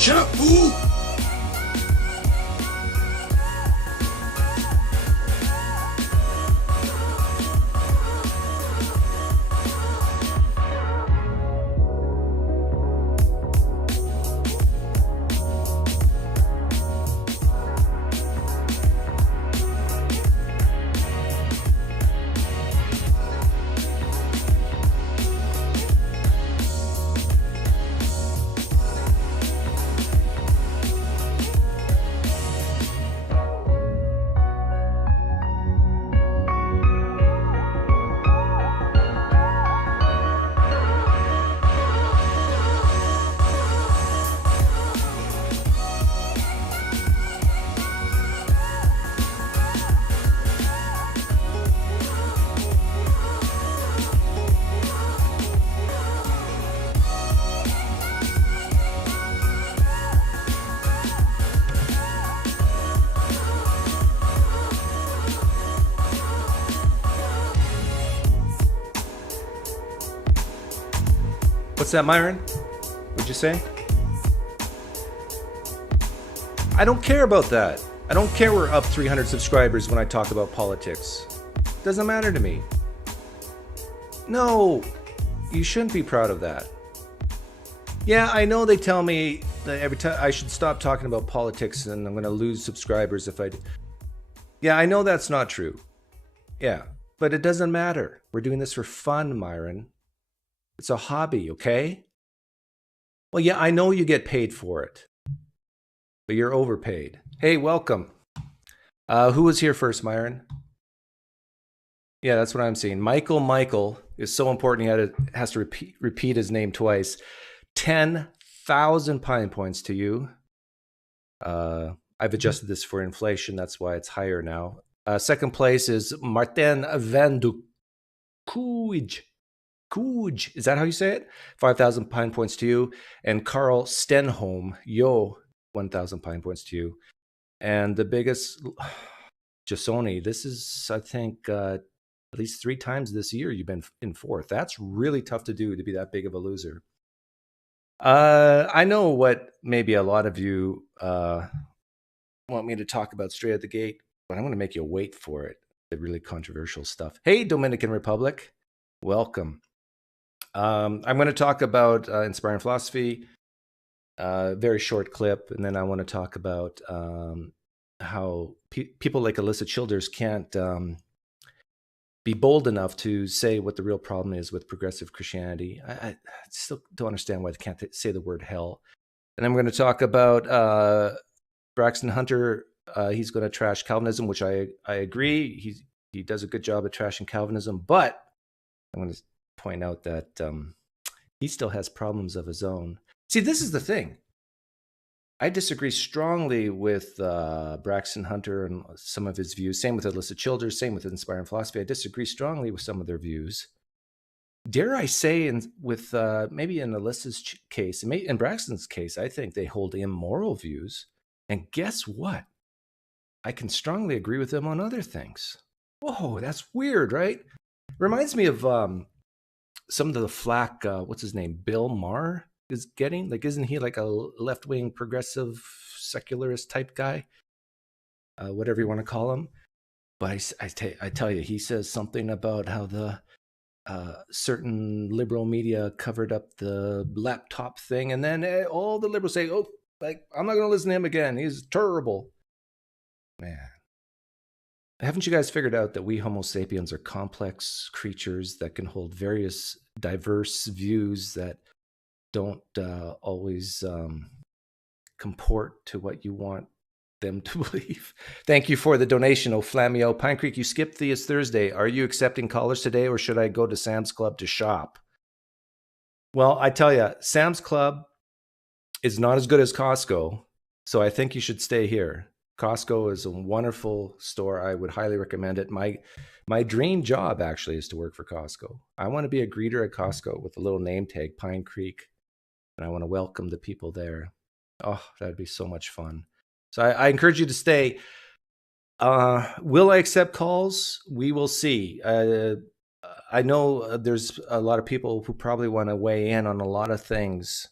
Shut up, fool! What's that, Myron? What'd you say? I don't care about that. I don't care we're up 300 subscribers when I talk about politics. Doesn't matter to me. No, you shouldn't be proud of that. Yeah, I know they tell me that every time I should stop talking about politics and I'm going to lose subscribers if I do. Yeah, I know that's not true. Yeah, but it doesn't matter. We're doing this for fun, Myron. It's a hobby, okay? Well, yeah, I know you get paid for it, but you're overpaid. Hey, welcome. Who was here first, Myron? Yeah, that's what I'm seeing. Michael is so important. He has to repeat his name twice. 10,000 Pine points to you. I've adjusted this for inflation. That's why it's higher now. Second place is Martin van du Kuij. Kuj, is that how you say it? 5,000 Pine points to you. And Carl Stenholm, 1,000 Pine points to you. And the biggest, Jasoni, this is, I think, at least 3 times this year you've been in 4th. That's really tough to do, to be that big of a loser. I know what maybe a lot of you want me to talk about straight at the gate, but I'm going to make you wait for it. The really controversial stuff. Hey, Dominican Republic, welcome. I'm going to talk about inspiring philosophy, very short clip, and then I want to talk about how people like Alisa Childers can't be bold enough to say what the real problem is with progressive Christianity. I still don't understand why they can't say the word hell. And I'm going to talk about Braxton Hunter. He's going to trash Calvinism, which I agree. He does a good job at trashing Calvinism, but I'm going to point out that he still has problems of his own. See, this is the thing. I disagree strongly with Braxton Hunter and some of his views. Same with Alisa Childers, same with Inspiring Philosophy. I disagree strongly with some of their views. Dare I say, with maybe in Alisa's case, and in Braxton's case, I think they hold immoral views. And guess what? I can strongly agree with them on other things. Whoa, that's weird, right? Reminds me of some of the flack, what's his name, Bill Maher is getting. Like, isn't he like a left-wing progressive secularist type guy? Whatever you want to call him. But I tell you, he says something about how the certain liberal media covered up the laptop thing. And then all the liberals say, oh, like, I'm not going to listen to him again. He's terrible. Man. Haven't you guys figured out that we Homo sapiens are complex creatures that can hold various diverse views that don't always comport to what you want them to believe? Thank you for the donation, O'Flamio. PineCreek, you skipped this Thursday. Are you accepting callers today, or should I go to Sam's Club to shop? Well, I tell you, Sam's Club is not as good as Costco, so I think you should stay here. Costco is a wonderful store. I would highly recommend it. My dream job actually is to work for Costco. I want to be a greeter at Costco with a little name tag, PineCreek, and I want to welcome the people there. Oh, that'd be so much fun. So I encourage you to stay. Will I accept calls? We will see. I know there's a lot of people who probably want to weigh in on a lot of things,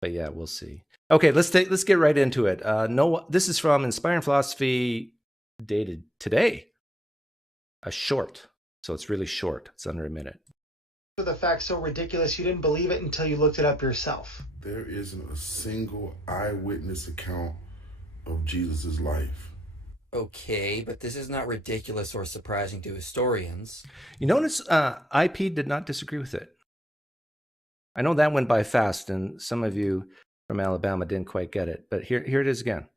But yeah, we'll see. Okay, let's get right into it. No, this is from Inspiring Philosophy, dated today. A short, so it's really short. It's under a minute. The fact's so ridiculous you didn't believe it until you looked it up yourself. There isn't a single eyewitness account of Jesus' life. Okay, but this is not ridiculous or surprising to historians. You notice IP did not disagree with it. I know that went by fast, and some of you from Alabama didn't quite get it, but here it is again.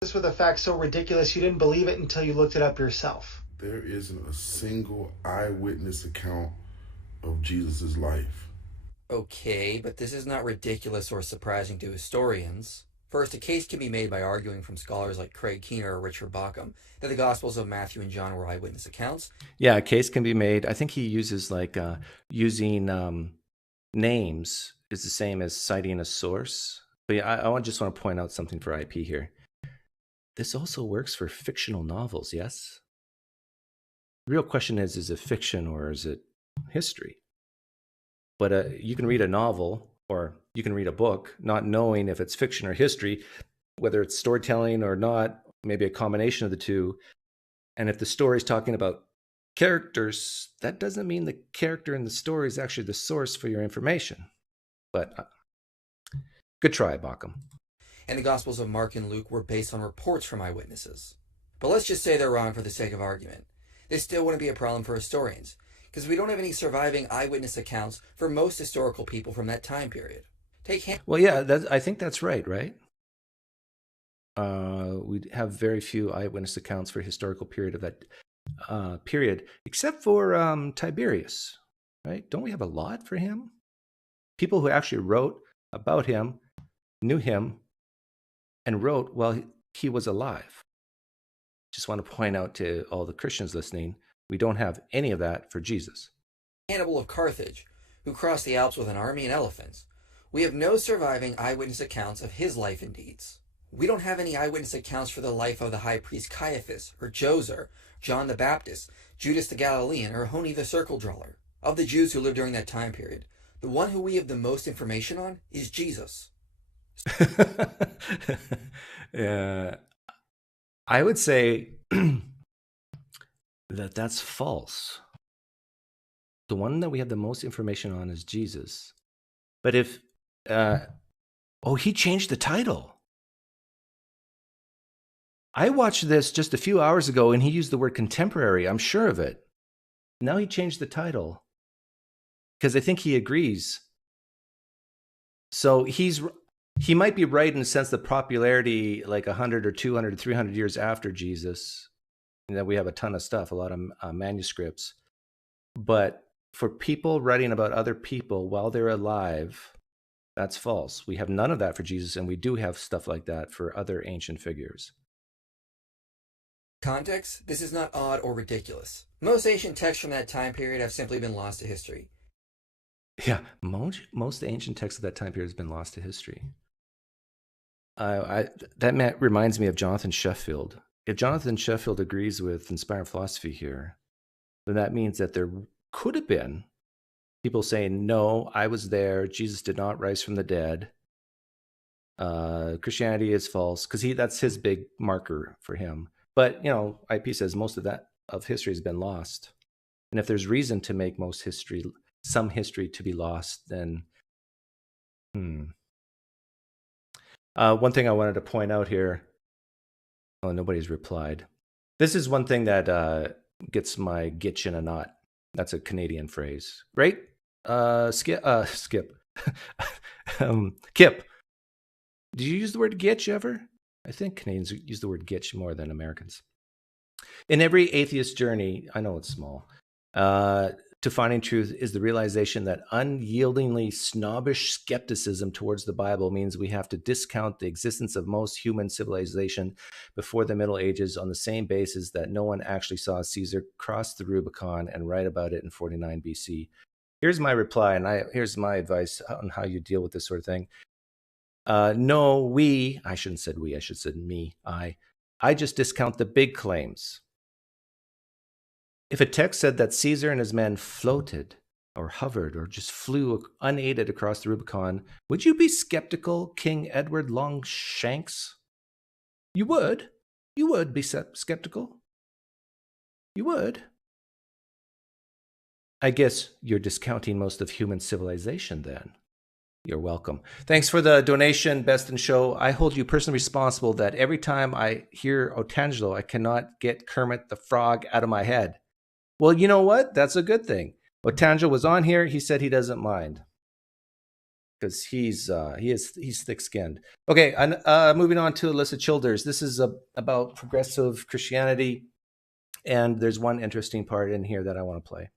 This was the fact so ridiculous you didn't believe it until you looked it up yourself. There isn't a single eyewitness account of Jesus' life. Okay, but this is not ridiculous or surprising to historians. First, a case can be made by arguing from scholars like Craig Keener or Richard Bauckham that the Gospels of Matthew and John were eyewitness accounts. Yeah, a case can be made. I think he uses using names is the same as citing a source. But yeah, I just want to point out something for IP here. This also works for fictional novels, yes? The real question is it fiction or is it history? But you can read a novel or you can read a book not knowing if it's fiction or history, whether it's storytelling or not, maybe a combination of the two. And if the story is talking about characters, that doesn't mean the character in the story is actually the source for your information. But good try, Bauckham. And the Gospels of Mark and Luke were based on reports from eyewitnesses. But let's just say they're wrong for the sake of argument. This still wouldn't be a problem for historians, because we don't have any surviving eyewitness accounts for most historical people from that time period. Well, yeah, I think that's right? We have very few eyewitness accounts for historical period of that period, except for Tiberius, right? Don't we have a lot for him? People who actually wrote about him, knew him, and wrote while he was alive. Just want to point out to all the Christians listening, we don't have any of that for Jesus. Hannibal of Carthage, who crossed the Alps with an army and elephants. We have no surviving eyewitness accounts of his life and deeds. We don't have any eyewitness accounts for the life of the high priest Caiaphas, or Joseph, John the Baptist, Judas the Galilean, or Honi the circle drawer. Of the Jews who lived during that time period, the one who we have the most information on is Jesus. I would say that's false. The one that we have the most information on is Jesus. But if, he changed the title. I watched this just a few hours ago and he used the word contemporary. I'm sure of it. Now he changed the title because I think he agrees. So he might be right in the sense that popularity, like 100 or 200 or 300 years after Jesus, and that we have a ton of stuff, a lot of manuscripts. But for people writing about other people while they're alive, that's false. We have none of that for Jesus, and we do have stuff like that for other ancient figures. Context, this is not odd or ridiculous. Most ancient texts from that time period have simply been lost to history. Yeah, most ancient texts of that time period has been lost to history. That reminds me of Jonathan Sheffield. If Jonathan Sheffield agrees with Inspiring Philosophy here, then that means that there could have been people saying, no, I was there, Jesus did not rise from the dead, Christianity is false, because that's his big marker for him. But, IP says most of history has been lost. And if there's reason to make some history to be lost, then one thing I wanted to point out here, nobody's replied. This is one thing that gets my gitch in a knot. That's a Canadian phrase, right? Skip. Kip. Did you use the word gitch ever? I think Canadians use the word gitch more than Americans. In every atheist journey, I know it's small, to finding truth is the realization that unyieldingly snobbish skepticism towards the Bible means we have to discount the existence of most human civilization before the Middle Ages on the same basis that no one actually saw Caesar cross the Rubicon and write about it in 49 BC. Here's my reply, and here's my advice on how you deal with this sort of thing. No, I shouldn't have said we, I should have said me, I just discount the big claims. If a text said that Caesar and his men floated or hovered or just flew unaided across the Rubicon, would you be skeptical, King Edward Longshanks? You would. You would be skeptical. You would. I guess you're discounting most of human civilization then. You're welcome. Thanks for the donation, Best in Show. I hold you personally responsible that every time I hear Otangelo, I cannot get Kermit the Frog out of my head. Well, you know what? That's a good thing. Otangelo was on here. He said he doesn't mind because he's thick-skinned. Okay, moving on to Alisa Childers. This is about progressive Christianity, and there's one interesting part in here that I want to play.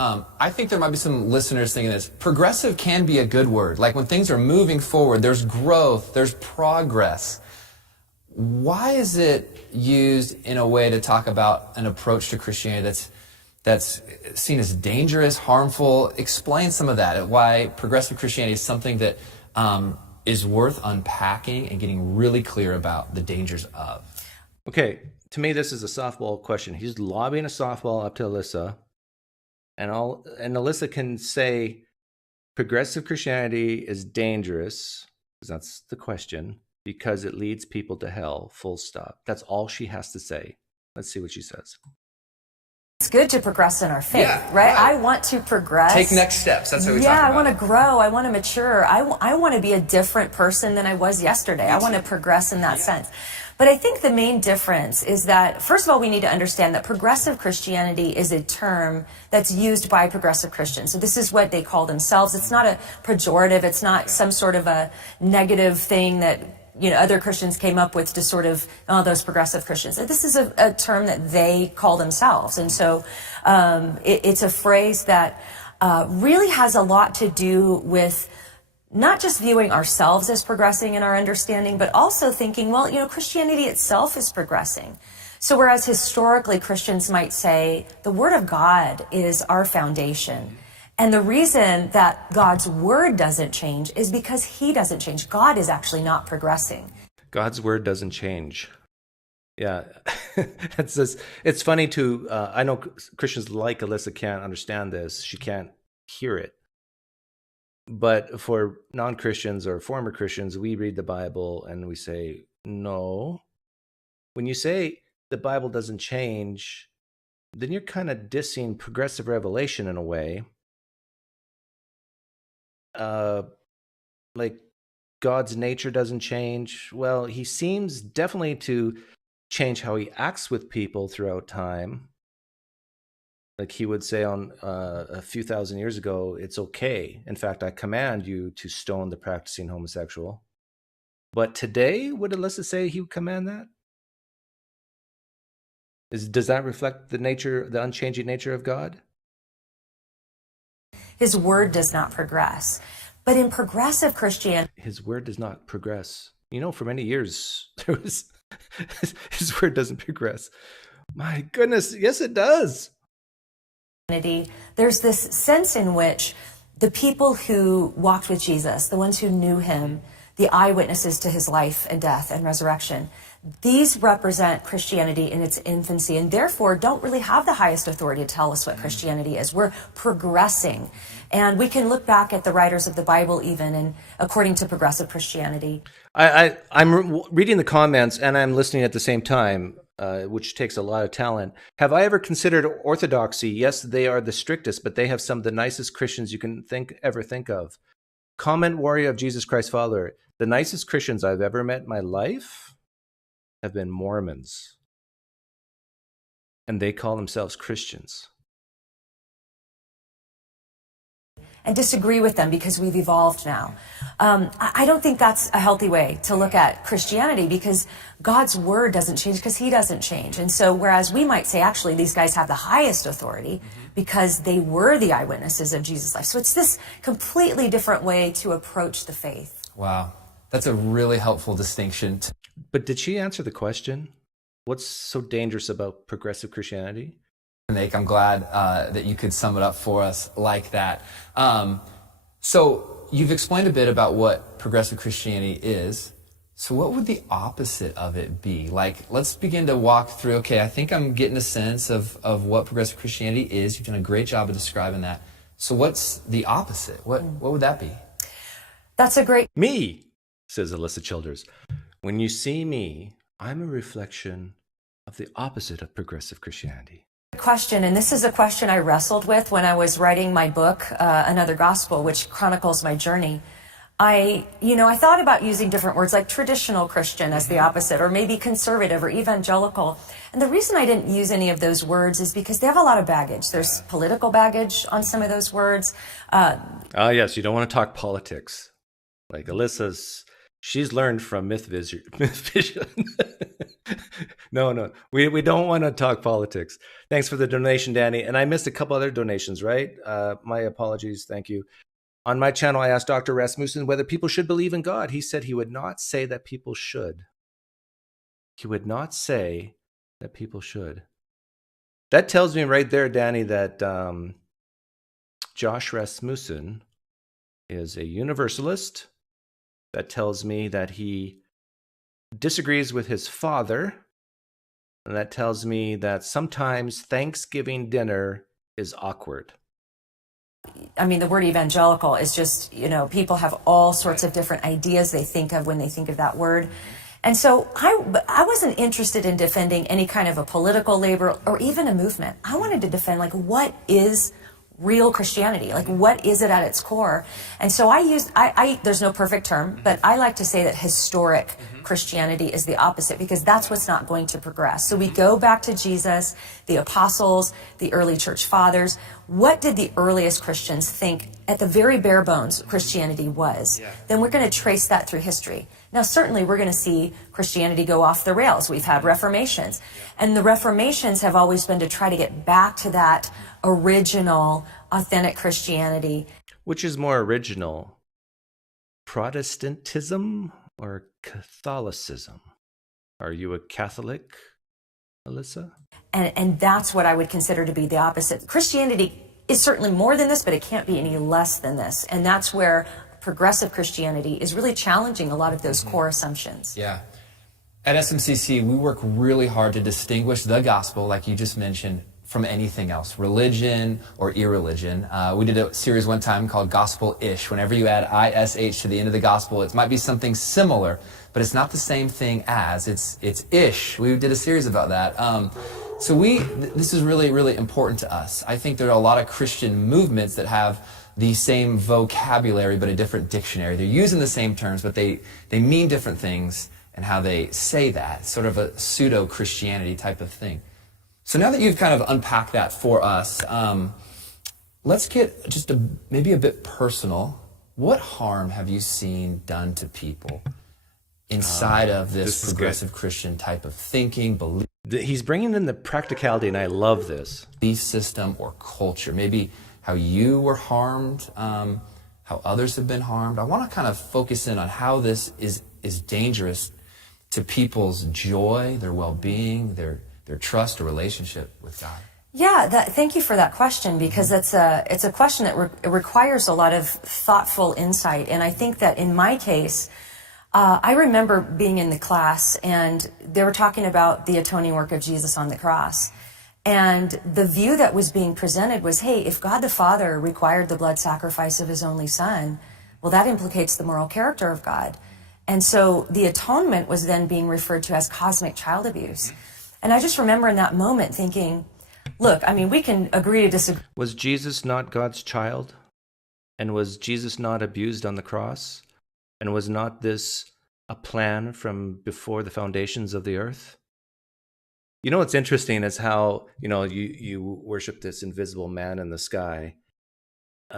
I think there might be some listeners thinking this. Progressive can be a good word. Like when things are moving forward, there's growth, there's progress. Why is it used in a way to talk about an approach to Christianity that's seen as dangerous, harmful? Explain some of that, why progressive Christianity is something that is worth unpacking and getting really clear about the dangers of. Okay, to me, this is a softball question. He's lobbing a softball up to Alisa. And Alisa can say progressive Christianity is dangerous, because that's the question, because it leads people to hell, full stop. That's all she has to say. Let's see what she says. It's good to progress in our faith, right? I want to progress. Take next steps. That's what we talk about. Yeah, I want to grow. I want to mature. I want to be a different person than I was yesterday. I want to progress in that sense. But I think the main difference is that, first of all, we need to understand that progressive Christianity is a term that's used by progressive Christians. So this is what they call themselves. It's not a pejorative. It's not some sort of a negative thing that, you know, other Christians came up with to sort of, oh, those progressive Christians. This is a term that they call themselves. And so it's a phrase that really has a lot to do with not just viewing ourselves as progressing in our understanding, but also thinking, well, you know, Christianity itself is progressing. So whereas historically Christians might say the Word of God is our foundation, and the reason that God's Word doesn't change is because He doesn't change. God is actually not progressing. God's Word doesn't change. Yeah, it's funny to, I know Christians like Alisa can't understand this. She can't hear it. But for non-Christians or former Christians, we read the Bible and we say, no. When you say the Bible doesn't change, then you're kind of dissing progressive revelation in a way. Like God's nature doesn't change. Well, He seems definitely to change how He acts with people throughout time. Like He would say on a few thousand years ago, it's okay. In fact, I command you to stone the practicing homosexual. But today, would Alisa say He would command that? Does that reflect the unchanging nature of God? His Word does not progress. But in progressive Christianity, His Word does not progress. You know, for many years, His Word doesn't progress. My goodness, yes, it does. There's this sense in which the people who walked with Jesus, the ones who knew Him, the eyewitnesses to His life and death and resurrection, these represent Christianity in its infancy and therefore don't really have the highest authority to tell us what Christianity is. We're progressing. And we can look back at the writers of the Bible even, and according to progressive Christianity. I'm reading the comments and I'm listening at the same time, which takes a lot of talent. Have I ever considered orthodoxy? Yes, they are the strictest, but they have some of the nicest Christians you can ever think of. Comment warrior of Jesus Christ Father. The nicest Christians I've ever met in my life have been Mormons. And they call themselves Christians. And disagree with them because we've evolved now. I don't think that's a healthy way to look at Christianity, because God's Word doesn't change because He doesn't change. And so whereas we might say, actually, these guys have the highest authority because they were the eyewitnesses of Jesus' life. So it's this completely different way to approach the faith. Wow. That's a really helpful distinction. But did she answer the question? What's so dangerous about progressive Christianity? I'm glad that you could sum it up for us like that. So you've explained a bit about what progressive Christianity is. So what would the opposite of it be? Like, let's begin to walk through, okay, I think I'm getting a sense of what progressive Christianity is. You've done a great job of describing that. So what's the opposite? What would that be? That's a great Me, says Alisa Childers. When you see me, I'm a reflection of the opposite of progressive Christianity. question, and this is a question I wrestled with when I was writing my book, Another Gospel, which chronicles my journey. I thought about using different words like traditional Christian as the opposite, or maybe conservative or evangelical. And the reason I didn't use any of those words is because they have a lot of baggage. There's political baggage on some of those words. Yes, you don't want to talk politics. Like Alyssa's, she's learned from Mythvision. No, we don't want to talk politics. Thanks for the donation, Danny. And I missed a couple other donations, right? My apologies. Thank you. On my channel, I asked Dr. Rasmussen whether people should believe in God. He said he would not say that people should. He would not say that people should. That tells me right there, Danny, that Josh Rasmussen is a universalist. That tells me that he disagrees with his father. And that tells me that sometimes Thanksgiving dinner is awkward. I mean, the word evangelical is just, people have all sorts of different ideas they think of when they think of that word. And so I wasn't interested in defending any kind of a political label or even a movement. I wanted to defend, what is real Christianity? What is it at its core? And so there's no perfect term, but I like to say that historic Christianity is the opposite, because that's what's not going to progress. So we go back to Jesus, the apostles, the early church fathers. What did the earliest Christians think at the very bare bones Christianity was? Then we're going to trace that through history. Now, certainly we're going to see Christianity go off the rails. We've had reformations. And the reformations have always been to try to get back to that original, authentic Christianity. Which is more original, Protestantism or Catholicism? Are you a Catholic, Alisa? And that's what I would consider to be the opposite. Christianity is certainly more than this, but it can't be any less than this. And that's where progressive Christianity is really challenging a lot of those core assumptions. Yeah. At SMCC, we work really hard to distinguish the gospel, like you just mentioned, from anything else, religion or irreligion. We did a series one time called Gospel-ish. Whenever you add ISH to the end of the gospel, it might be something similar, but it's not the same thing as. It's ish. We did a series about that. This is really, really important to us. I think there are a lot of Christian movements that have the same vocabulary but a different dictionary. They're using the same terms, but they mean different things, and how they say that, sort of a pseudo-Christianity type of thing. So now that you've kind of unpacked that for us, let's get just maybe a bit personal. What harm have you seen done to people inside of this progressive Christian type of thinking, belief? He's bringing in the practicality, and I love this. Belief system or culture, maybe how you were harmed, how others have been harmed. I want to kind of focus in on how this is dangerous to people's joy, their well-being, their trust or relationship with God. Yeah, thank you for that question, because it's a question that requires a lot of thoughtful insight. And I think that in my case, I remember being in the class, and they were talking about the atoning work of Jesus on the cross. And the view that was being presented was, hey, if God the Father required the blood sacrifice of his only son, well, that implicates the moral character of God. And so the atonement was then being referred to as cosmic child abuse. And I just remember in that moment thinking, look, I mean, we can agree to disagree. Was Jesus not God's child? And was Jesus not abused on the cross? And was not this a plan from before the foundations of the earth? You know what's interesting is how, you worship this invisible man in the sky,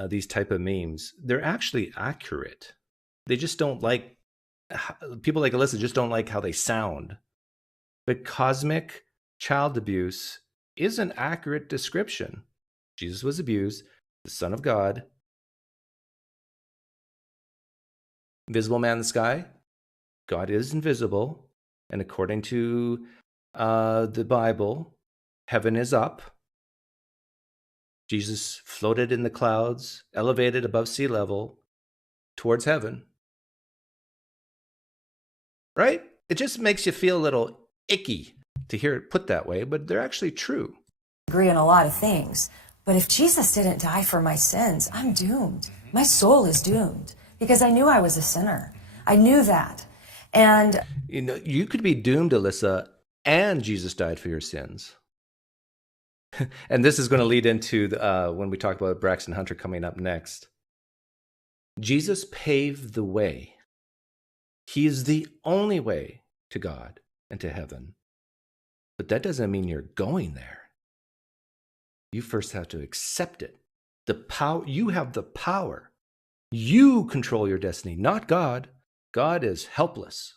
these type of memes. They're actually accurate. They just don't like, people like Alisa just don't like how they sound. But cosmic child abuse is an accurate description. Jesus was abused, the Son of God. Invisible man in the sky, God is invisible. And according to the Bible, heaven is up. Jesus floated in the clouds, elevated above sea level towards heaven. Right? It just makes you feel a little icky to hear it put that way, but they're actually true. Agree on a lot of things. But if Jesus didn't die for my sins, I'm doomed. My soul is doomed because I knew I was a sinner. I knew that. And You know, you could be doomed, Alisa, and Jesus died for your sins. And this is going to lead into when we talk about Braxton Hunter coming up next. Jesus paved the way. He is the only way to God and to heaven. But that doesn't mean you're going there. You first have to accept it. The power, you have the power. You control your destiny, not God. God is helpless.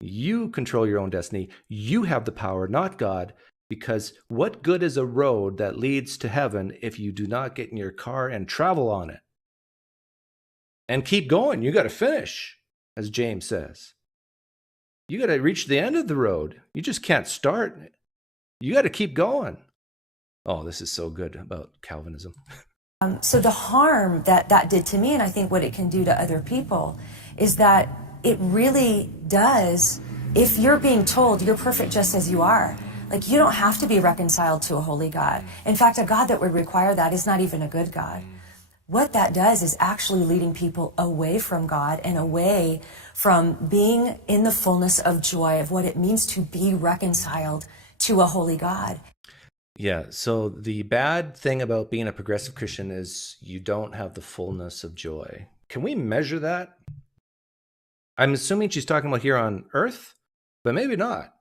You control your own destiny. You have the power, not God, because what good is a road that leads to heaven if you do not get in your car and travel on it? And keep going. You got to finish, as James says. You got to reach the end of the road. You just can't start. You got to keep going. Oh, this is so good about Calvinism. So the harm that did to me, and I think what it can do to other people, is that it really does, if you're being told you're perfect just as you are, like you don't have to be reconciled to a holy God. In fact, a God that would require that is not even a good God. What that does is actually leading people away from God and away from being in the fullness of joy of what it means to be reconciled to a holy God. Yeah, so the bad thing about being a progressive Christian is you don't have the fullness of joy. Can we measure that? I'm assuming she's talking about here on earth, but maybe not.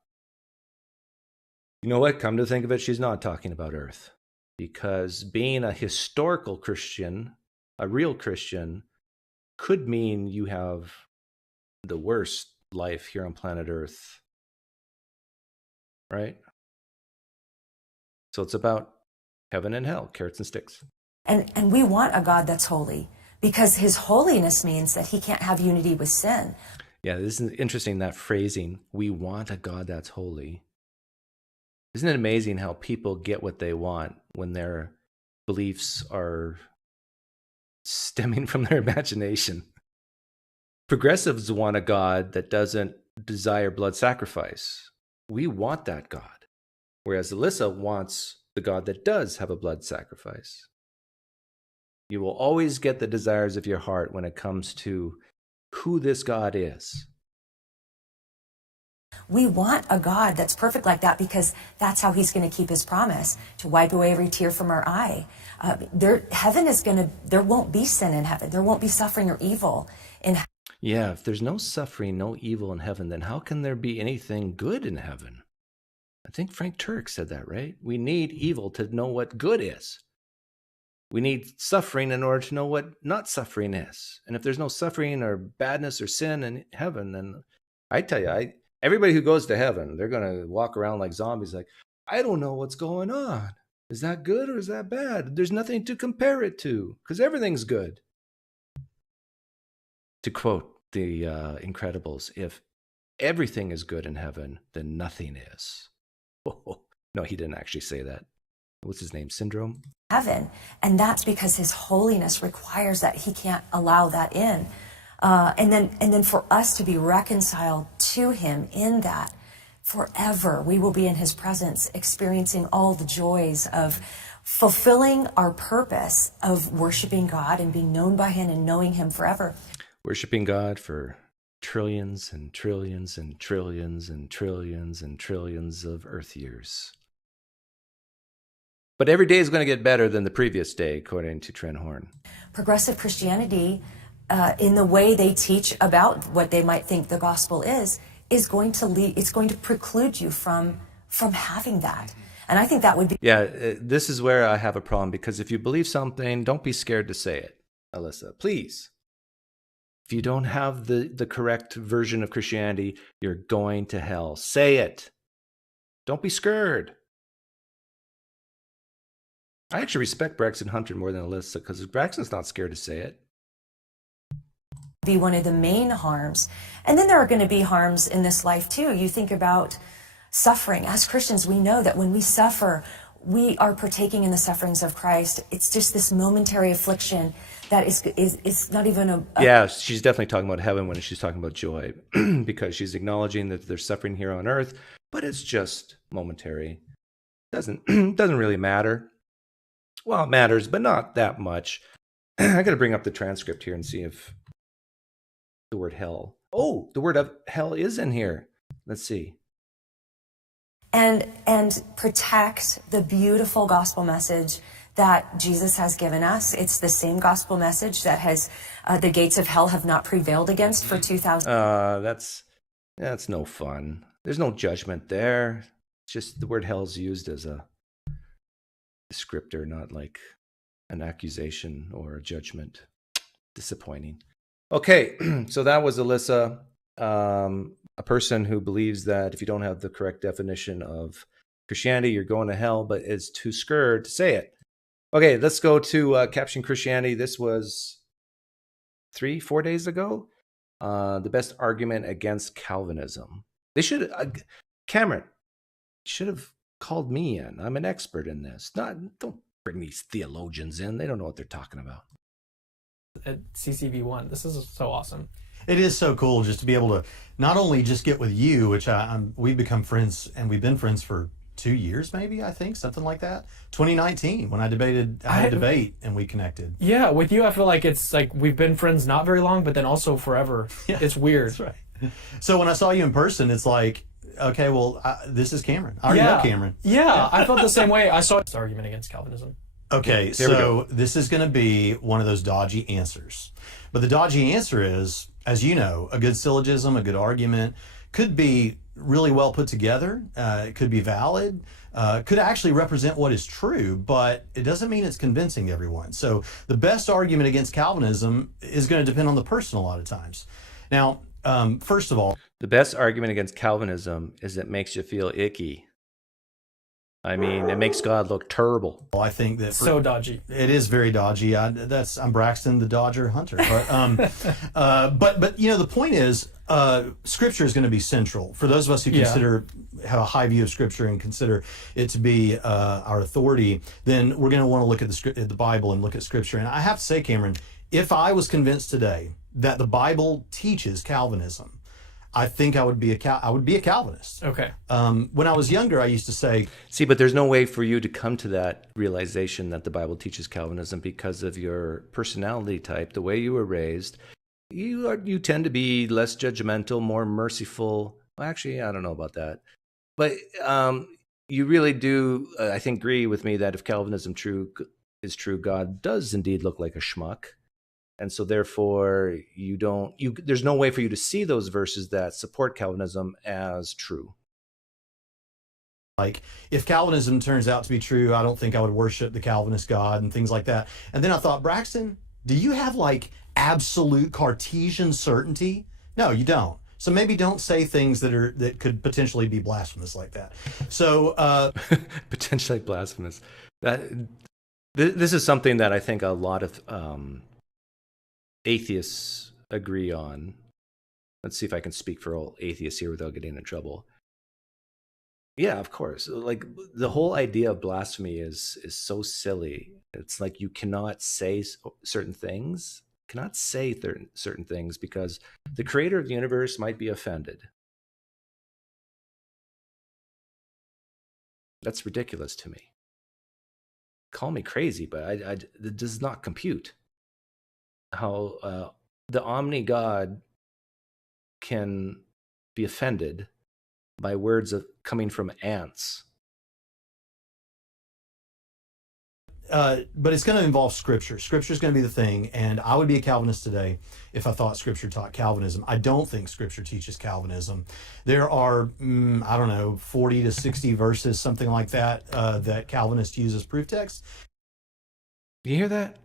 You know what? Come to think of it, she's not talking about earth. Because being a historical Christian, a real Christian, could mean you have the worst life here on planet Earth. Right? So it's about heaven and hell, carrots and sticks. And we want a God that's holy, because his holiness means that he can't have unity with sin. Yeah, this is interesting, that phrasing. We want a God that's holy. Isn't it amazing how people get what they want when their beliefs are stemming from their imagination? Progressives want a God that doesn't desire blood sacrifice. We want that God. Whereas Alisa wants the God that does have a blood sacrifice. You will always get the desires of your heart when it comes to who this God is. We want a God that's perfect like that, because that's how he's going to keep his promise to wipe away every tear from our eye. There won't be sin in heaven. There won't be suffering or evil in heaven. Yeah, if there's no suffering, no evil in heaven, then how can there be anything good in heaven? I think Frank Turk said that, right? We need evil to know what good is. We need suffering in order to know what not suffering is. And if there's no suffering or badness or sin in heaven, then I tell you, everybody who goes to heaven, they're going to walk around like zombies, like, I don't know what's going on. Is that good or is that bad? There's nothing to compare it to, because everything's good. To quote the Incredibles, if everything is good in heaven, then nothing is. Oh, no, he didn't actually say that. What's his name? Syndrome? Heaven. And that's because his holiness requires that he can't allow that in. And then for us to be reconciled to him in that, forever we will be in his presence, experiencing all the joys of fulfilling our purpose of worshiping God and being known by him and knowing him forever. Worshiping God for trillions and trillions and trillions and trillions and trillions of earth years. But every day is going to get better than the previous day, according to Trent Horn. Progressive Christianity, in the way they teach about what they might think the gospel is going to lead. It's going to preclude you from having that. And I think that would be. Yeah, this is where I have a problem, because if you believe something, don't be scared to say it, Alisa. Please. If you don't have the correct version of Christianity, you're going to hell. Say it. Don't be scared. I actually respect Braxton Hunter more than Alisa, because Braxton's not scared to say it. Be one of the main harms. And then there are going to be harms in this life too. You think about suffering. As Christians, we know that when we suffer, we are partaking in the sufferings of Christ. It's just this momentary affliction that is not even a... Yeah, she's definitely talking about heaven when she's talking about joy, because she's acknowledging that there's suffering here on earth, but it's just momentary. Doesn't really matter. Well, it matters, but not that much. I got to bring up the transcript here and see if the word hell. Oh, the word of hell is in here. Let's see. And protect the beautiful gospel message that Jesus has given us. It's the same gospel message that has the gates of hell have not prevailed against for 2,000. That's no fun. There's no judgment there. It's just the word hell is used as a descriptor, not like an accusation or a judgment. Disappointing. Okay, so that was Alisa, a person who believes that if you don't have the correct definition of Christianity, you're going to hell, but is too scared to say it. Okay, let's go to Caption Christianity. This was 3-4 days ago. The best argument against Calvinism. They should, Cameron, should have called me in. I'm an expert in this. Don't bring these theologians in. They don't know what they're talking about. At CCV1, this is so awesome. It is so cool just to be able to not only just get with you, which we've become friends, and we've been friends for 2 years, maybe, I think, something like that. 2019, when I had a debate and we connected. Yeah, with you, I feel like it's like we've been friends not very long, but then also forever. Yeah, it's weird. That's right. So when I saw you in person, it's like, okay, well, this is Cameron. I already know Cameron. Yeah, I felt the same way. I saw this argument against Calvinism. Okay, so this is going to be one of those dodgy answers. But the dodgy answer is, as you know, a good syllogism, a good argument could be really well put together. It could be valid, could actually represent what is true, but it doesn't mean it's convincing everyone. So the best argument against Calvinism is going to depend on the person a lot of times. Now, first of all, the best argument against Calvinism is it makes you feel icky. I mean, it makes God look terrible. I think that so dodgy. It is very dodgy. I'm Braxton the Dodger Hunter. But you know, the point is, Scripture is going to be central for those of us who have a high view of Scripture and consider it to be our authority. Then we're going to want to look at the Bible and look at Scripture. And I have to say, Cameron, if I was convinced today that the Bible teaches Calvinism, I think I would be a Calvinist. Okay. When I was younger, I used to say... See, but there's no way for you to come to that realization that the Bible teaches Calvinism because of your personality type, the way you were raised. You tend to be less judgmental, more merciful. Well, actually, I don't know about that. But you really do, I think, agree with me that if Calvinism is true, God does indeed look like a schmuck. And so therefore, there's no way for you to see those verses that support Calvinism as true. Like, if Calvinism turns out to be true, I don't think I would worship the Calvinist God and things like that. And then I thought, Braxton, do you have like absolute Cartesian certainty? No, you don't. So maybe don't say things that could potentially be blasphemous like that. So potentially blasphemous. This is something that I think a lot of atheists agree on. Let's see if I can speak for all atheists here without getting in trouble. Yeah, of course. Like, the whole idea of blasphemy is so silly. It's like you cannot say certain things, certain things because the creator of the universe might be offended. That's ridiculous to me. Call me crazy, but it does not compute how the omni God can be offended by words coming from ants. But it's going to involve Scripture. Scripture is going to be the thing, and I would be a Calvinist today if I thought Scripture taught Calvinism. I don't think Scripture teaches Calvinism. There are, 40 to 60 verses, something like that, that Calvinists use as proof text. You hear that?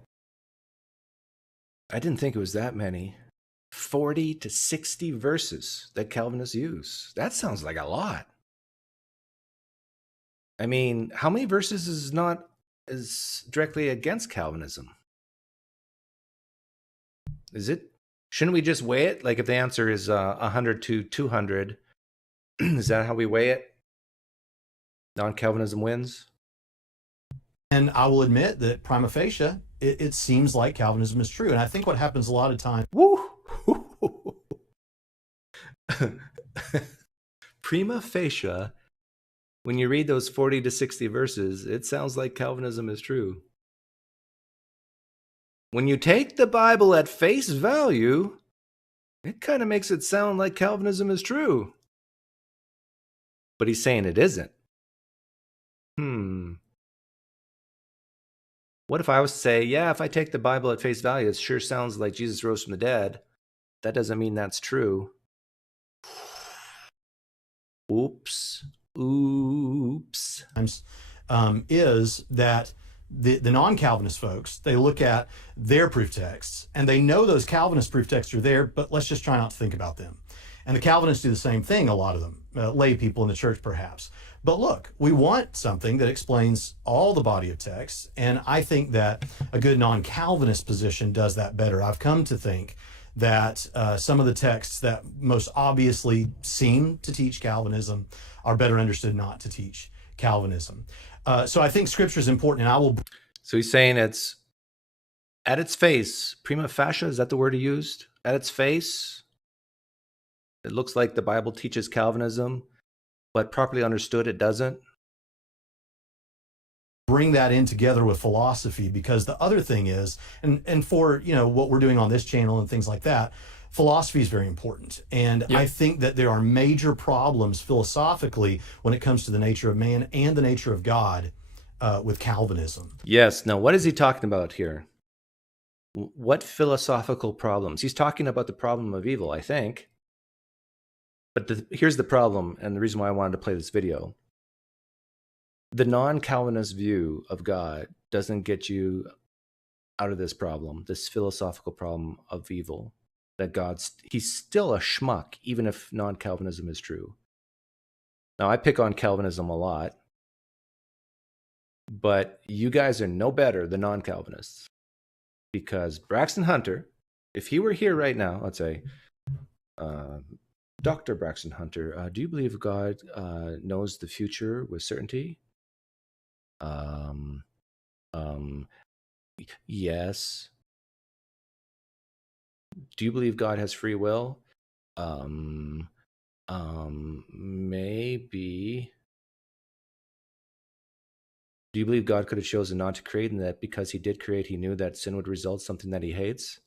I didn't think it was that many. 40 to 60 verses that Calvinists use. That sounds like a lot. I mean, how many verses is directly against Calvinism? Is it? Shouldn't we just weigh it? Like, if the answer is 100 to 200, is that how we weigh it? Non-Calvinism wins? And I will admit that prima facie, it seems like Calvinism is true. And I think what happens a lot of times... Woo! Prima facie, when you read those 40 to 60 verses, it sounds like Calvinism is true. when you take the Bible at face value, it kind of makes it sound like Calvinism is true. But he's saying it isn't. What if I was to say, yeah, if I take the Bible at face value, it sure sounds like Jesus rose from the dead. That doesn't mean that's true. Oops. Is that the non-Calvinist folks, they look at their proof texts and they know those Calvinist proof texts are there, but let's just try not to think about them. And the Calvinists do the same thing, a lot of them, lay people in the church perhaps. But look, we want something that explains all the body of texts, and I think that a good non-Calvinist position does that better. I've come to think that some of the texts that most obviously seem to teach Calvinism are better understood not to teach Calvinism. So I think Scripture is important, and I will... So he's saying it's at its face, prima facie, is that the word he used? At its face, it looks like the Bible teaches Calvinism, but properly understood, it doesn't. Bring that in together with philosophy, because the other thing is, and for what we're doing on this channel and things like that, philosophy is very important. And I think that there are major problems philosophically when it comes to the nature of man and the nature of God with Calvinism. Yes. Now, what is he talking about here? What philosophical problems? He's talking about the problem of evil, I think. But here's the problem, and the reason why I wanted to play this video. The non-Calvinist view of God doesn't get you out of this problem, this philosophical problem of evil, that he's still a schmuck, even if non-Calvinism is true. Now, I pick on Calvinism a lot, but you guys are no better than non-Calvinists, because Braxton Hunter, if he were here right now, let's say, Dr. Braxton Hunter, do you believe God knows the future with certainty? Yes. Do you believe God has free will? Maybe. Do you believe God could have chosen not to create, and that because he did create, he knew that sin would result in something that he hates?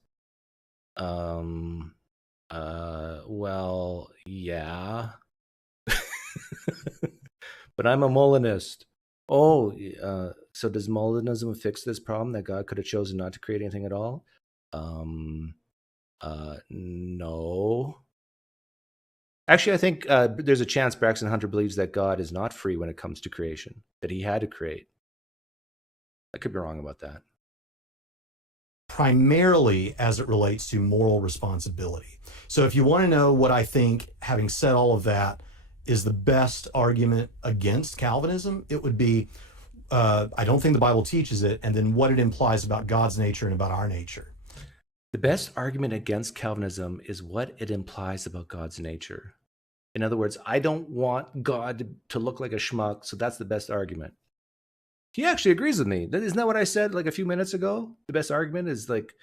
Well, yeah. But I'm a Molinist. Oh, so does Molinism fix this problem that God could have chosen not to create anything at all? No. Actually, I think there's a chance Braxton Hunter believes that God is not free when it comes to creation, that he had to create. I could be wrong about that. Primarily as it relates to moral responsibility. So if you want to know what I think, having said all of that, is the best argument against Calvinism, it would be, I don't think the Bible teaches it, and then what it implies about God's nature and about our nature. The best argument against Calvinism is what it implies about God's nature. In other words, I don't want God to look like a schmuck, so that's the best argument. He actually agrees with me. Isn't that what I said like a few minutes ago? The best argument is like,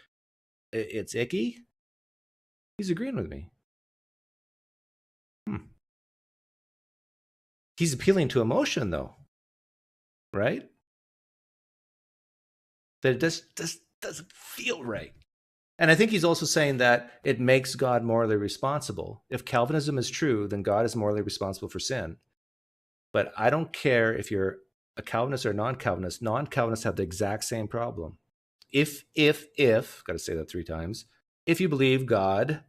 it's icky. He's agreeing with me. He's appealing to emotion, though, right? That it just doesn't feel right. And I think he's also saying that it makes God morally responsible. If Calvinism is true, then God is morally responsible for sin. But I don't care if you're a Calvinist or non-Calvinist. Non-Calvinists have the exact same problem. If, got to say that 3 times, if you believe God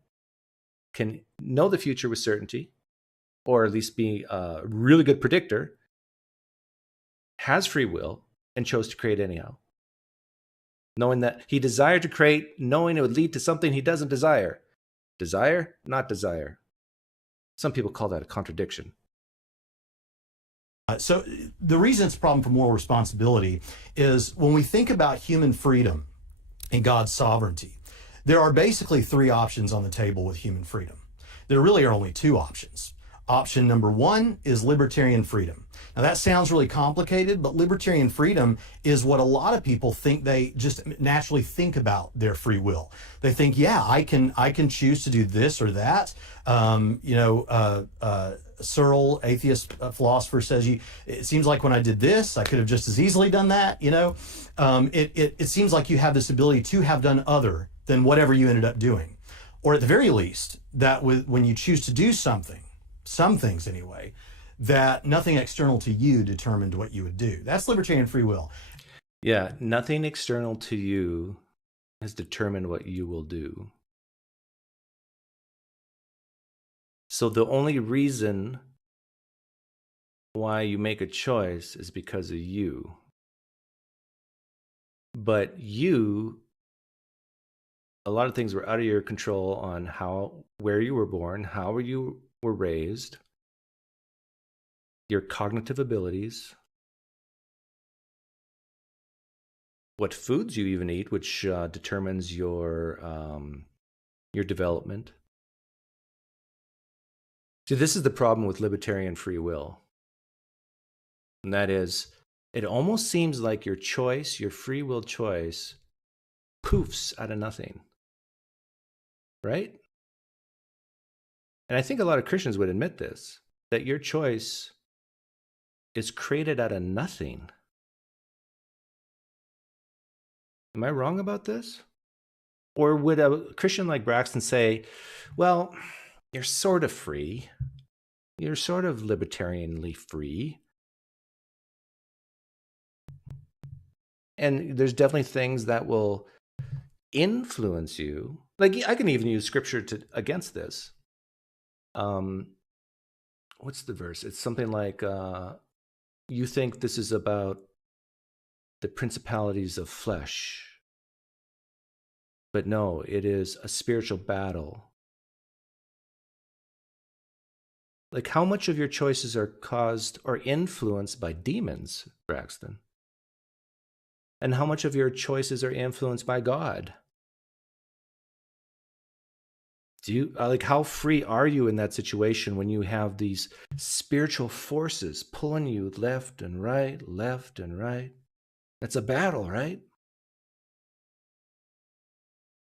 can know the future with certainty, or at least be a really good predictor, has free will, and chose to create anyhow. Knowing that he desired to create, knowing it would lead to something he doesn't desire. Desire, not desire. Some people call that a contradiction. So the reason it's a problem for moral responsibility is when we think about human freedom and God's sovereignty, there are basically 3 options on the table with human freedom. There really are only 2 options. Option number 1 is libertarian freedom. Now that sounds really complicated, but libertarian freedom is what a lot of people think. They just naturally think about their free will. They think, yeah, I can choose to do this or that. Searle, atheist philosopher, says it seems like when I did this, I could have just as easily done that. It seems like you have this ability to have done other than whatever you ended up doing, or at the very least, that when you choose to do something, some things anyway, that nothing external to you determined what you would do. That's libertarian free will. Yeah, nothing external to you has determined what you will do. So the only reason why you make a choice is because of you. But a lot of things were out of your control on where you were born, how you were raised, your cognitive abilities, what foods you even eat, which determines your development. See, this is the problem with libertarian free will. And that is, it almost seems like your choice, your free will choice, poofs out of nothing. Right? And I think a lot of Christians would admit this, that your choice is created out of nothing. Am I wrong about this? Or would a Christian like Braxton say, well, you're sort of free. You're sort of libertarianly free. And there's definitely things that will influence you. Like, I can even use scripture against this. What's the verse? It's something like, you think this is about the principalities of flesh. But no, it is a spiritual battle. Like, how much of your choices are caused or influenced by demons, Braxton? And how much of your choices are influenced by God? How free are you in that situation when you have these spiritual forces pulling you left and right, left and right? That's a battle, right?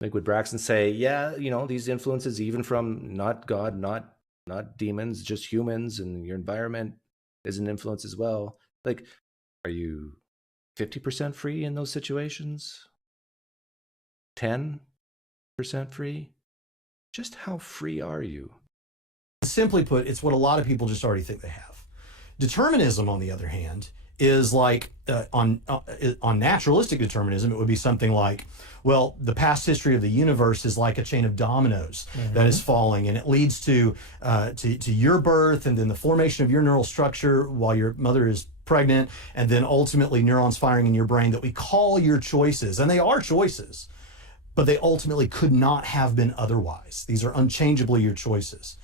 Like, would Braxton say, yeah, these influences, even from not God, not demons, just humans, and your environment is an influence as well. Like, are you 50% free in those situations? 10% free? Just how free are you? Simply put, it's what a lot of people just already think they have. Determinism, on the other hand, is like on naturalistic determinism, it would be something like, well, the past history of the universe is like a chain of dominoes that is falling, and it leads to your birth, and then the formation of your neural structure while your mother is pregnant, and then ultimately neurons firing in your brain that we call your choices, and they are choices, but they ultimately could not have been otherwise. These are unchangeably your choices.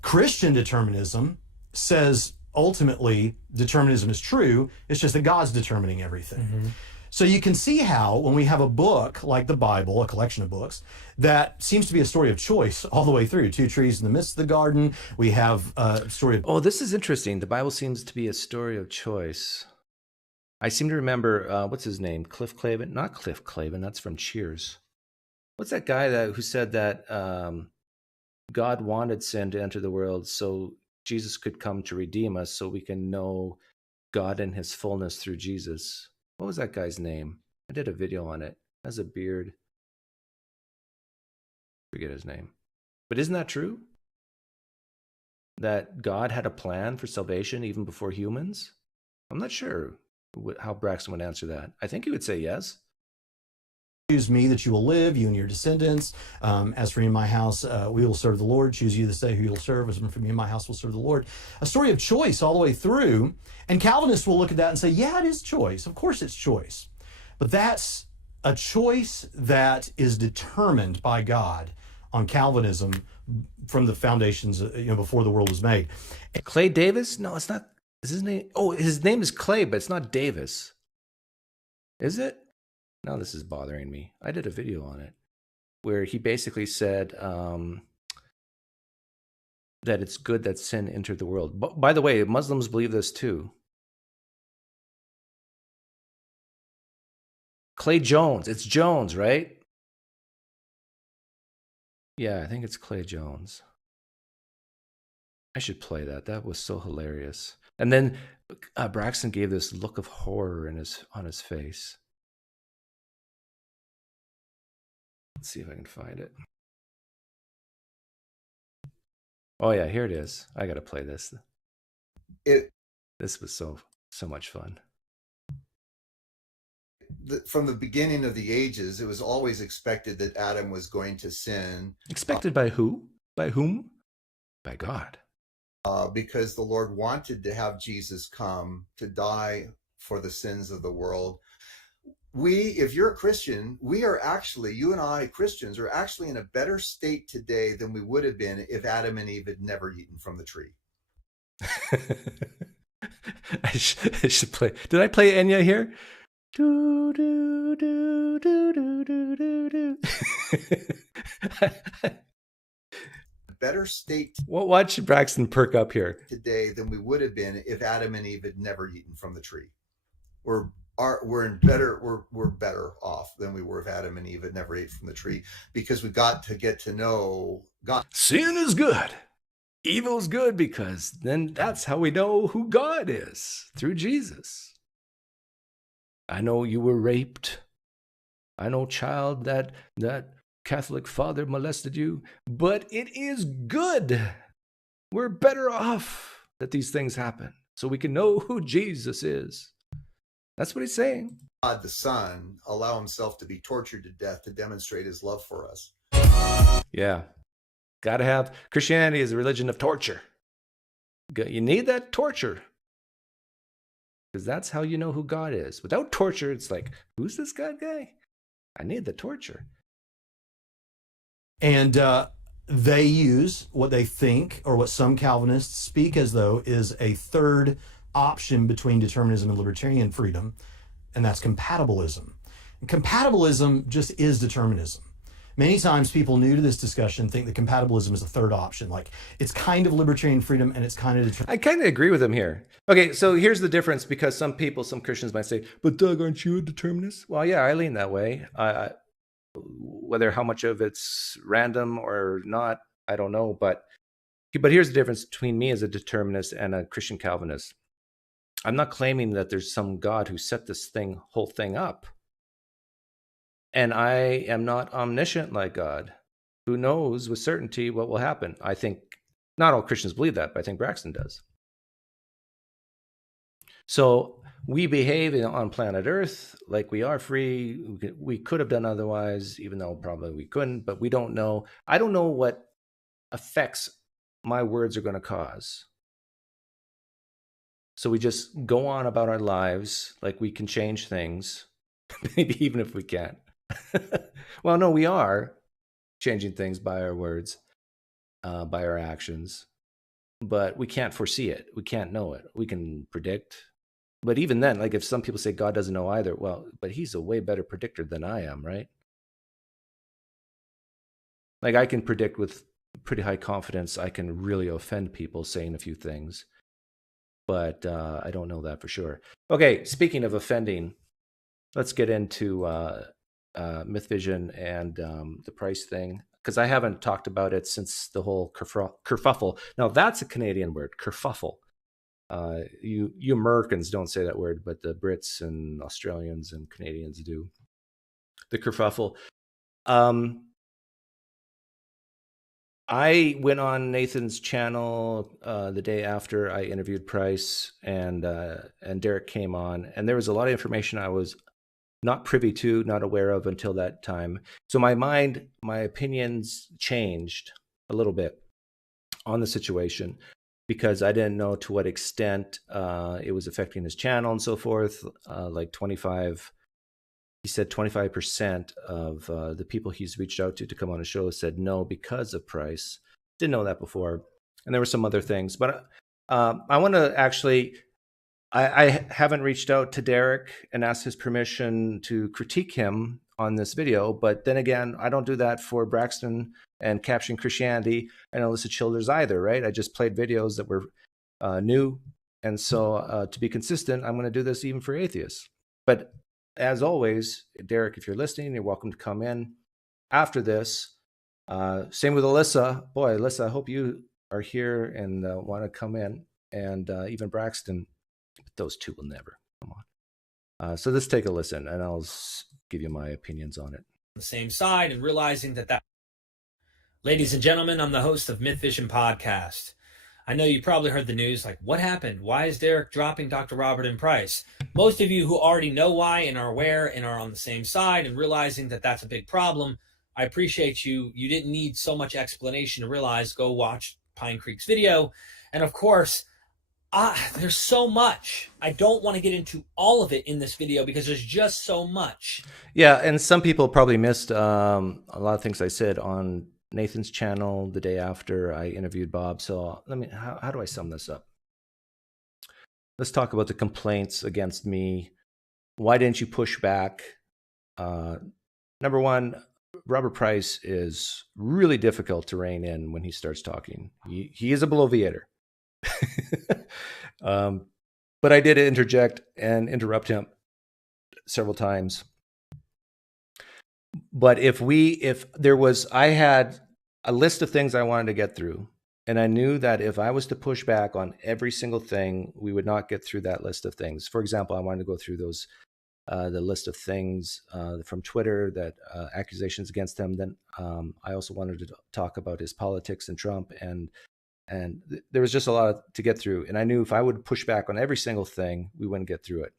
Christian determinism says ultimately determinism is true, it's just that God's determining everything. So you can see how when we have a book like the Bible, a collection of books, that seems to be a story of choice all the way through. 2 trees in the midst of the garden. We have a story of... Oh, this is interesting. The Bible seems to be a story of choice. I seem to remember, what's his name? Cliff Clavin? Not Cliff Clavin, that's from Cheers. What's that guy who said that God wanted sin to enter the world so Jesus could come to redeem us so we can know God in his fullness through Jesus? What was that guy's name? I did a video on it. He has a beard. Forget his name. But isn't that true? That God had a plan for salvation even before humans? I'm not sure how Braxton would answer that. I think he would say yes. Choose me that you will live, you and your descendants. As for me and my house, we will serve the Lord. Choose you this day who you'll serve. As for me and my house will serve the Lord. A story of choice all the way through. And Calvinists will look at that and say, yeah, it is choice. Of course it's choice. But that's a choice that is determined by God on Calvinism from the foundations, before the world was made. Clay Davis? No, it's not. Is his name? Oh, his name is Clay, but it's not Davis. Is it? Now this is bothering me. I did a video on it where he basically said, that it's good that sin entered the world. But by the way, Muslims believe this too. Clay Jones. It's Jones, right? Yeah, I think it's Clay Jones. I should play that. That was so hilarious. And then Braxton gave this look of horror on his face. Let's see if I can find it. Oh yeah, here it is. I gotta play this. This was so much fun. From the beginning of the ages, it was always expected that Adam was going to sin. Expected by who? By whom? By God. Because the Lord wanted to have Jesus come to die for the sins of the world. If you're a Christian, you and I, Christians, are actually in a better state today than we would have been if Adam and Eve had never eaten from the tree. I should play. Did I play Enya here? Do, do, do, do, do, do, do, do. Better state. Watch Braxton perk up here. Today than we would have been if Adam and Eve had never eaten from the tree. We're better off than we were if Adam and Eve had never ate from the tree, because we got to get to know God. Sin is good. Evil is good, because then that's how we know who God is, through Jesus. I know you were raped. I know, child, that Catholic father molested you, but it is good. We're better off that these things happen, so we can know who Jesus is. That's what he's saying. God the Son allow himself to be tortured to death to demonstrate his love for us. Yeah. Gotta have. Christianity is a religion of torture. You need that torture, because that's how you know who God is. Without torture, it's like, who's this God guy? I need the torture. And they use what they think, or what some Calvinists speak as though is a third option between determinism and libertarian freedom, and that's compatibilism. And compatibilism just is determinism. Many times people new to this discussion think that compatibilism is a third option. Like, it's kind of libertarian freedom and it's kind of determinism. I kind of agree with him here. Okay, so here's the difference, because some Christians might say, but Doug, aren't you a determinist? Well, yeah, I lean that way. Whether how much of it's random or not, I don't know. But here's the difference between me as a determinist and a Christian Calvinist. I'm not claiming that there's some God who set this whole thing up. And I am not omniscient like God, who knows with certainty what will happen. I think not all Christians believe that, but I think Braxton does. So we behave on planet Earth like we are free. We could have done otherwise, even though probably we couldn't, but we don't know. I don't know what effects my words are going to cause. So we just go on about our lives like we can change things, maybe even if we can't. Well, no, we are changing things by our words, by our actions, but we can't foresee it. We can't know it. We can predict. But even then, like, if some people say God doesn't know either, well, but he's a way better predictor than I am, right? Like, I can predict with pretty high confidence. I can really offend people saying a few things, but I don't know that for sure. Okay, speaking of offending, let's get into Mythvision and the price thing, because I haven't talked about it since the whole kerfuffle. Now, that's a Canadian word, kerfuffle. You Americans don't say that word, but the Brits and Australians and Canadians do. The kerfuffle. I went on Nathan's channel the day after I interviewed Price, and Derek came on, and there was a lot of information I was not privy to, not aware of until that time. So my opinions changed a little bit on the situation, because I didn't know to what extent it was affecting his channel and so forth. Like 25, he said 25% of the people he's reached out to come on a show said no because of Price. Didn't know that before. And there were some other things, but I want to actually, I haven't reached out to Derek and asked his permission to critique him on this video. But then again, I don't do that for Braxton and Capturing Christianity and Alisa Childers either, right? I just played videos that were new. And so to be consistent, I'm going to do this even for atheists. But as always, Derek, if you're listening, you're welcome to come in after this. Same with Alisa. Boy, Alisa, I hope you are here and want to come in. And even Braxton, those two will never. Come on. So let's take a listen, and I'll give you my opinions on it. The same side and realizing that. Ladies and gentlemen, I'm the host of Mythvision podcast. I know you probably heard the news, like, what happened? Why is Derek dropping Dr. Robert in price? Most of you who already know why and are aware and are on the same side and realizing that that's a big problem, I appreciate you. You didn't need so much explanation to realize. Go watch PineCreek's video. And of course, there's so much. I don't want to get into all of it in this video because there's just so much. Yeah, and some people probably missed a lot of things I said on Nathan's channel the day after I interviewed Bob. So how do I sum this up? Let's talk about the complaints against me. Why didn't you push back? Number one, Robert Price is really difficult to rein in when he starts talking. He is a bloviator. But I did interject and interrupt him several times. But I had a list of things I wanted to get through, and I knew that if I was to push back on every single thing, we would not get through that list of things. For example, I wanted to go through those, the list of things from Twitter, that accusations against him. Then I also wanted to talk about his politics and Trump, and there was just a lot to get through. And I knew if I would push back on every single thing, we wouldn't get through it.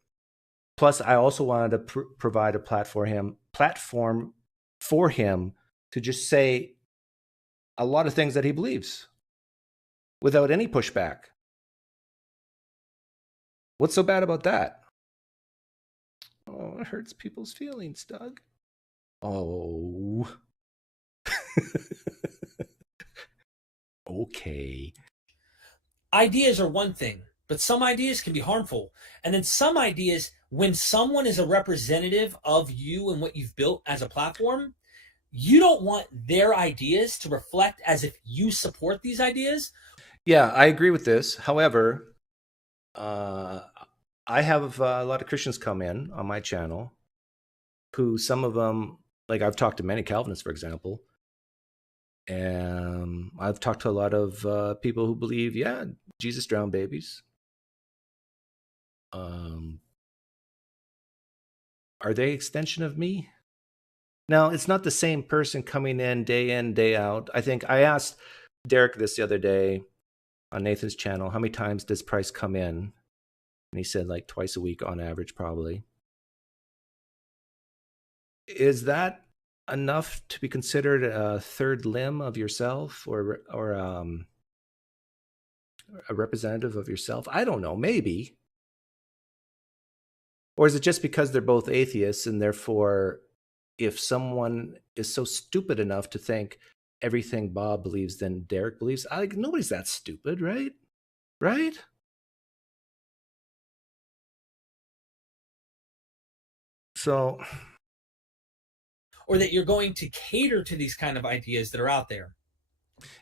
Plus, I also wanted to provide a platform for him to just say a lot of things that he believes without any pushback. What's so bad about that? Oh, it hurts people's feelings, Doug. Oh. Okay. Ideas are one thing, but some ideas can be harmful. And then some ideas, when someone is a representative of you and what you've built as a platform, you don't want their ideas to reflect as if you support these ideas. Yeah, I agree with this. However, I have a lot of Christians come in on my channel who, some of them, like I've talked to many Calvinists, for example, and I've talked to a lot of people who believe, yeah, Jesus drowned babies. Are they extension of me? Now, it's not the same person coming in, day out. I think I asked Derek this the other day on Nathan's channel, how many times does Price come in? And he said like twice a week on average, probably. Is that enough to be considered a third limb of yourself, or a representative of yourself? I don't know, maybe. Or is it just because they're both atheists, and therefore, if someone is so stupid enough to think everything Bob believes, then Derek believes? Nobody's that stupid, right? Right? So... Or that you're going to cater to these kind of ideas that are out there.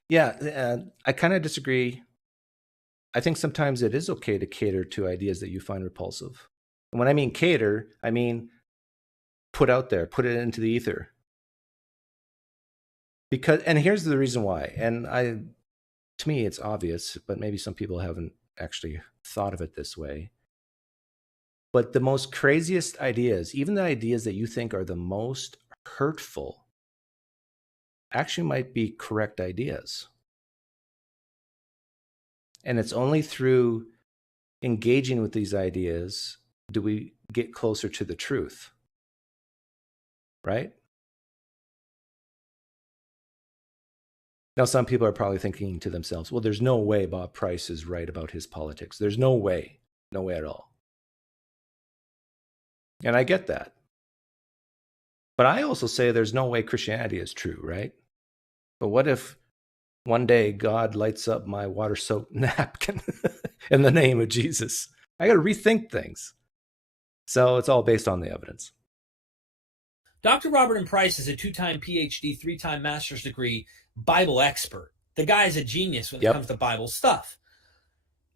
Yeah, I kind of disagree. I think sometimes it is okay to cater to ideas that you find repulsive. And when I mean cater, I mean put out there, put it into the ether. And here's the reason why. And to me, it's obvious, but maybe some people haven't actually thought of it this way. But the most craziest ideas, even the ideas that you think are the most hurtful, actually might be correct ideas. And it's only through engaging with these ideas do we get closer to the truth. Right? Now, some people are probably thinking to themselves, well, there's no way Bob Price is right about his politics. There's no way at all. And I get that. But I also say there's no way Christianity is true, right? But what if one day God lights up my water-soaked napkin in the name of Jesus? I got to rethink things. So it's all based on the evidence. Dr. Robert M. Price is a 2-time PhD, 3-time master's degree Bible expert. The guy is a genius when it comes to Bible stuff.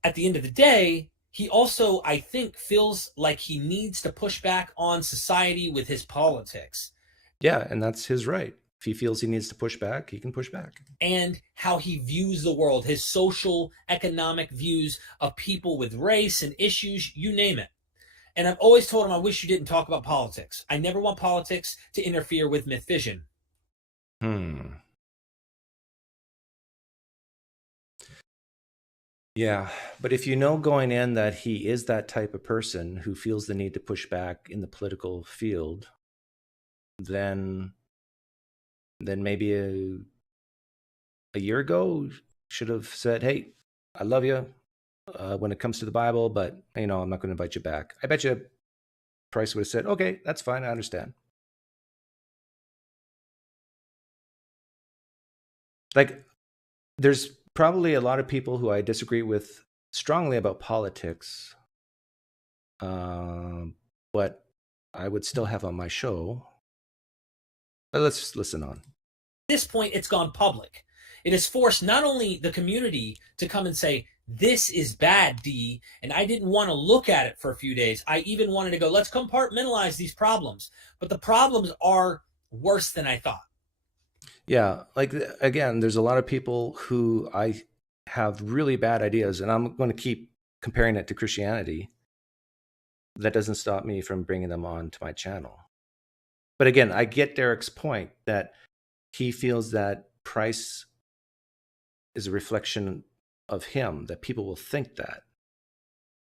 At the end of the day, he also, I think, feels like he needs to push back on society with his politics. Yeah, and that's his right. If he feels he needs to push back, he can push back. And how he views the world, his social, economic views of people with race and issues, you name it. And I've always told him, I wish you didn't talk about politics. I never want politics to interfere with Mythvision. Yeah, but if you know going in that he is that type of person who feels the need to push back in the political field, then maybe a year ago should have said, hey, I love you when it comes to the Bible, but I'm not going to invite you back. I bet you Price would have said, okay, that's fine, I understand. Like, there's probably a lot of people who I disagree with strongly about politics, but I would still have on my show. But let's listen on. At this point, it's gone public. It has forced not only the community to come and say, this is bad, D, and I didn't want to look at it for a few days. I even wanted to go, let's compartmentalize these problems. But the problems are worse than I thought. Yeah, like, again, there's a lot of people who I have really bad ideas, and I'm going to keep comparing it to Christianity. That doesn't stop me from bringing them on to my channel. But again, I get Derek's point that he feels that Price is a reflection of him, that people will think that.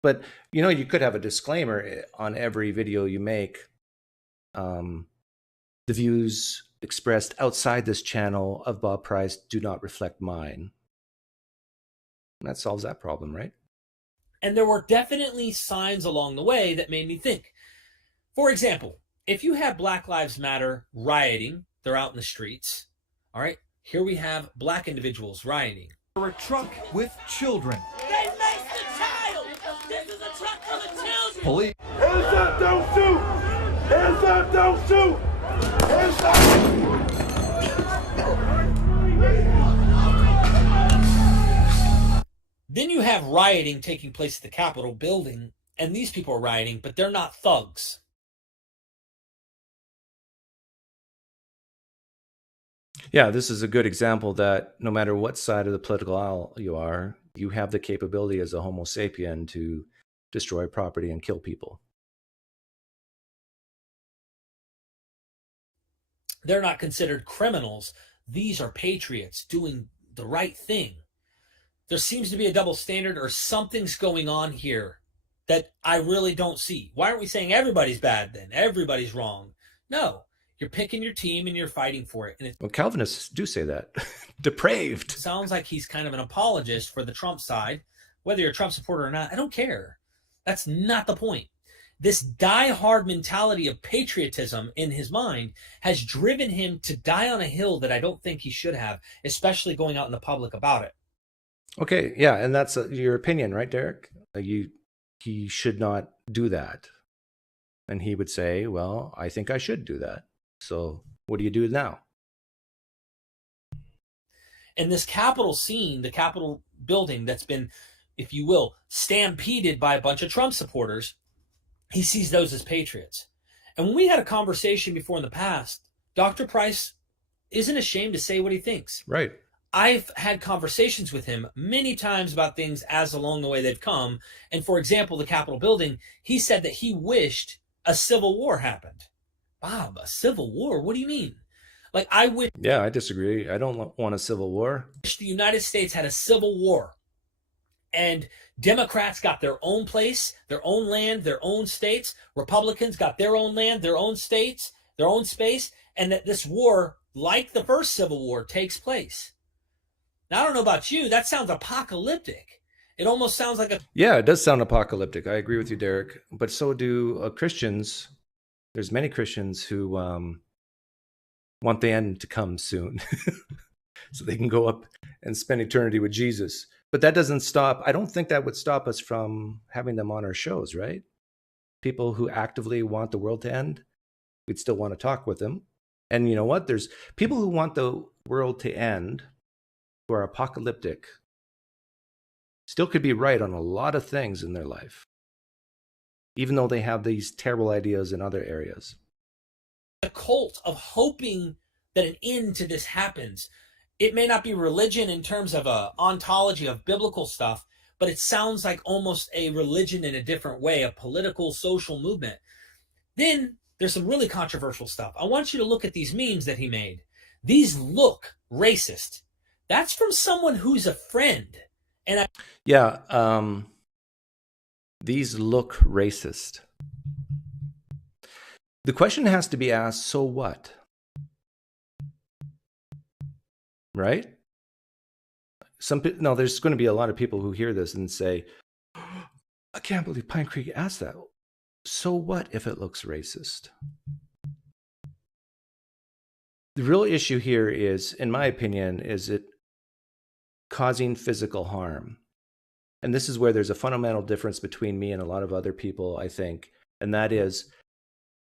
But, you could have a disclaimer on every video you make. The views expressed outside this channel of Bob Price do not reflect mine. And that solves that problem, right? And there were definitely signs along the way that made me think. For example, if you have Black Lives Matter rioting, they're out in the streets. All right, here we have black individuals rioting. A truck with children. They maced the child! This is a truck full of children! Police. Hands up, don't shoot! Hands up, don't shoot! Hands up! Then you have rioting taking place at the Capitol building, and these people are rioting, but they're not thugs. Yeah, this is a good example that no matter what side of the political aisle you are, you have the capability as a Homo sapien to destroy property and kill people. They're not considered criminals. These are patriots doing the right thing. There seems to be a double standard, or something's going on here that I really don't see. Why aren't we saying everybody's bad then? Everybody's wrong. No, you're picking your team and you're fighting for it. And Well, Calvinists do say that. Depraved. it sounds like he's kind of an apologist for the Trump side. Whether you're a Trump supporter or not, I don't care. That's not the point. This die-hard mentality of patriotism in his mind has driven him to die on a hill that I don't think he should have, especially going out in the public about it. Okay, yeah, and that's your opinion, right, Derek? He should not do that. And he would say, well, I think I should do that. So what do you do now? And this Capitol scene, the Capitol building that's been, if you will, stampeded by a bunch of Trump supporters, he sees those as patriots. And when we had a conversation before in the past, Dr. Price isn't ashamed to say what he thinks. Right. I've had conversations with him many times about things as along the way they've come. And for example, the Capitol building, he said that he wished a civil war happened. Bob, a civil war? What do you mean? Like, I wish... Yeah, I disagree. I don't want a civil war. The United States had a civil war. And Democrats got their own place, their own land, their own states. Republicans got their own land, their own states, their own space. And that this war, like the first Civil War, takes place. Now, I don't know about you. That sounds apocalyptic. It almost sounds like a... Yeah, it does sound apocalyptic. I agree with you, Derek. But so do Christians. There's many Christians who want the end to come soon so they can go up and spend eternity with Jesus. But that doesn't stop. I don't think that would stop us from having them on our shows, right? People who actively want the world to end. we'd still want to talk with him. And you know what? There's people who want the world to end, who are apocalyptic, still could be right on a lot of things in their life, even though they have these terrible ideas in other areas. A cult of hoping that an end to this happens. It may not be religion in terms of a ontology of biblical stuff, but it sounds like almost a religion in a different way, a political, social movement. Then there's some really controversial stuff. I want you to look at these memes that he made. These look racist. That's from someone who's a friend. And these look racist. The question has to be asked, so what? Right? There's going to be a lot of people who hear this and say, I can't believe PineCreek asked that. So what if it looks racist? The real issue here is, in my opinion, is it causing physical harm? And this is where there's a fundamental difference between me and a lot of other people, I think. And that is,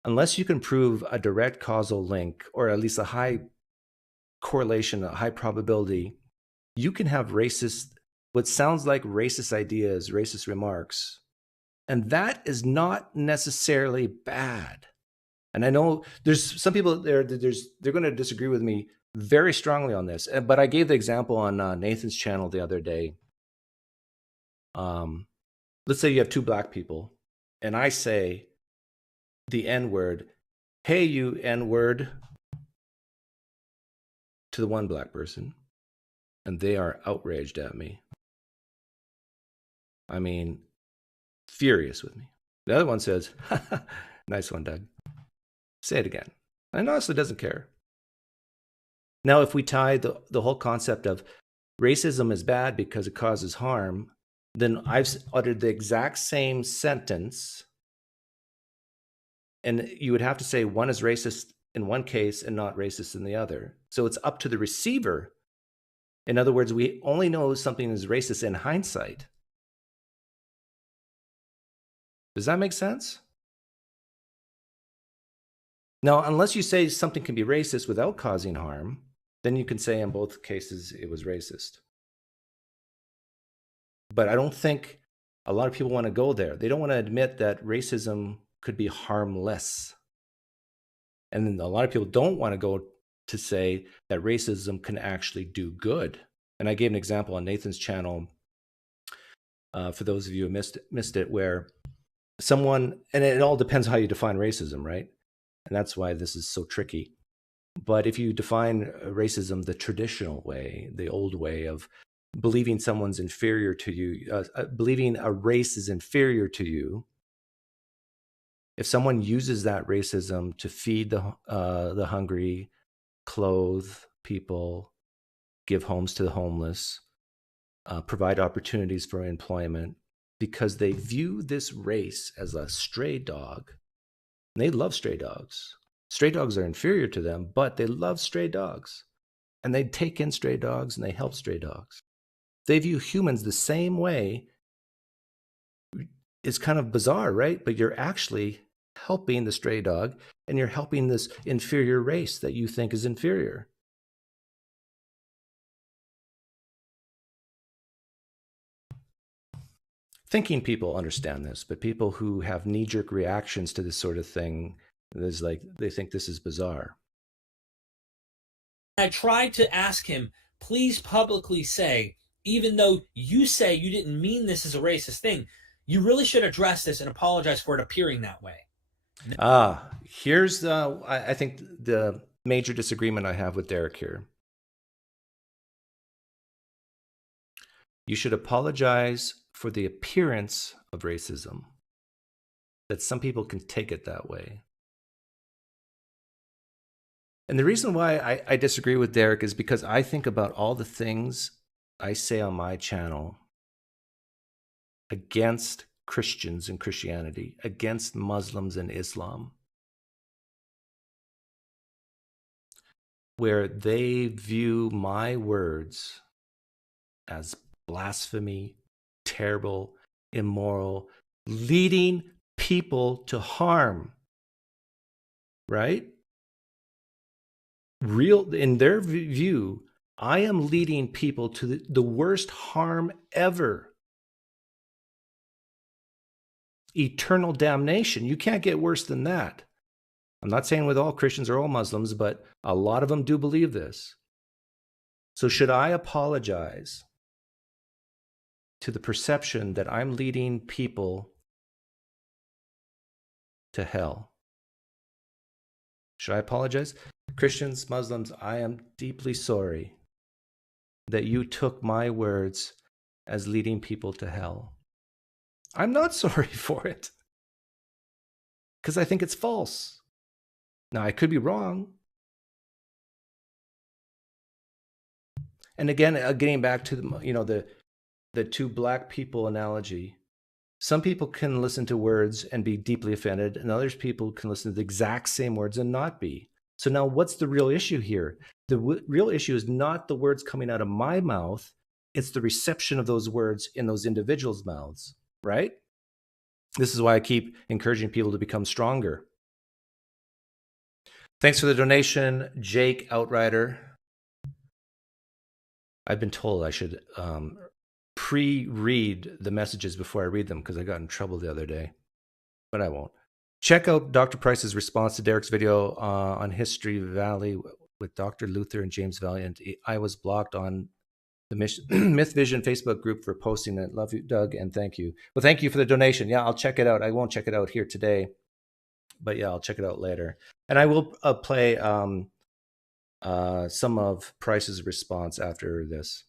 unless you can prove a direct causal link, or at least a high correlation, a high probability, you can have what sounds like racist ideas, racist remarks. And that is not necessarily bad. And I know there's some people they're going to disagree with me very strongly on this. But I gave the example on Nathan's channel the other day. Let's say you have two black people, and I say the N-word, hey, you N-word, to the one black person, and they are outraged at me. I mean, furious with me. The other one says, nice one, Doug. Say it again. And honestly doesn't care. Now, if we tie the whole concept of racism is bad because it causes harm, then I've uttered the exact same sentence, and you would have to say one is racist in one case and not racist in the other. So it's up to the receiver. In other words, we only know something is racist in hindsight. Does that make sense? Now, unless you say something can be racist without causing harm, then you can say in both cases it was racist. But I don't think a lot of people want to go there. They don't want to admit that racism could be harmless. And then a lot of people don't want to go to say that racism can actually do good. And I gave an example on Nathan's channel, for those of you who missed it, where someone, and it all depends how you define racism, right? And that's why this is so tricky. But if you define racism the traditional way, the old way of believing someone's inferior to you, believing a race is inferior to you, if someone uses that racism to feed the hungry, clothe people, give homes to the homeless, provide opportunities for employment, because they view this race as a stray dog, and they love stray dogs. Stray dogs are inferior to them, but they love stray dogs. And they take in stray dogs and they help stray dogs. They view humans the same way. It's kind of bizarre, right? But you're actually helping the stray dog, and you're helping this inferior race that you think is inferior. Thinking people understand this, but people who have knee-jerk reactions to this sort of thing, there's like, they think this is bizarre. I tried to ask him, please publicly say, even though you say you didn't mean this as a racist thing, you really should address this and apologize for it appearing that way. Here's I think the major disagreement I have with Derek here. You should apologize for the appearance of racism, that some people can take it that way. And the reason why I disagree with Derek is because I think about all the things I say on my channel against Christians and Christianity, against Muslims and Islam, where they view my words as blasphemy, terrible, immoral, leading people to harm. right? Real, in their view, I am leading people to the worst harm ever. Eternal damnation. You can't get worse than that. I'm not saying with all Christians or all Muslims, but a lot of them do believe this. So should I apologize to the perception that I'm leading people to hell? Should I apologize? Christians, Muslims, I am deeply sorry that you took my words as leading people to hell. I'm not sorry for it, because I think it's false. Now, I could be wrong. And again, getting back to the two black people analogy, some people can listen to words and be deeply offended, and others people can listen to the exact same words and not be. So now what's the real issue here? The real issue is not the words coming out of my mouth, it's the reception of those words in those individuals' mouths, right? This is why I keep encouraging people to become stronger. Thanks for the donation, Jake Outrider. I've been told I should pre-read the messages before I read them because I got in trouble the other day, but I won't. Check out Dr. Price's response to Derek's video on History Valley with Dr. Luther and James Valiant. I was blocked on the Mythvision Facebook group for posting it. Love you, Doug, and thank you. Well, thank you for the donation. Yeah, I'll check it out. I won't check it out here today, but yeah, I'll check it out later. And I will play some of Price's response after this.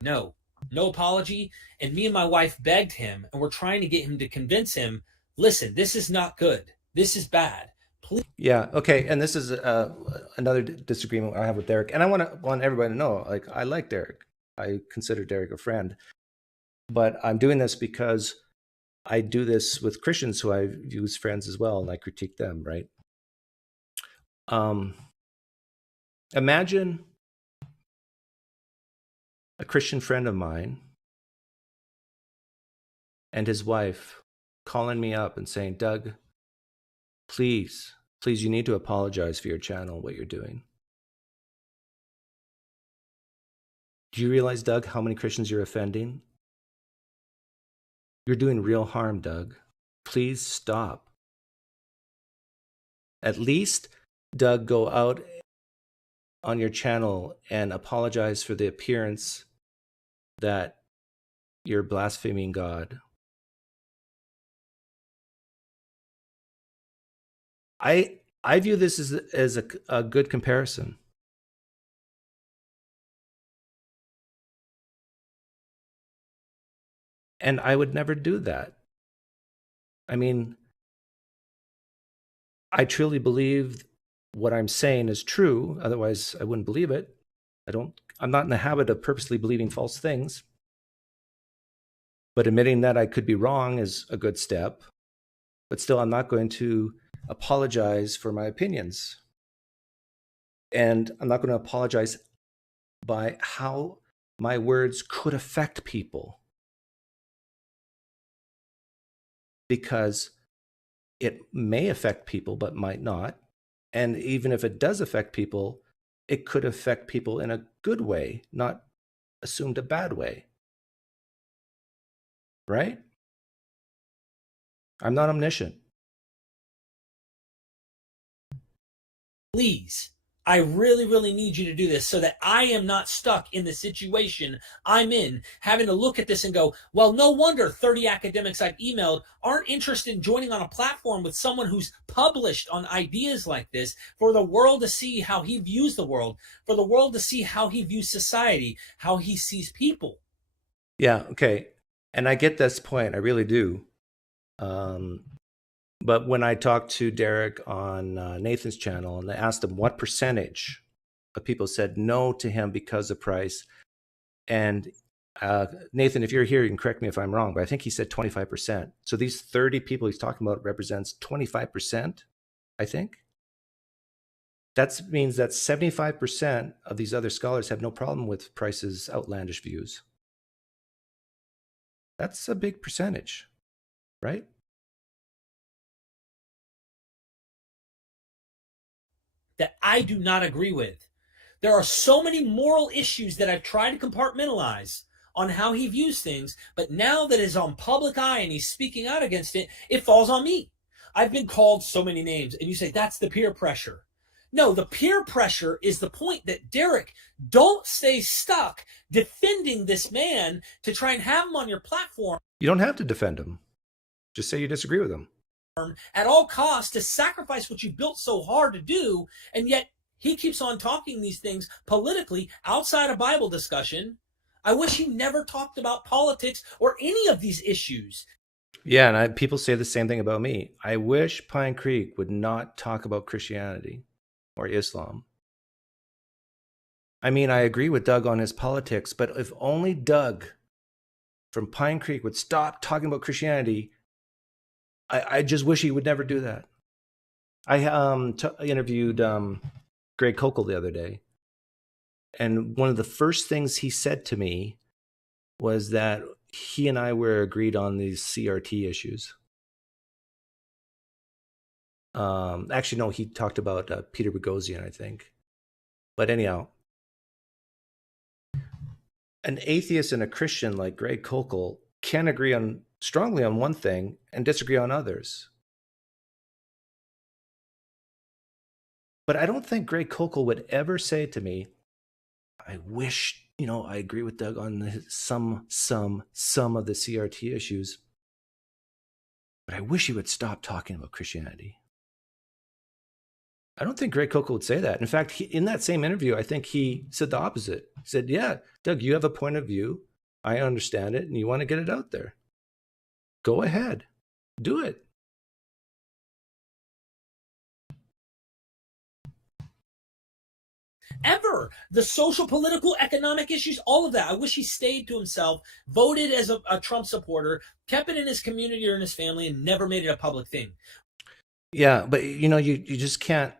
No apology. And me and my wife begged him, and we're trying to get him to convince him, listen, this is not good. This is bad. Please. Yeah. Okay. And this is another disagreement I have with Derek. And I want everybody to know, like, I like Derek. I consider Derek a friend. But I'm doing this because I do this with Christians who I view as friends as well, and I critique them, right? Imagine a Christian friend of mine and his wife calling me up and saying, Doug, please, you need to apologize for your channel, what you're doing. Do you realize, Doug, how many Christians you're offending? You're doing real harm, Doug. Please stop. At least, Doug, go out on your channel and apologize for the appearance that you're blaspheming God. I view this as a good comparison. And I would never do that. I mean, I truly believe what I'm saying is true. Otherwise, I wouldn't believe it. I'm not in the habit of purposely believing false things. But admitting that I could be wrong is a good step. But still, I'm not going to apologize for my opinions. And I'm not going to apologize by how my words could affect people. Because it may affect people, but might not. And even if it does affect people, it could affect people in a good way, not assumed a bad way. Right? I'm not omniscient. Please, I really, really need you to do this so that I am not stuck in the situation I'm in, having to look at this and go, well, no wonder 30 academics I've emailed aren't interested in joining on a platform with someone who's published on ideas like this for the world to see how he views the world, for the world to see how he views society, how he sees people. Yeah, okay. And I get this point. I really do. But when I talked to Derek on Nathan's channel and I asked him what percentage of people said no to him because of price, and Nathan, if you're here, you can correct me if I'm wrong, but I think he said 25%. So these 30 people he's talking about represents 25%, I think. That means that 75% of these other scholars have no problem with Price's outlandish views. That's a big percentage, right? that I do not agree with. There are so many moral issues that I've tried to compartmentalize on how he views things, but now that it's on public eye and he's speaking out against it, it falls on me. I've been called so many names, and you say, that's the peer pressure. No, the peer pressure is the point that, Derek, don't stay stuck defending this man to try and have him on your platform. You don't have to defend him. Just say you disagree with him. At all costs, to sacrifice what you built so hard to do, and yet he keeps on talking these things politically outside of Bible discussion. I wish he never talked about politics or any of these issues. Yeah, and people say the same thing about me. I wish PineCreek would not talk about Christianity or Islam. I mean, I agree with Doug on his politics, but if only Doug from PineCreek would stop talking about Christianity, I just wish he would never do that. I interviewed Greg Kokel the other day, and one of the first things he said to me was that he and I were agreed on these CRT issues. Actually, no, he talked about Peter Boghossian, I think. But anyhow, an atheist and a Christian like Greg Kokel can agree strongly on one thing and disagree on others. But I don't think Greg Kokel would ever say to me, I wish, I agree with Doug on some of the CRT issues, but I wish he would stop talking about Christianity. I don't think Greg Kokel would say that. In fact, in that same interview, I think he said the opposite. He said, yeah, Doug, you have a point of view. I understand it, and you want to get it out there. Go ahead. Do it. Ever. The social, political, economic issues, all of that. I wish he stayed to himself, voted as a Trump supporter, kept it in his community or in his family, and never made it a public thing. Yeah, but you just can't.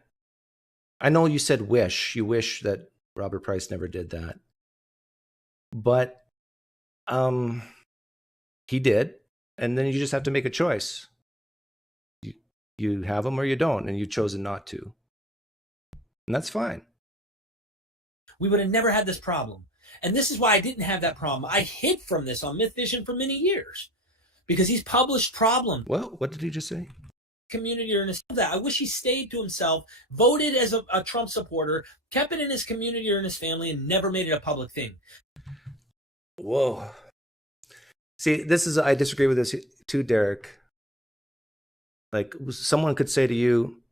I know you said wish. You wish that Robert Price never did that. But he did. And then you just have to make a choice. You have him or you don't, and you've chosen not to. And that's fine. We would have never had this problem. And this is why I didn't have that problem. I hid from this on Mythvision for many years because he's published problems. Well, what did he just say? Community or in his that. I wish he stayed to himself, voted as a Trump supporter, kept it in his community or in his family, and never made it a public thing. Whoa. See, I disagree with this too, Derek. Like, someone could say to you,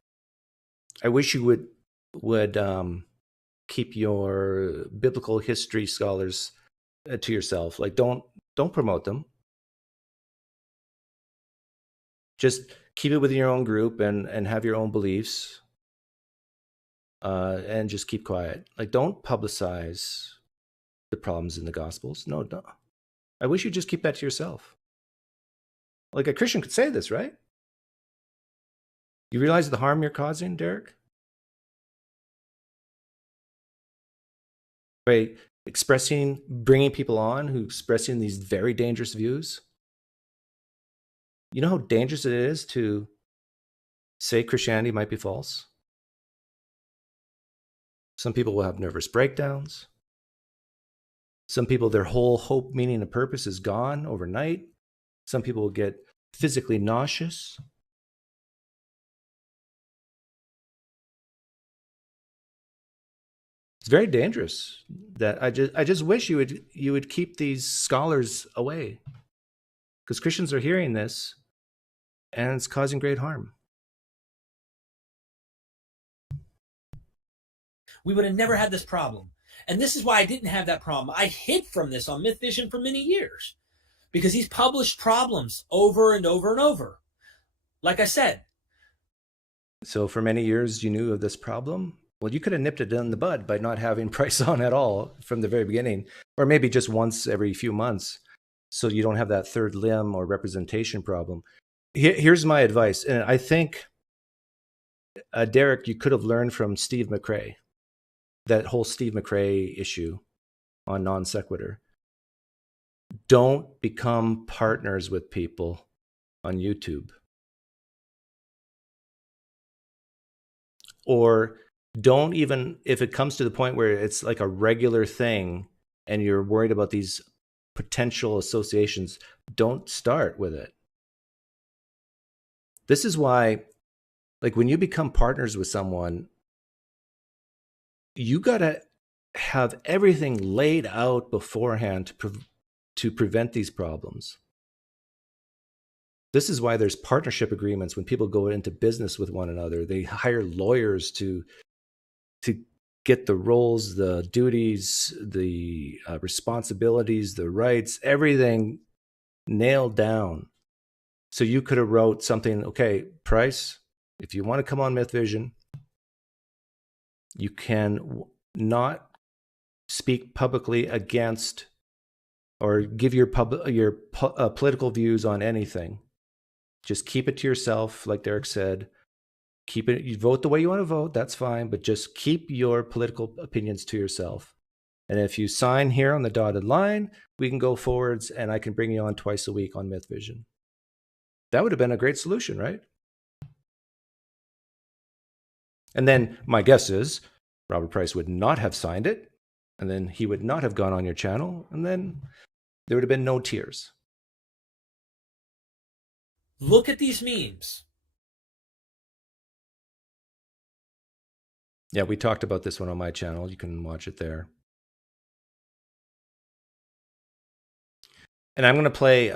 I wish you would keep your biblical history scholars to yourself. Like, don't promote them. Just keep it within your own group and have your own beliefs. And just keep quiet. Like, don't publicize the problems in the Gospels. No. I wish you'd just keep that to yourself. Like, a Christian could say this, right? You realize the harm you're causing, Derek? By bringing people on who expressing these very dangerous views. You know how dangerous it is to say Christianity might be false? Some people will have nervous breakdowns. Some people, their whole hope, meaning, and purpose is gone overnight. Some people will get physically nauseous. It's very dangerous. That I just wish you would keep these scholars away, because Christians are hearing this, and it's causing great harm. We would have never had this problem. And this is why I didn't have that problem. I hid from this on Mythvision for many years because he's published problems over and over and over. Like I said. So for many years, you knew of this problem? Well, you could have nipped it in the bud by not having Price on at all from the very beginning, or maybe just once every few months, so you don't have that third limb or representation problem. Here's my advice, and I think, Derek, you could have learned from Steve McRae, that whole Steve McRae issue on non sequitur. Don't become partners with people on YouTube. Or don't even, if it comes to the point where it's like a regular thing and you're worried about these potential associations, don't start with it. This is why, like, when you become partners with someone, you got to have everything laid out beforehand to prevent these problems. This is why there's partnership agreements. When people go into business with one another, they hire lawyers to get the roles, the duties, the responsibilities, the rights, everything nailed down. So you could have wrote something, okay, Price, if you want to come on Mythvision, you can not speak publicly against or give your political views on anything. Just keep it to yourself, like Derek said. Keep it. You vote the way you want to vote. That's fine, but just keep your political opinions to yourself. And if you sign here on the dotted line, we can go forwards, and I can bring you on twice a week on Mythvision. That would have been a great solution, right? And then my guess is Robert Price would not have signed it, and then he would not have gone on your channel, and then there would have been no tears. Look at these memes. Yeah, we talked about this one on my channel. You can watch it there. And I'm going to play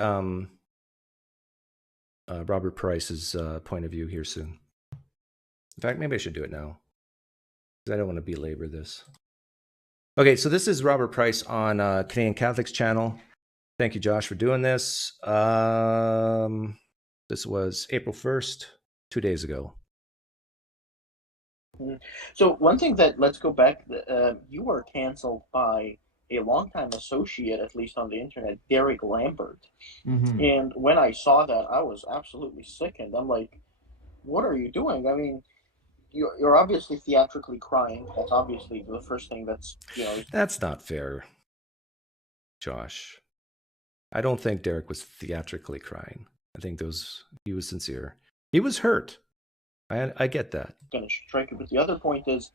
Robert Price's point of view here soon. In fact, maybe I should do it now, because I don't want to belabor this. Okay, so this is Robert Price on Canadian Catholics channel. Thank you, Josh, for doing this. This was April 1st, 2 days ago. So one thing that, let's go back, you were canceled by a longtime associate, at least on the internet, Derek Lambert. Mm-hmm. And when I saw that, I was absolutely sickened. I'm like, what are you doing? I mean, you're obviously theatrically crying. That's obviously the first thing that's, That's not fair, Josh. I don't think Derek was theatrically crying. I think he was sincere. He was hurt. I get that. Going to strike it. But the other point is,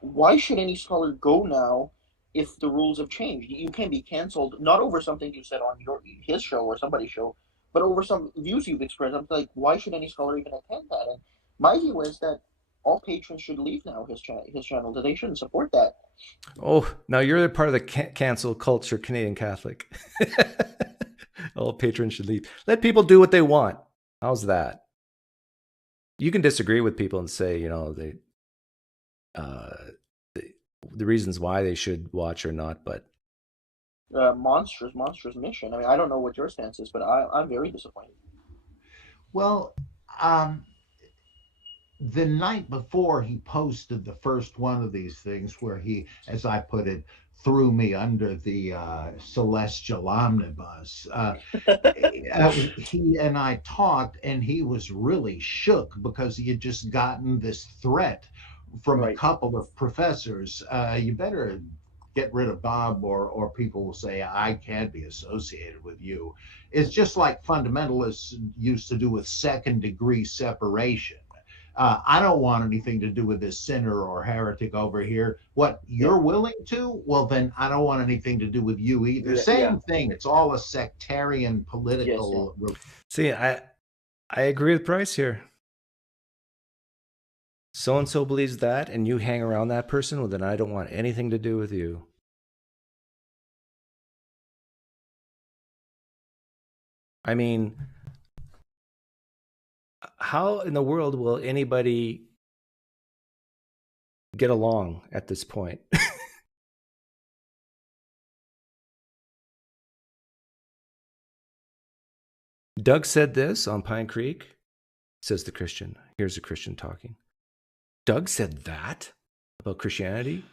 why should any scholar go now if the rules have changed? You can be canceled, not over something you said on his show or somebody's show, but over some views you've expressed. I'm like, why should any scholar even attend that? And my view is that all patrons should leave now his channel. That they shouldn't support that. Oh, now you're part of the cancel culture, Canadian Catholic. All patrons should leave. Let people do what they want. How's that? You can disagree with people and say, the reasons why they should watch or not, but monstrous mission. I mean, I don't know what your stance is, but I'm very disappointed. Well, the night before he posted the first one of these things where he, as I put it, threw me under the celestial omnibus. He and I talked, and he was really shook because he had just gotten this threat from a couple of professors. You better get rid of Bob, or people will say, I can't be associated with you. It's just like fundamentalists used to do with second-degree separation. I don't want anything to do with this sinner or heretic over here. What, you're willing to? Well, then I don't want anything to do with you either. Same thing. It's all a sectarian political. See, I agree with Price here. So-and-so believes that, and you hang around that person, well, then I don't want anything to do with you. I mean, how in the world will anybody get along at this point? Doug said this on PineCreek, says the Christian. Here's a Christian talking. Doug said that about Christianity?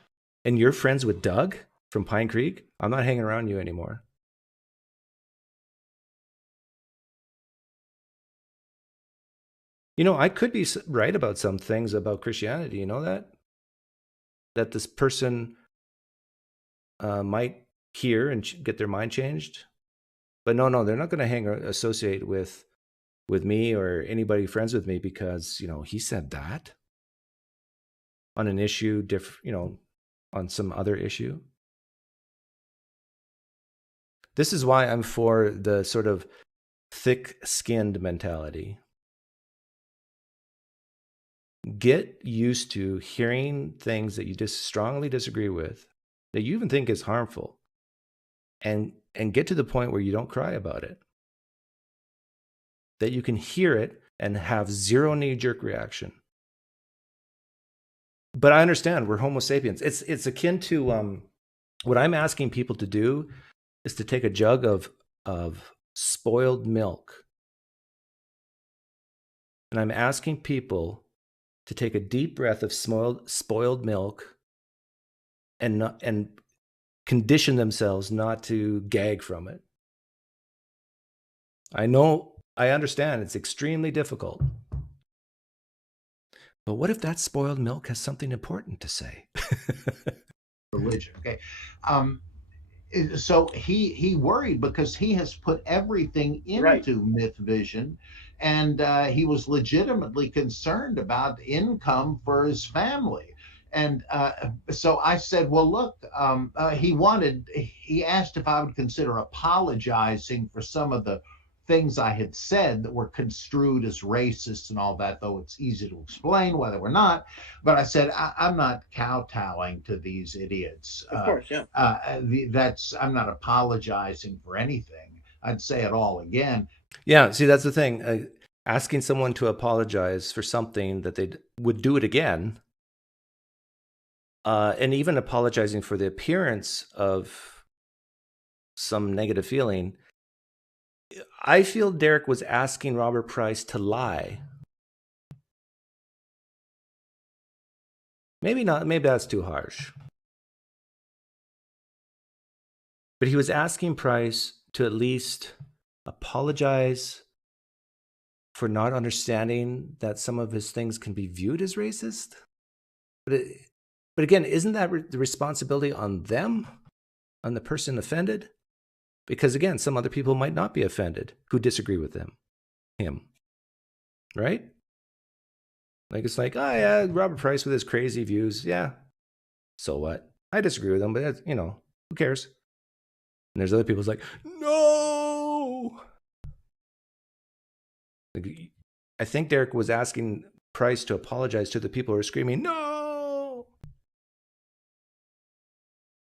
And you're friends with Doug from PineCreek? I'm not hanging around you anymore. I could be right about some things about Christianity. You know that? That this person might hear and get their mind changed. But no, they're not going to associate with me or anybody friends with me because, he said that. on an issue, on some other issue. This is why I'm for the sort of thick-skinned mentality. Get used to hearing things that you just strongly disagree with, that you even think is harmful, and get to the point where you don't cry about it. That you can hear it and have zero knee-jerk reaction. But I understand we're Homo sapiens. It's akin to what I'm asking people to do is to take a jug of spoiled milk, and I'm asking people to take a deep breath of spoiled milk and condition themselves not to gag from it. I understand it's extremely difficult. But what if that spoiled milk has something important to say? Religion, okay. So he worried because he has put everything into Mythvision, and he was legitimately concerned about income for his family. And so I said, well, look, he asked if I would consider apologizing for some of the things I had said that were construed as racist and all that, though it's easy to explain why they were not. But I said, I'm not kowtowing to these idiots. Of course, yeah. I'm not apologizing for anything. I'd say it all again. Yeah, see, that's the thing. Asking someone to apologize for something that they would do it again, and even apologizing for the appearance of some negative feeling. I feel Derek was asking Robert Price to lie. Maybe not, maybe that's too harsh. But he was asking Price to at least apologize for not understanding that some of his things can be viewed as racist. But again, isn't that the responsibility on them, on the person offended? Because again, some other people might not be offended who disagree with him, right? Like it's like, oh yeah, Robert Price with his crazy views, yeah. So what? I disagree with him, but that's, who cares? And there's other people's like, no. Like, I think Derek was asking Price to apologize to the people who are screaming, no.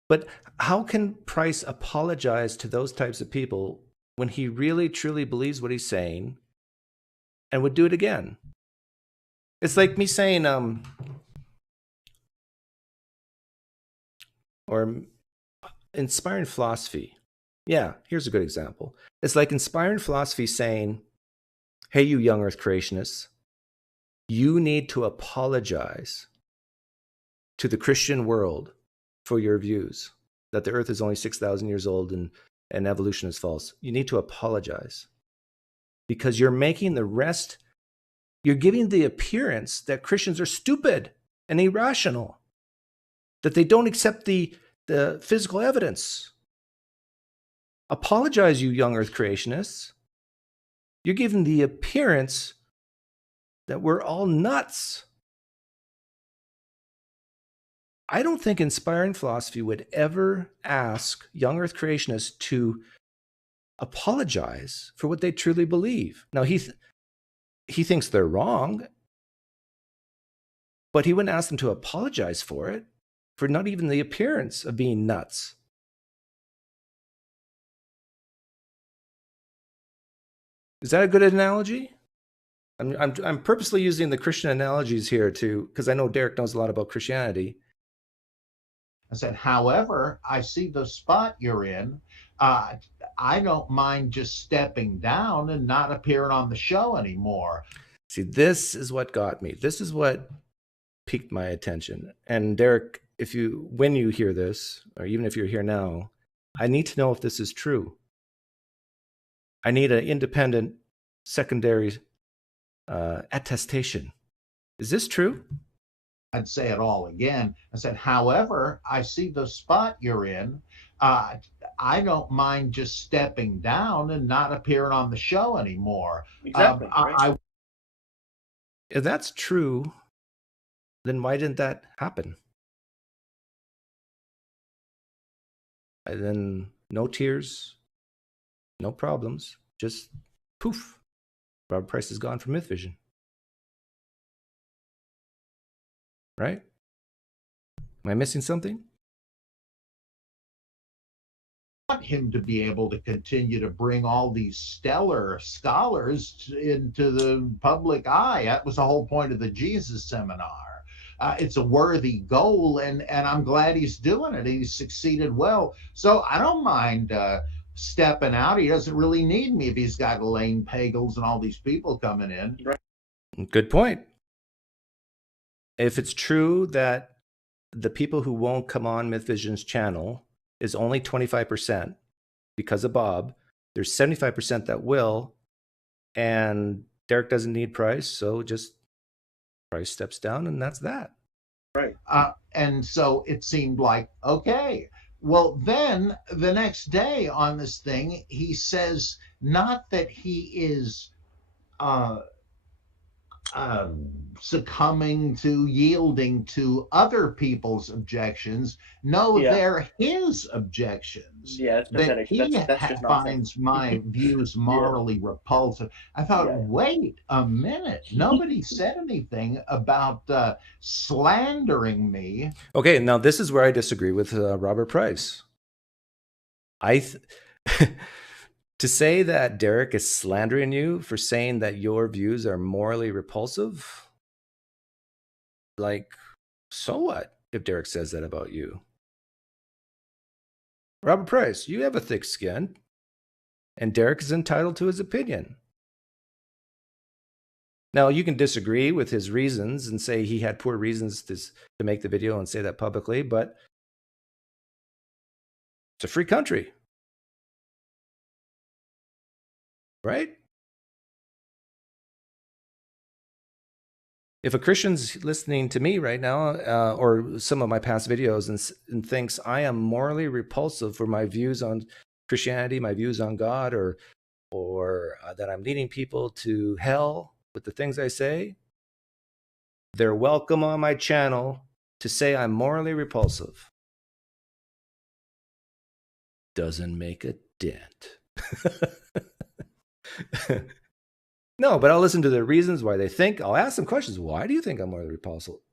But how can Price apologize to those types of people when he really, truly believes what he's saying and would do it again? It's like me saying, or inspiring philosophy. Yeah, here's a good example. It's like inspiring philosophy saying, hey, you young earth creationists, you need to apologize to the Christian world for your views, that the earth is only 6,000 years old and evolution is false. You need to apologize because you're making the rest, you're giving the appearance that Christians are stupid and irrational, that they don't accept the physical evidence. Apologize, you young earth creationists. You're giving the appearance that we're all nuts. I don't think inspiring philosophy would ever ask young earth creationists to apologize for what they truly believe. Now, he thinks they're wrong, but he wouldn't ask them to apologize for it, for not even the appearance of being nuts. Is that a good analogy? I'm purposely using the Christian analogies here because I know Derek knows a lot about Christianity. I said, however, I see the spot you're in. I don't mind just stepping down and not appearing on the show anymore. See, this is what got me. This is what piqued my attention. And Derek, when you hear this, or even if you're here now, I need to know if this is true. I need an independent secondary attestation. Is this true? I'd say it all again. I said, however, I see the spot you're in. I don't mind just stepping down and not appearing on the show anymore. Exactly. If that's true, Then why didn't that happen? And then no tears, no problems, just poof. Robert Price is gone from Mythvision. Right? Am I missing something? Want him to be able to continue to bring all these stellar scholars into the public eye. That was the whole point of the Jesus seminar. It's a worthy goal, and I'm glad he's doing it. He's succeeded well. So I don't mind stepping out. He doesn't really need me if he's got Elaine Pagels and all these people coming in. Good point. If it's true that the people who won't come on Mythvision's channel is only 25% because of Bob, there's 75% that will, and Derek doesn't need Price, so just Price steps down, and that's that. Right. And so it seemed like, okay. Well, then the next day on this thing, he says not that he is succumbing to yielding to other people's objections. No, they're his objections. Yeah, it's that pathetic. he That's just finds my views morally repulsive. I thought, wait a minute. Nobody said anything about slandering me. Okay, now this is where I disagree with Robert Price. To say that Derek is slandering you for saying that your views are morally repulsive, like, so what if Derek says that about you? Robert Price, you have a thick skin, and Derek is entitled to his opinion. Now, you can disagree with his reasons and say he had poor reasons to make the video and say that publicly, but it's a free country. Right? If a Christian's listening to me right now, or some of my past videos, and thinks I am morally repulsive for my views on Christianity, my views on God, or that I'm leading people to hell with the things I say, they're welcome on my channel to say I'm morally repulsive. Doesn't make a dent. No, but I'll listen to their reasons why they think. I'll ask them questions. Why do you think I'm morally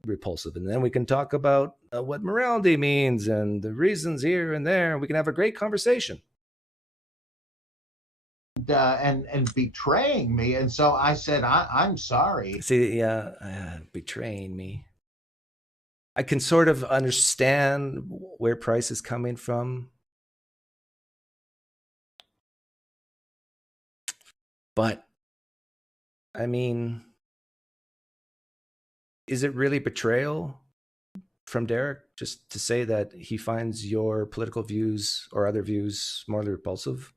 repulsive? And then we can talk about what morality means and the reasons here and there. And we can have a great conversation. And betraying me. And so I said, I'm sorry. See, betraying me. I can sort of understand where Price is coming from. But, I mean, is it really betrayal from Derek just to say that he finds your political views or other views morally repulsive?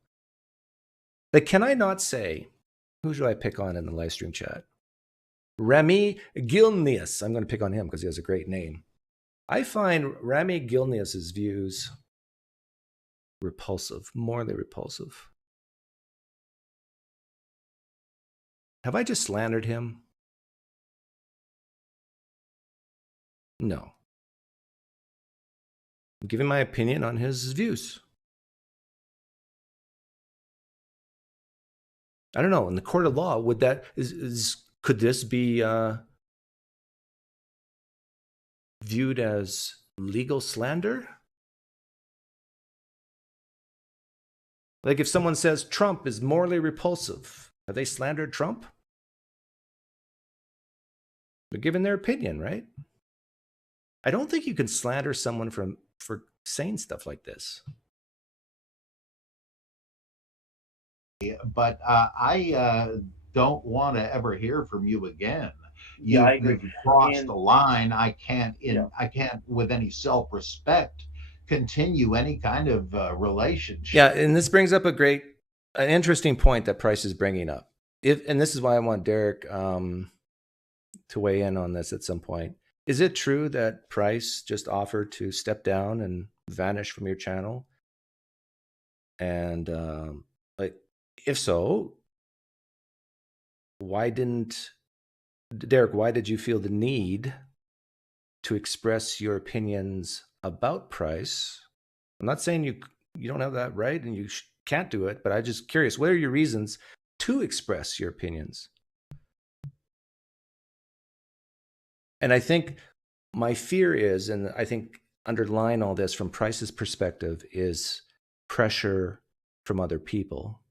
Like, can I not say, who should I pick on in the live stream chat? Remy Gilnius. I'm going to pick on him because he has a great name. I find Remy Gilnius's views repulsive, morally repulsive. Have I just slandered him? No. I'm giving my opinion on his views. I don't know. In the court of law, would that could this be viewed as legal slander? Like if someone says Trump is morally repulsive, have they slandered Trump? They're giving their opinion, right? I don't think you can slander someone for saying stuff like this. But I don't want to ever hear from you again. You've crossed the line. I can't, with any self-respect, continue any kind of relationship. Yeah, and this brings up an interesting point that Price is bringing up. And this is why I want Derek to weigh in on this at some point. Is it true that Price just offered to step down and vanish from your channel? And if so, why did you feel the need to express your opinions about Price. I'm not saying you don't have that right and you can't do it, but I'm just curious, what are your reasons to express your opinions? And I think my fear is, and I think underlying all this from Price's perspective, is pressure from other people.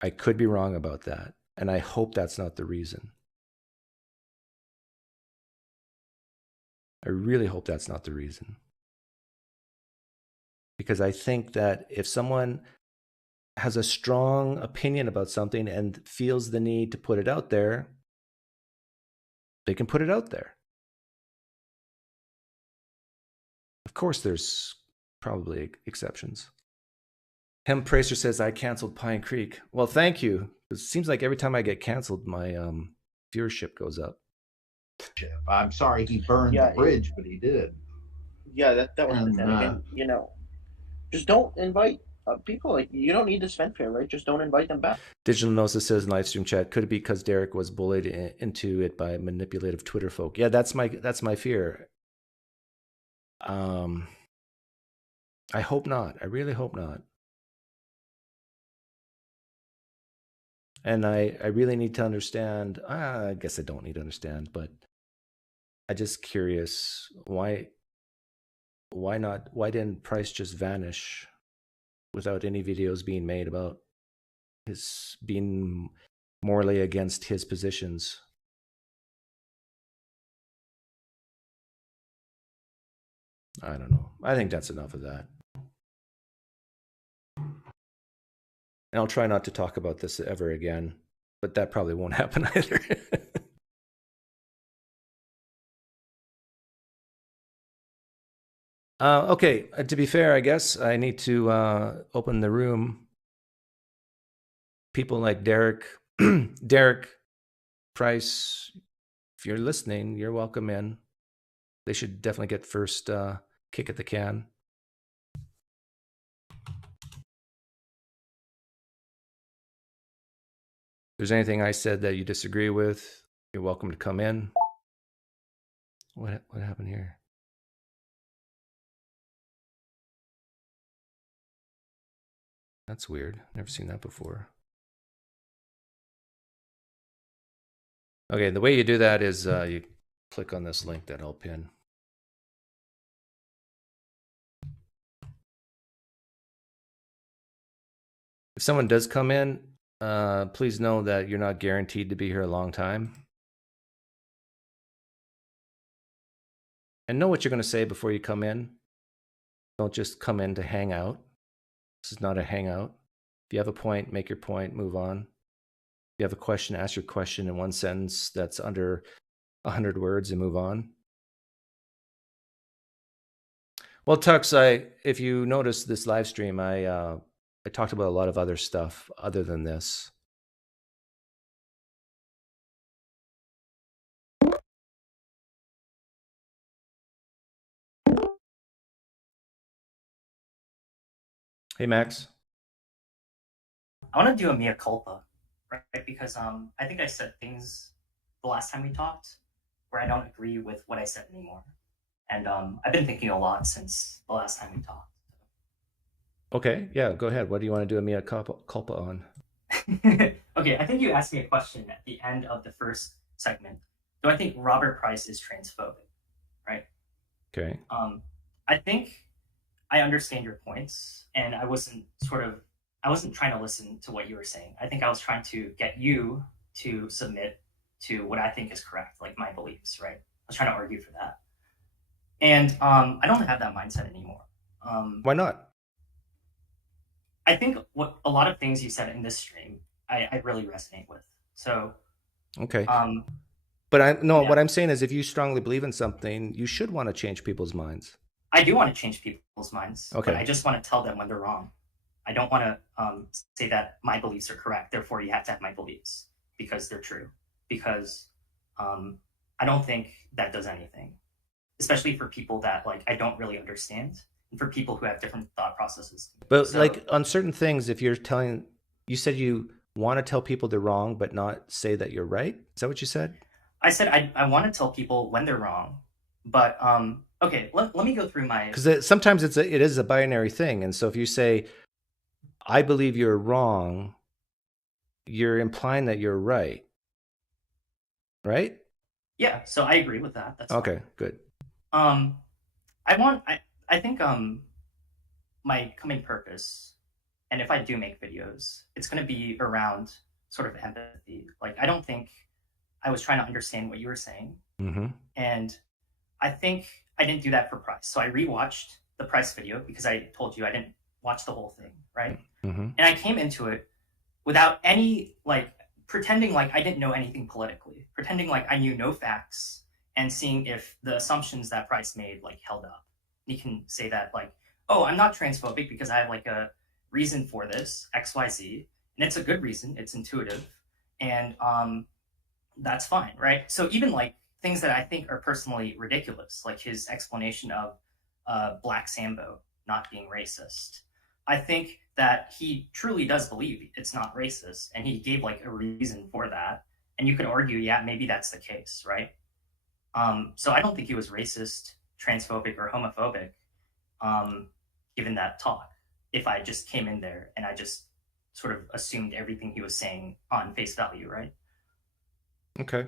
I could be wrong about that, and I hope that's not the reason. I really hope that's not the reason. Because I think that if someone has a strong opinion about something and feels the need to put it out there, they can put it out there. Of course, there's probably exceptions. Hem Pracer says, I canceled PineCreek. Well, thank you. It seems like every time I get canceled, my viewership goes up. I'm sorry he burned the bridge, but he did. Yeah, that was pathetic. And, you know, just don't invite people. Like, you don't need this fanfare, right? Just don't invite them back. Digital Gnosis says in live stream chat, could it be because Derek was bullied into it by manipulative Twitter folk? Yeah, that's my fear. I hope not. I really hope not. And I really need to understand. I guess I don't need to understand, but I'm just curious why not? Why didn't Price just vanish without any videos being made about his being morally against his positions? I don't know. I think that's enough of that. And I'll try not to talk about this ever again, but that probably won't happen either. Okay, to be fair, I guess I need to open the room. People like Derek, Derek Price, if you're listening, you're welcome in. They should definitely get first kick at the can. If there's anything I said that you disagree with, you're welcome to come in. What happened here? That's weird. Never seen that before. Okay, the way you do that is you click on this link that I'll pin. If someone does come in, please know that you're not guaranteed to be here a long time. And know what you're going to say before you come in. Don't just come in to hang out. This is not a hangout. If you have a point, make your point, move on. If you have a question, ask your question in one sentence that's under 100 words and move on. Well, Tux, if you noticed this live stream, I talked about a lot of other stuff other than this. Hey, Max. I want to do a mea culpa, right? Because I think I said things the last time we talked where I don't agree with what I said anymore. And I've been thinking a lot since the last time we talked. Okay, yeah, go ahead. What do you want to do a mea culpa on? Okay, I think you asked me a question at the end of the first segment. Do I think Robert Price is transphobic, right? Okay. I think I understand your points, and I wasn't trying to listen to what you were saying. I think I was trying to get you to submit to what I think is correct, like my beliefs, right? I was trying to argue for that. And I don't have that mindset anymore. Why not? I think what a lot of things you said in this stream, I really resonate with. So, okay. But what I'm saying is if you strongly believe in something, you should want to change people's minds. I do want to change people's minds. Okay. But I just want to tell them when they're wrong. I don't want to say that my beliefs are correct. Therefore, you have to have my beliefs because they're true. Because I don't think that does anything, especially for people that I don't really understand, and for people who have different thought processes. But on certain things, if you said you want to tell people they're wrong, but not say that you're right. Is that what you said? I said I want to tell people when they're wrong, but okay, let me go through my... Because sometimes it is a binary thing. And so if you say, I believe you're wrong, you're implying that you're right. Right? Yeah, so I agree with that. That's okay, fine. Good. I think my coming purpose, and if I do make videos, it's going to be around sort of empathy. Like, I don't think I was trying to understand what you were saying. Mm-hmm. And I think I didn't do that for Price. So I rewatched the Price video because I told you I didn't watch the whole thing, right? Mm-hmm. And I came into it without any, like, pretending like I didn't know anything politically, pretending like I knew no facts, and seeing if the assumptions that Price made, like, held up. You can say that, like, oh, I'm not transphobic because I have, like, a reason for this, XYZ, and it's a good reason, it's intuitive, and that's fine, right? So even, like, things that I think are personally ridiculous, like his explanation of Black Sambo not being racist, I think that he truly does believe it's not racist, and he gave, like, a reason for that, and you could argue, yeah, maybe that's the case, right? So I don't think he was racist, transphobic, or homophobic, given that talk, if I just came in there and I just sort of assumed everything he was saying on face value, right? Okay.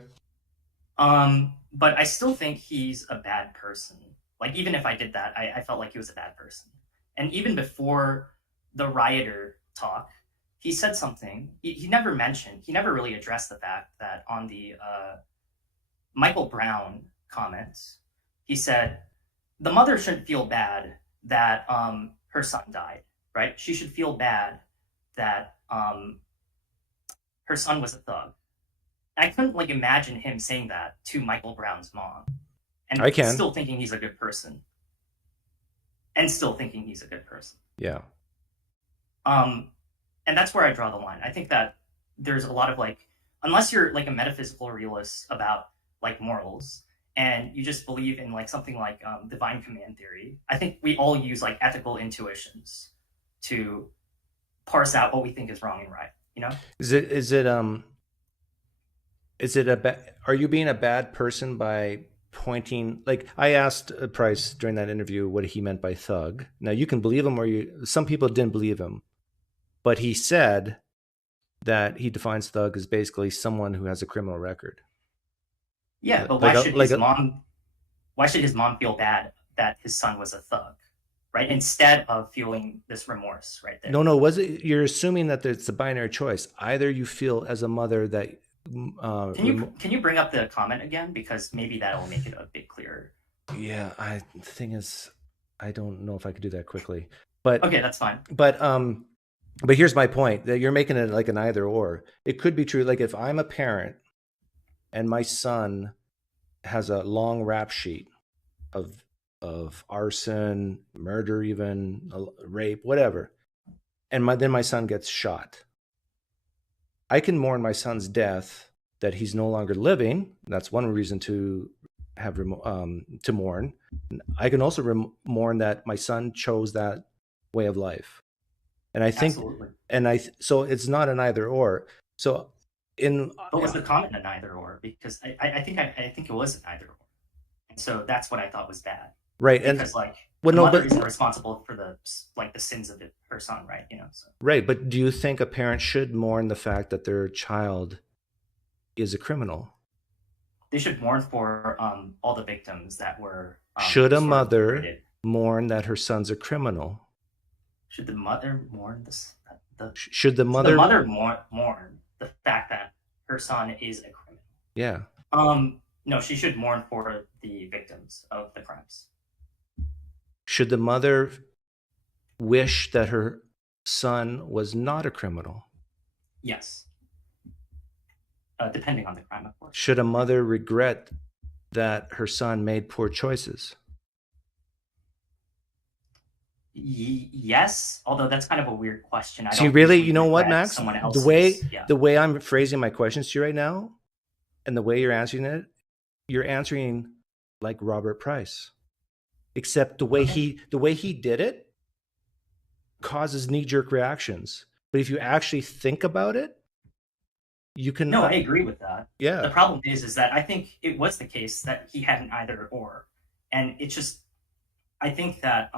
But I still think he's a bad person. Like, even if I did that, I felt like he was a bad person. And even before the rioter talk, he said something. He never really addressed the fact that on the Michael Brown comments, he said, the mother shouldn't feel bad that her son died, right? She should feel bad that her son was a thug. I couldn't, like, imagine him saying that to Michael Brown's mom, and I can. still thinking he's a good person. Yeah. And that's where I draw the line. I think that there's a lot of, like, unless you're, like, a metaphysical realist about, like, morals, and you just believe in, like, something like divine command theory, I think we all use, like, ethical intuitions to parse out what we think is wrong and right, you know? Are you being a bad person by pointing, like, I asked Price during that interview what he meant by thug. Now, you can believe him, or some people didn't believe him, but he said that he defines thug as basically someone who has a criminal record. Yeah, but why should his mom feel bad that his son was a thug, right? Instead of feeling this remorse right there. No, you're assuming that it's a binary choice. Either you feel as a mother that can you bring up the comment again, because maybe that'll make it a bit clearer. Yeah, the thing is, I don't know if I could do that quickly, but okay, that's fine. But here's my point, that you're making it like an either or. It could be true, like, if I'm a parent and my son has a long rap sheet of arson, murder, even rape, whatever, and then my son gets shot, I can mourn my son's death, that he's no longer living. That's one reason to have to mourn. I can also mourn that my son chose that way of life, and I think, absolutely. So it's not an either or. So but was the comment an either or? Because I think it was an either or, and so that's what I thought was bad. Right, because, like, the mother isn't responsible for the sins of her son, right? You know. So. Right, but do you think a parent should mourn the fact that their child is a criminal? They should mourn for all the victims that were. Should a mother mourn that her son's a criminal? Should the mother mourn this? Should the mother mourn the fact that her son is a criminal? Yeah. No, she should mourn for the victims of the crimes. Should the mother wish that her son was not a criminal? Yes. Depending on the crime, of course. Should a mother regret that her son made poor choices? Yes, although that's kind of a weird question. See, really, you know what, Max? The way I'm phrasing my questions to you right now, and the way you're answering it, you're answering like Robert Price. Except the way he did it causes knee-jerk reactions. But if you actually think about it, you can. No, I agree with that. Yeah. The problem is that I think it was the case that he had an either or, and it's just, I think that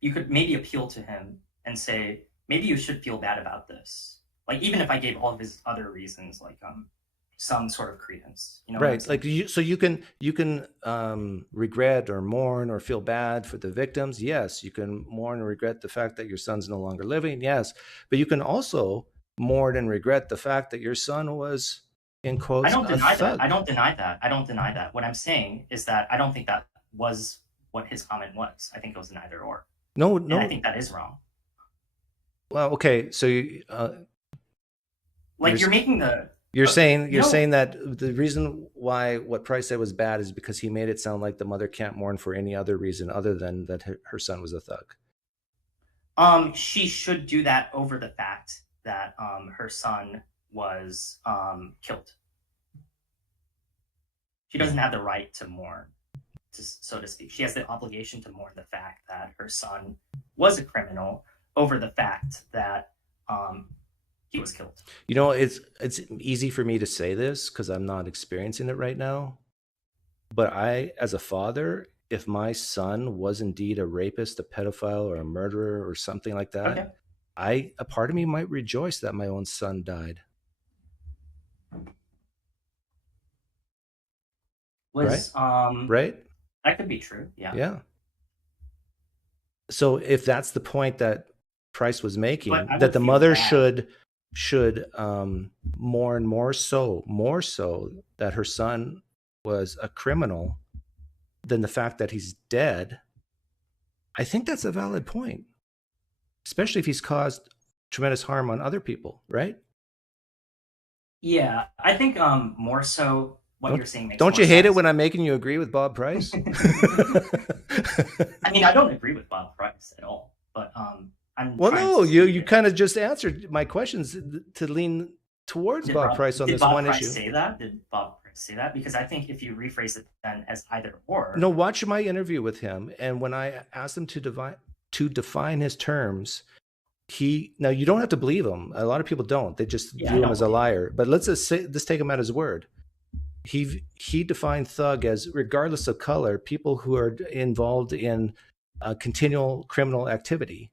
you could maybe appeal to him and say, maybe you should feel bad about this. Like, even if I gave all of his other reasons, like some sort of credence, you know, right? Like you can regret or mourn or feel bad for the victims. Yes, you can mourn and regret the fact that your son's no longer living. Yes, but you can also mourn and regret the fact that your son was, in quotes, I don't deny a thug. that. I don't deny that. I don't deny that. What I'm saying is that I don't think that was what his comment was. I think it was an either or. No. And I think that is wrong. Well, okay, so you, like you're making the. You're saying that the reason why what Price said was bad is because he made it sound like the mother can't mourn for any other reason other than that her son was a thug. She should do that over the fact that her son was killed. She doesn't have the right to mourn, so to speak. She has the obligation to mourn the fact that her son was a criminal over the fact that he was killed. You know, it's easy for me to say this because I'm not experiencing it right now. But I, as a father, if my son was indeed a rapist, a pedophile, or a murderer, or something like that, okay. a part of me might rejoice that my own son died. Right? That could be true. Yeah. Yeah. So if that's the point that Price was making, that the mother should mourn more so that her son was a criminal than the fact that he's dead, I think that's a valid point, especially if he's caused tremendous harm on other people, right? Yeah, I think more so what you're saying makes Don't more you hate sense. it when I'm making you agree with Bob Price? I mean, I don't agree with Bob Price at all, but you kind of just answered my questions to lean towards Bob Price on this one issue. Did Bob Price say that? Because I think if you rephrase it then as either or. No, watch my interview with him, and when I asked him to define his terms, now you don't have to believe him. A lot of people don't. They just view him as a liar. But let's take him at his word. He defined thug as, regardless of color, people who are involved in continual criminal activity.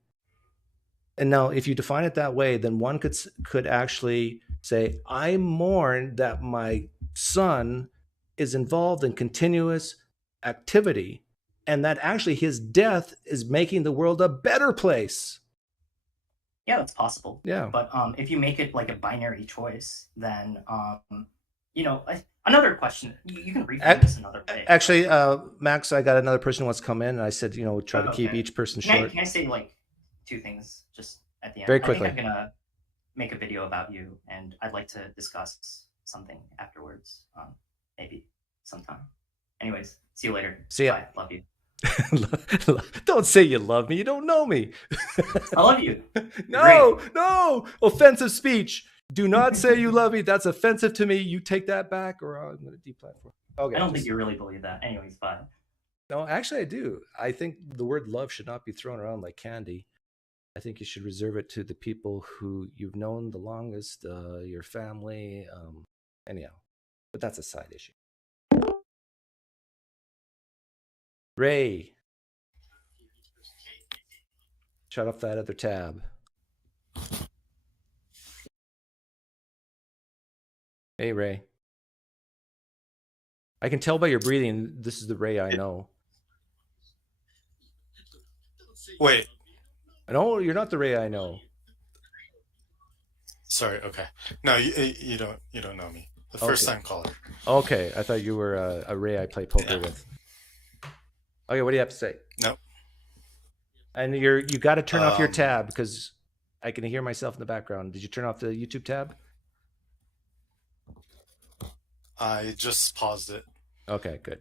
And now, if you define it that way, then one could actually say, I mourn that my son is involved in continuous activity, and that actually his death is making the world a better place. Yeah, that's possible. Yeah. But if you make it like a binary choice, then another question. You can rephrase this another way. Actually, Max, I got another person who wants to come in, and I said, try to keep each person short. Can I say like two things just at the end? Very quickly. I think I'm gonna make a video about you, and I'd like to discuss something afterwards, maybe sometime. Anyways, see you later. See ya. Bye. Love you. Don't say you love me. You don't know me. I love you. No, offensive speech. Do not say you love me. That's offensive to me. You take that back, or I'm going to deplatform. Okay. I don't think you really believe that. Anyways, bye. No, actually, I do. I think the word love should not be thrown around like candy. I think you should reserve it to the people who you've known the longest, your family. Anyhow, but that's a side issue. Ray, shut off that other tab. Hey, Ray. I can tell by your breathing, this is the Ray I know. Wait. No, you're not the Ray I know. Sorry, okay. No, you don't know me. The first time caller. Okay, I thought you were a Ray I play poker with. Okay, what do you have to say? No. And you got to turn off your tab because I can hear myself in the background. Did you turn off the YouTube tab? I just paused it. Okay, good.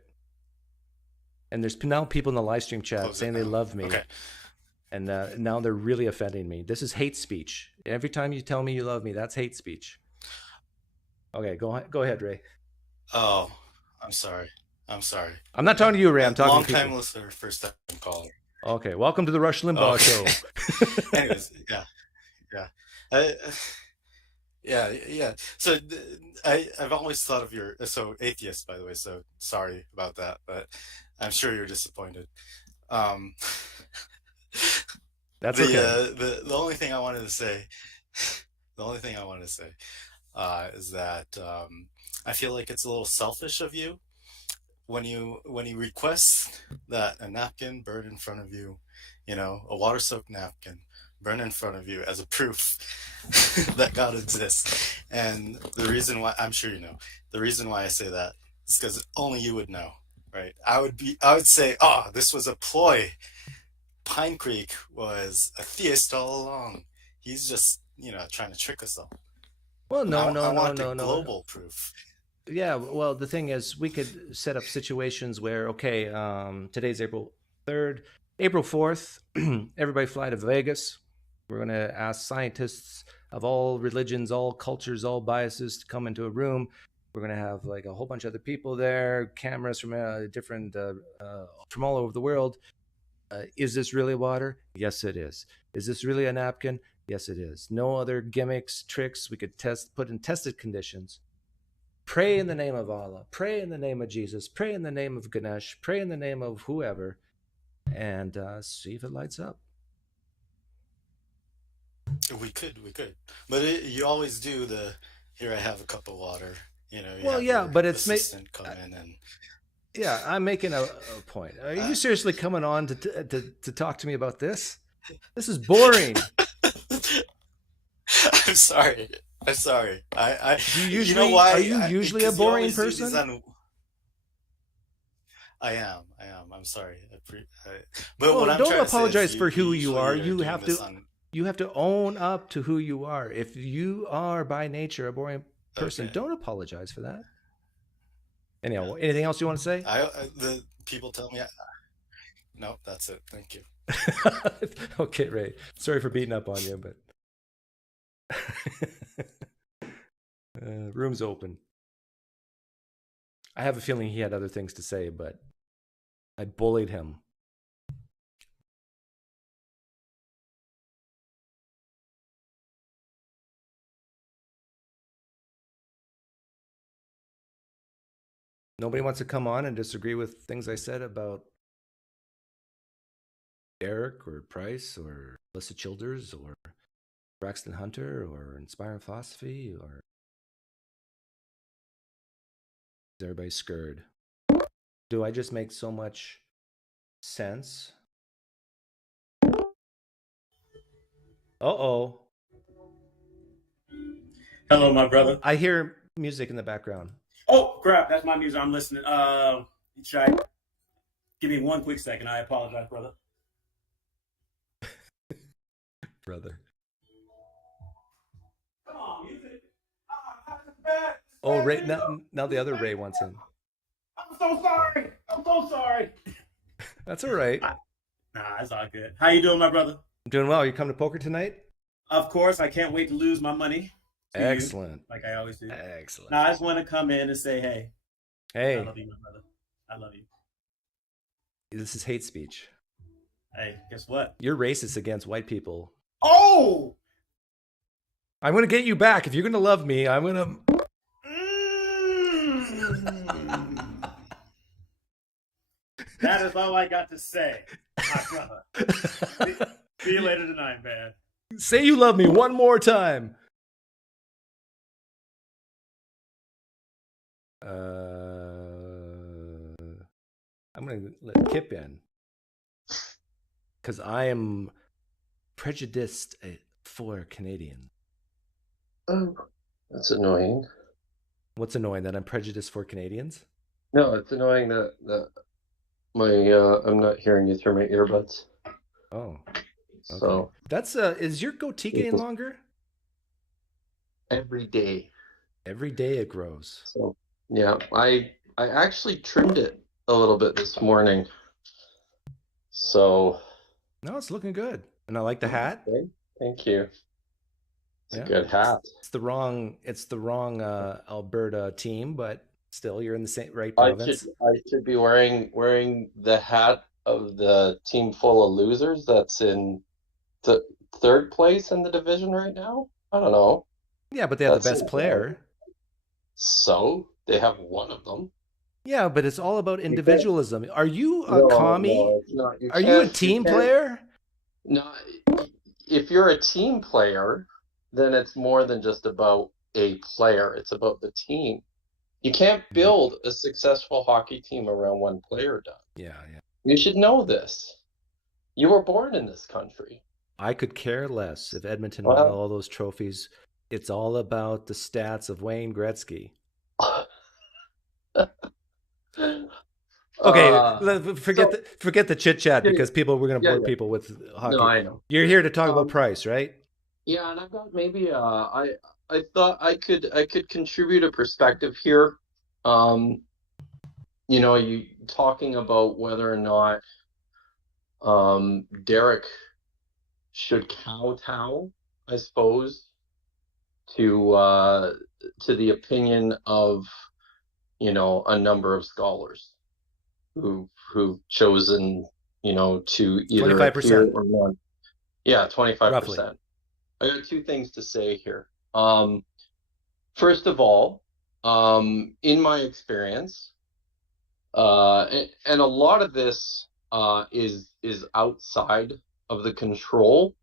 And there's now people in the live stream chat saying they love me. Okay. And now they're really offending me. This is hate speech. Every time you tell me you love me, that's hate speech. Okay, go ahead, Ray. Oh, I'm sorry. I'm not talking to you, Ray. I'm talking to people. Long-time listener, first-time caller. Okay, welcome to the Rush Limbaugh show. Anyways, yeah. Yeah. So I've always thought of your so atheist, by the way. So sorry about that, but I'm sure you're disappointed. Um, That's okay. The only thing I wanted to say, the only thing I wanted to say, is that I feel like it's a little selfish of you when you request that a napkin burn in front of you, a water-soaked napkin burn in front of you as a proof that God exists. And the reason why, I'm sure you know, the reason why I say that is because only you would know, right? I would say, oh, this was a ploy. PineCreek was a theist all along. He's just, trying to trick us all. Well, no. I want the global proof. Yeah, well, the thing is, we could set up situations where, okay, today's April 3rd, April 4th, everybody fly to Vegas. We're going to ask scientists of all religions, all cultures, all biases to come into a room. We're going to have like a whole bunch of other people there, cameras from from all over the world. Is this really water? Yes, it is. Is this really a napkin? Yes, it is. No other gimmicks, tricks. We could put in tested conditions. Pray in the name of Allah. Pray in the name of Jesus. Pray in the name of Ganesh. Pray in the name of whoever, and see if it lights up. We could, but you always do the. Here, I have a cup of water. Well, yeah, but it's come in and. Yeah, I'm making a point. Are you seriously coming on to talk to me about this? This is boring. I'm sorry. I you know why? Are you usually a boring person? I am. I'm sorry. But well, don't apologize for who you are. You have to own up to who you are. If you are by nature a boring person, don't apologize for that. Anyhow, anything else you want to say? The people tell me. No, that's it. Thank you. Okay, Ray. Sorry for beating up on you, but room's open. I have a feeling he had other things to say, but I bullied him. Nobody wants to come on and disagree with things I said about Derek or Price or Alisa Childers or Braxton Hunter or Inspiring Philosophy, or is everybody scared? Do I just make so much sense? Uh-oh. Hello, my brother. I hear music in the background. Oh, crap. That's my music. I'm listening. Give me 1 quick second. I apologize, brother. Brother. Come on, music. Oh, Ray, now the other Ray wants in. I'm so sorry. That's all right. Nah, it's all good. How you doing, my brother? I'm doing well. You come to poker tonight? Of course. I can't wait to lose my money. Excellent. Like I always do. Excellent. Now, I just want to come in and say, hey. Hey. I love you, my brother. I love you. This is hate speech. Hey, guess what? You're racist against white people. Oh! I'm going to get you back. If you're going to love me, I'm going to... That is all I got to say, my brother. See you later tonight, man. Say you love me one more time. I'm going to let Kip in. Because I am prejudiced for Canadian. Oh, that's annoying. What's annoying? That I'm prejudiced for Canadians? No, it's annoying that I'm not hearing you through my earbuds. Oh. Okay. So that's is your goatee getting longer? Every day. Every day it grows. So yeah, I actually trimmed it a little bit this morning. So no, it's looking good. And I like the hat. Okay. Thank you. It's a good hat. It's the wrong Alberta team, but still you're in the same right province. I should be wearing the hat of the team full of losers that's in the third place in the division right now. I don't know. Yeah, but they have the That's best player. So they have one of them. Yeah, but it's all about You can't. individualism. Are you a No, commie? it's not. Are you a team player? No, if you're a team player, then it's more than just about a player. It's about the team. You can't build a successful hockey team around one player, Doug. Yeah. You should know this. You were born in this country. I could care less if Edmonton won all those trophies. It's all about the stats of Wayne Gretzky. Okay, forget the chit chat because we're going to bore people with hockey. No, I know. You're here to talk about price, right? Yeah, and I've got maybe I thought I could contribute a perspective here. You talking about whether or not Derek should kowtow, I suppose, to the opinion of a number of scholars who've chosen to either 25%. appear or not. Yeah, 25%. Roughly. I got two things to say here. First of all, in my experience, and a lot of this is outside of the control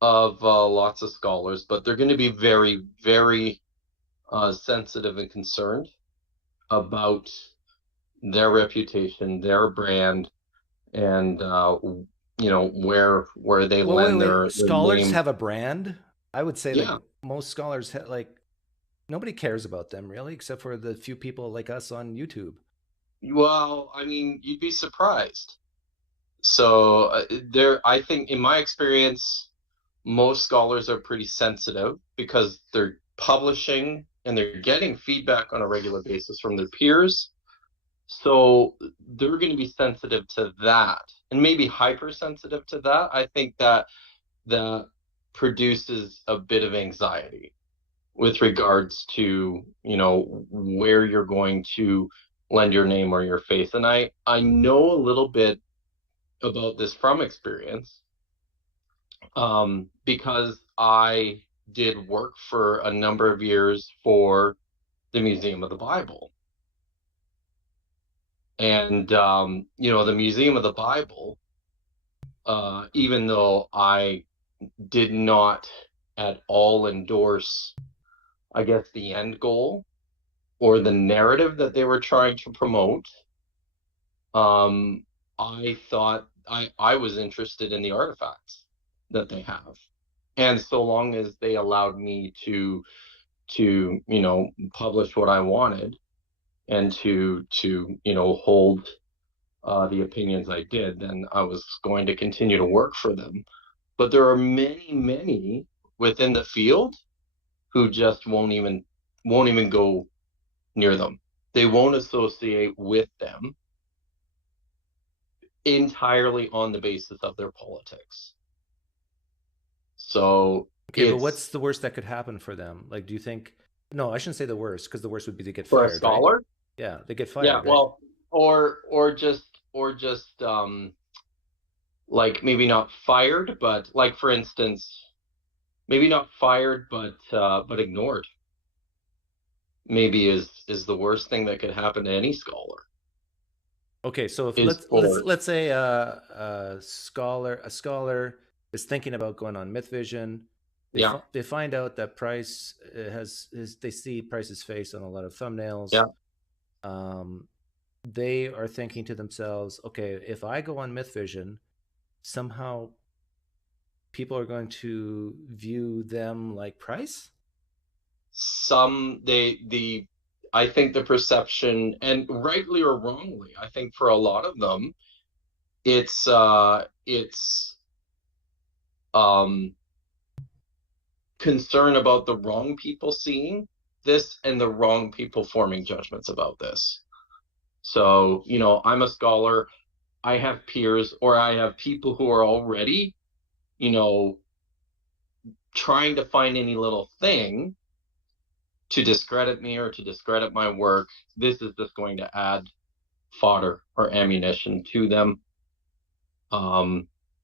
of lots of scholars, but they're going to be very, very sensitive and concerned about their reputation, their brand, and where they lend their scholars name. have a brand. I would say that most scholars nobody cares about them really, except for the few people like us on YouTube. Well, I mean, you'd be surprised. So I think, in my experience, most scholars are pretty sensitive because they're publishing and they're getting feedback on a regular basis from their peers. So they're going to be sensitive to that, and maybe hypersensitive to that. I think that produces a bit of anxiety with regards to, where you're going to lend your name or your faith. And I know a little bit about this from experience, because I did work for a number of years for the Museum of the Bible. And, the Museum of the Bible, even though I did not at all endorse, I guess, the end goal or the narrative that they were trying to promote, I thought I was interested in the artifacts that they have. And so long as they allowed me to publish what I wanted and to hold the opinions I did, then I was going to continue to work for them. But there are many, many within the field who just won't even go near them. They won't associate with them entirely on the basis of their politics. So okay, but what's the worst that could happen for them? Like, do you think? No, I shouldn't say the worst, because the worst would be to get for fired. a scholar? Right? Yeah, they get fired. Yeah, right? well, or just like maybe not fired, but like, for instance, maybe not fired, but ignored. Maybe is the worst thing that could happen to any scholar. Okay, so if let's say a scholar is thinking about going on Mythvision. They find out that Price they see Price's face on a lot of thumbnails. Yeah. They are thinking to themselves, okay, if I go on Mythvision, somehow people are going to view them like Price? I think the perception, and rightly or wrongly, I think for a lot of them, it's concern about the wrong people seeing this and the wrong people forming judgments about this. So, I'm a scholar, I have peers, or I have people who are already, trying to find any little thing to discredit me or to discredit my work. This is just going to add fodder or ammunition to them.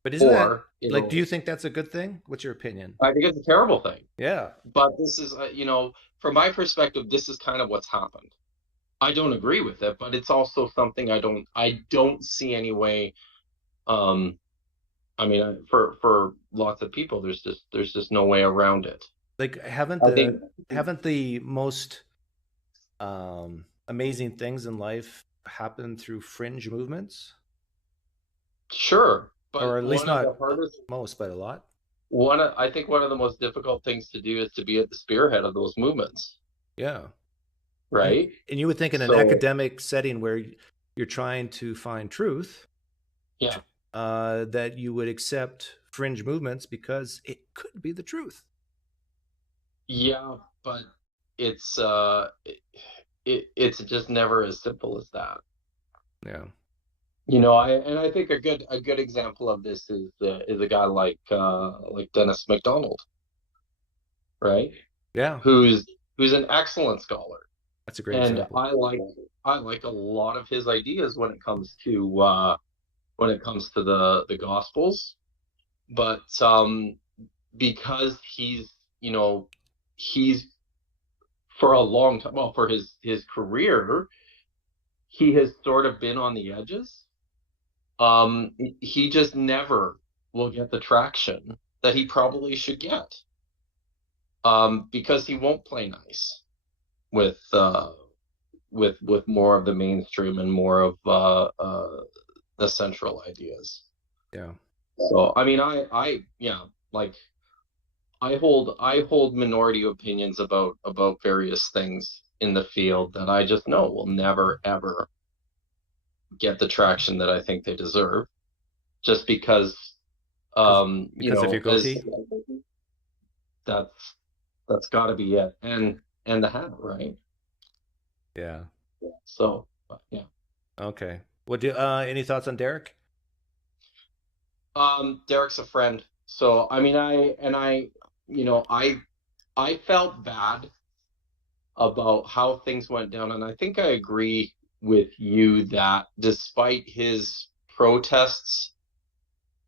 But isn't that, Or, you like, know, do you think that's a good thing? What's your opinion? I think it's a terrible thing. Yeah. But this is, you know, from my perspective, this is kind of what's happened. I don't agree with it, but it's also something I don't see any way. I mean, for lots of people, there's just no way around it. Like, haven't the most amazing things in life happened through fringe movements? Sure, but or at least one of not the hardest, most, but a lot. I think one of the most difficult things to do is to be at the spearhead of those movements. Yeah. Right. And you would think in an So- academic setting where you're trying to find truth, Yeah. that you would accept fringe movements because it could be the truth. Yeah, but it's it's just never as simple as that. Yeah. You know, I think a good example of this is a guy like Dennis MacDonald, right? Yeah. Who's an excellent scholar. That's a great And example. I like a lot of his ideas when it comes to the Gospels, but because he's for a long time, well, for his career, he has sort of been on the edges. He just never will get the traction that he probably should get, because he won't play nice with more of the mainstream and more of the central ideas. Yeah. So I mean, I hold minority opinions about various things in the field that I just know will never ever get the traction that I think they deserve, just because of your goatee? that's got to be it, and the hat, right? Yeah. So yeah. Okay. What do any thoughts on Derek? Derek's a friend. So I mean, I felt bad about how things went down, and I think I agree with you that despite his protests,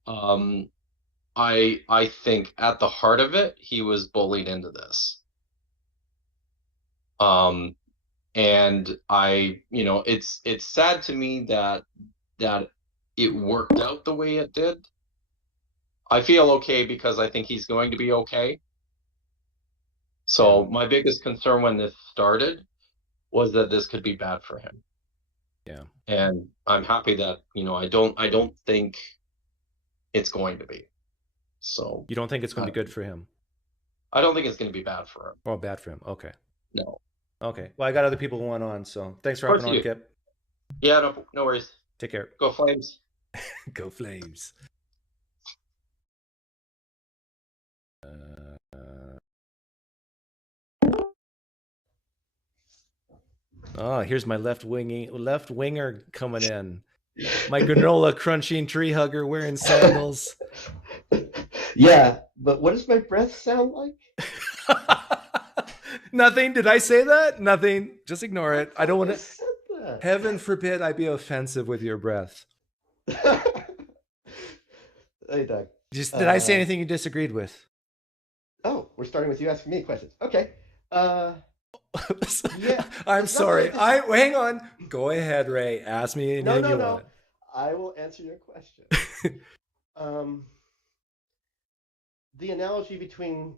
I think at the heart of it, he was bullied into this. And it's sad to me that it worked out the way it did. I feel okay because I think he's going to be okay. So my biggest concern when this started was that this could be bad for him. Yeah. And I'm happy that, I don't think it's going to be. So You don't think it's going to be good for him? I don't think it's going to be bad for him. Oh, bad for him. Okay. No. Okay. Well, I got other people who want on, so thanks for Of course hopping on, you do. Kip. Yeah, no worries. Take care. Go Flames. Go Flames. Oh, here's my left winger coming in. My granola crunching tree hugger wearing sandals. Yeah, but what does my breath sound like? Nothing. Did I say that? Nothing. Just ignore it. I don't want to. that. Heaven forbid I be offensive with your breath. Hey, Doug. Did I say anything you disagreed with? Oh, we're starting with you asking me questions. Okay. Yeah. I'm sorry. Hang on. Go ahead, Ray. Ask me anything you want. I will answer your question. The analogy between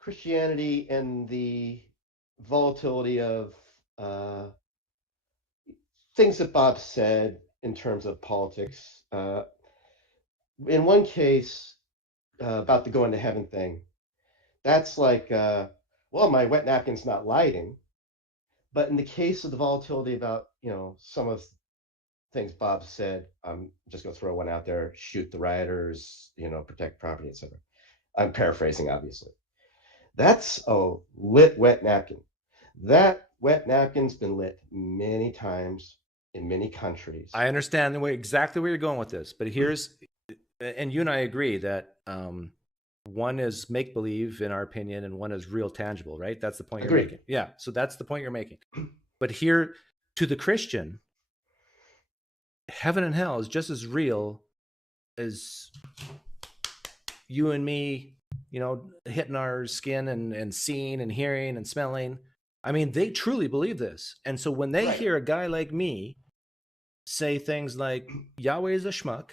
Christianity and the volatility of things that Bob said in terms of politics. In one case, about the going to heaven thing, that's like, well, my wet napkin's not lighting. But in the case of the volatility about, some of the things Bob said, I'm just going to throw one out there: shoot the rioters, protect property, etc. I'm paraphrasing, obviously. That's a lit wet napkin. That wet napkin's been lit many times in many countries. I understand exactly where you're going with this, but and you and I agree that one is make-believe in our opinion and one is real tangible, right? That's the point you're making. Yeah, so that's the point you're making. But here, to the Christian, heaven and hell is just as real as you and me, hitting our skin and seeing and hearing and smelling. I mean, they truly believe this. And so when they hear a guy like me say things like Yahweh is a schmuck,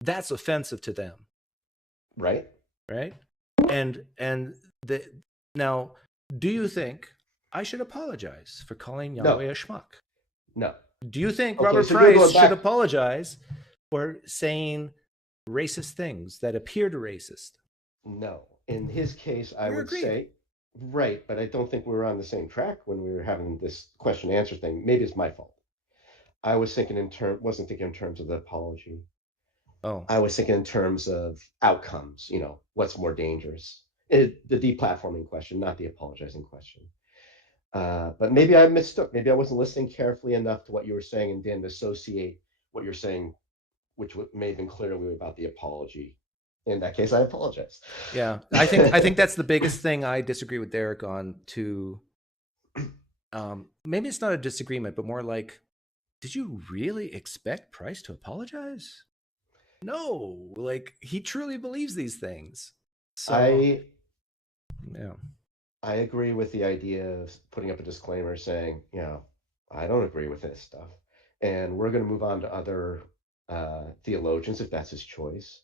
that's offensive to them. Right. Right. Now, do you think I should apologize for calling Yahweh a schmuck? No. Do you think Okay, Robert so you're Price going back- should apologize for saying racist things that appear to racist? No. In his case, I We're would agreed. say, right, but I don't think we were on the same track when we were having this question and answer thing. Maybe it's my fault. I was thinking wasn't thinking in terms of the apology. Oh. I was thinking in terms of outcomes, what's more dangerous. The deplatforming question, not the apologizing question. But maybe I mistook. Maybe I wasn't listening carefully enough to what you were saying and didn't associate what you're saying, which may have been clearly about the apology. In that case, I apologize. Yeah, I think that's the biggest thing I disagree with Derek on. Maybe it's not a disagreement, but more like, did you really expect Price to apologize? No, like he truly believes these things. So, I agree with the idea of putting up a disclaimer saying, I don't agree with this stuff, and we're going to move on to other theologians if that's his choice.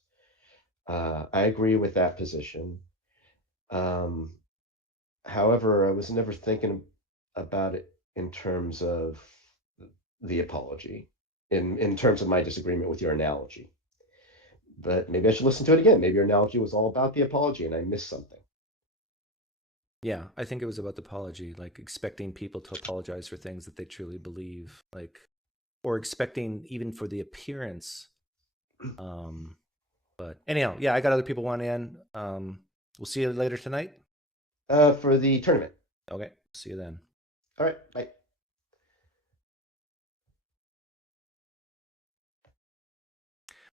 I agree with that position. However, I was never thinking about it in terms of the apology, in terms of my disagreement with your analogy. But maybe I should listen to it again. Maybe your analogy was all about the apology and I missed something. yeah, I think it was about the apology, like expecting people to apologize for things that they truly believe, or expecting even for the appearance. But anyhow, yeah, I got other people want in. We'll see you later tonight. For the tournament. Okay, see you then. All right, bye.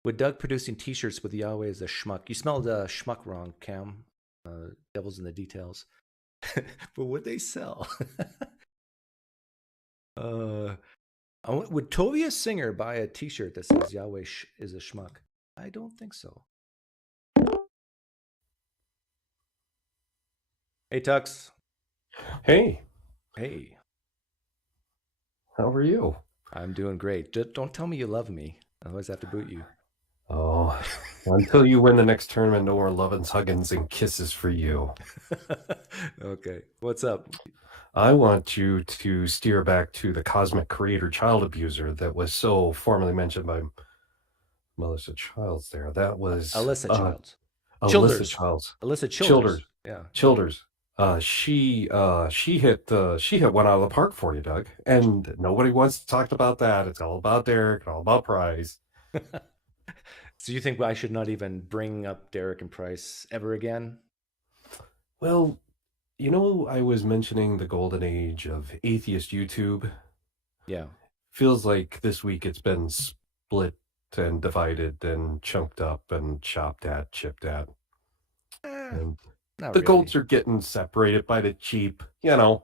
With Doug producing T-shirts with Yahweh as a schmuck, you spelled schmuck wrong, Cam. Devil's in the details. But would they sell? Would Tovia Singer buy a T-shirt that says Yahweh is a schmuck? I don't think so. Hey, Tux. Hey. Hey. How are you? I'm doing great. Don't tell me you love me. Otherwise, I have to boot you. Oh, until you win the next tournament, no more lovins, huggins, and kisses for you. Okay. What's up? I want you to steer back to the cosmic creator child abuser that was so formerly mentioned by Melissa Childs there. That was Alyssa Childs. Alyssa Childs. Alysa Childers. Yeah. Childers. She hit one out of the park for you, Doug. And nobody wants to talk about that. It's all about Derek and all about Price. So you think I should not even bring up Derek and Price ever again? Well, I was mentioning the golden age of atheist YouTube. Yeah. Feels like this week it's been split and divided and chunked up and chopped at, chipped at. And the golds are getting separated by the cheap, Yeah,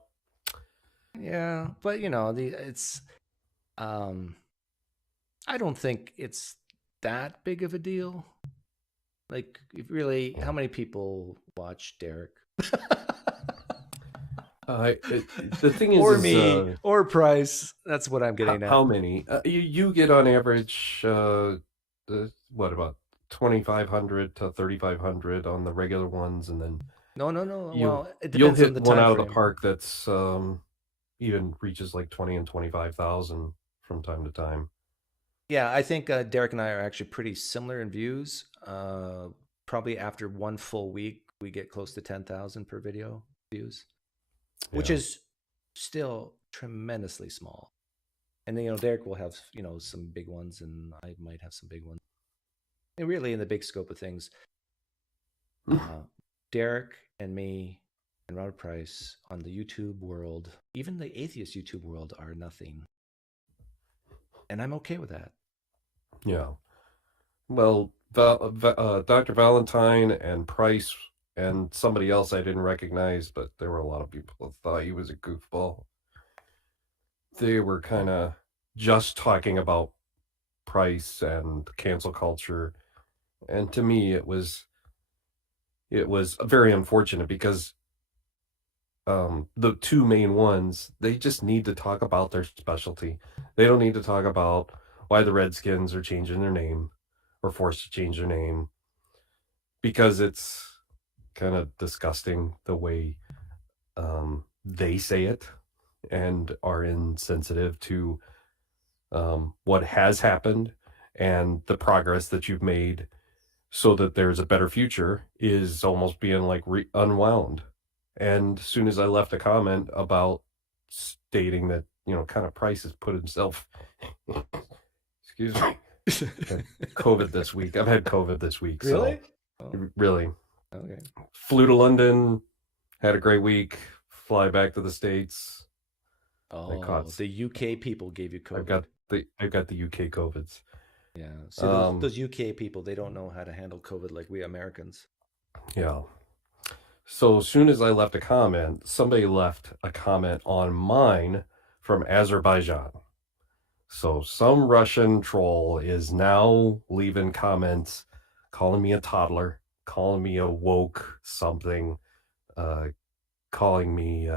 but it's I don't think it's that big of a deal. Like, really, how many people watch Derek? The thing is, or me, or Price. That's what I'm getting at. How many? You get on average, what about 2,500 to 3,500 on the regular ones, and then no. Well, it you'll depends hit on the one time out of frame. the park that's even reaches like 20 and 25,000 from time to time. Yeah, I think Derek and I are actually pretty similar in views. Probably after one full week, we get close to 10,000 per video views, which is still tremendously small. And then, Derek will have, some big ones, and I might have some big ones. And really, in the big scope of things, Derek and me and Robert Price on the YouTube world, even the atheist YouTube world, are nothing. And I'm okay with that. Yeah. Well, Dr. Valentine and Price and somebody else I didn't recognize, but there were a lot of people that thought he was a goofball. They were kind of just talking about Price and cancel culture And to me, it was very unfortunate because the two main ones, they just need to talk about their specialty. They don't need to talk about why the Redskins are changing their name or forced to change their name, because it's kind of disgusting the way they say it and are insensitive to what has happened and the progress that you've made so that there's a better future is almost being like unwound. And as soon as I left a comment about stating that, kind of Price has put himself, excuse me, COVID this week. I've had COVID this week. Really? So, really. Okay. Flew to London, had a great week, fly back to the States. Oh, the UK people gave you COVID. I've got the UK COVIDs. Yeah. See, those UK people, they don't know how to handle COVID like we Americans. Yeah. So as soon as I left a comment, somebody left a comment on mine from Azerbaijan. So some Russian troll is now leaving comments, calling me a toddler, calling me a woke something, calling me,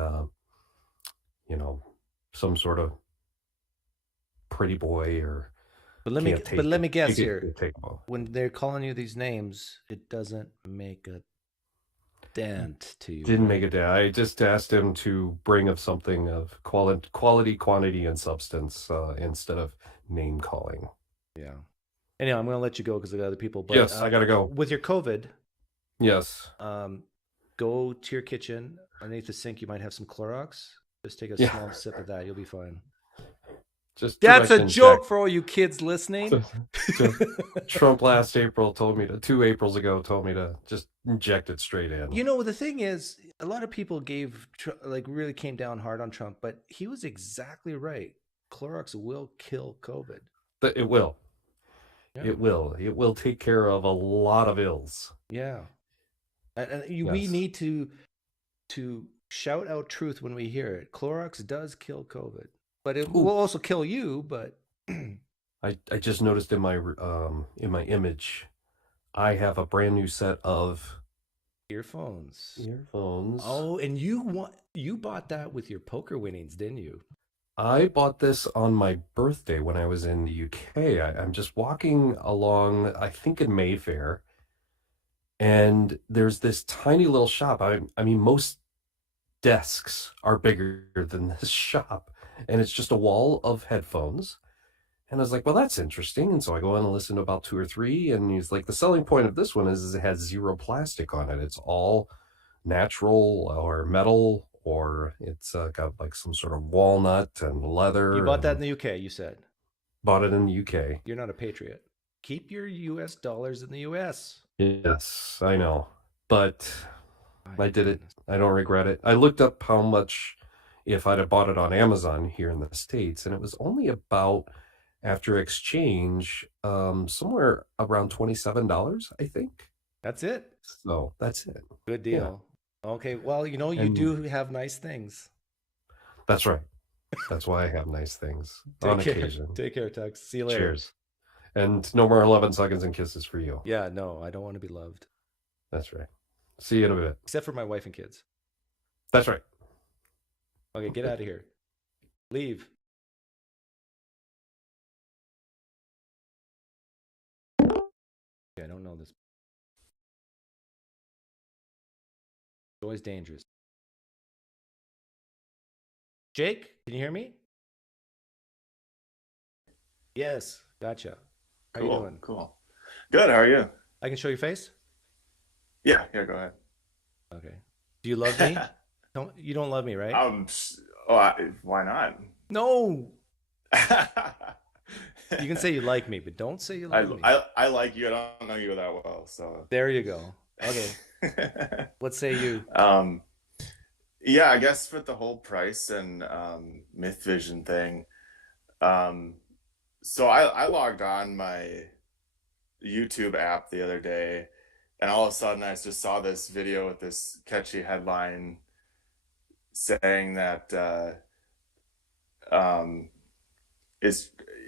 some sort of pretty boy or. But let me guess here. When they're calling you these names, it doesn't make a dent to you. Didn't make a dent. I just asked him to bring of something of quality, quantity, and substance instead of name calling. Yeah. Anyway, I'm going to let you go because I got other people. But, yes, I got to go. With your COVID. Yes. Go to your kitchen. Underneath the sink, you might have some Clorox. Just take a small sip of that. You'll be fine. That's a joke for all you kids listening. Trump last April 2 Aprils ago told me to just inject it straight in. The thing is, a lot of people really came down hard on Trump, but he was exactly right. Clorox will kill COVID. It will. Yeah. It will. It will take care of a lot of ills. Yeah. We need to shout out truth when we hear it. Clorox does kill COVID. But it will also kill you. But I just noticed in my image, I have a brand new set of earphones. Oh, and you bought that with your poker winnings, didn't you? I bought this on my birthday when I was in the UK. I'm just walking along, I think in Mayfair, and there's this tiny little shop. I mean, most desks are bigger than this shop. And it's just a wall of headphones. And I was like, well, that's interesting. And so I go in and listen to about 2 or 3. And he's like, the selling point of this one is it has 0 plastic on it. It's all natural or metal, or it's got like some sort of walnut and leather. You bought that in the UK, you said. Bought it in the UK. You're not a patriot. Keep your US dollars in the US. Yes, I know. But I did it. I don't regret it. I looked up how much if I'd have bought it on Amazon here in the States, and it was only about, after exchange, somewhere around $27, I think. That's it. So that's it. Good deal. Yeah. Okay. Well, you do have nice things. That's right. That's why I have nice things on occasion. Take care, Tux. See you later. Cheers. And no more 11 seconds and kisses for you. Yeah, no, I don't want to be loved. That's right. See you in a bit. Except for my wife and kids. That's right. Okay, get out of here. Leave. I don't know this. Always dangerous. Jake, can you hear me? Yes, gotcha. How you doing? Cool. Good. How are you? I can show your face? Yeah, go ahead. Okay. Do you love me? You don't love me, right? Why not? No. You can say you like me, but don't say you like me. I like you. I don't know you that well, so. There you go. Okay. What say you? Yeah, I guess with the whole Price and Mythvision thing. So I logged on my YouTube app the other day, and all of a sudden I just saw this video with this catchy headline saying that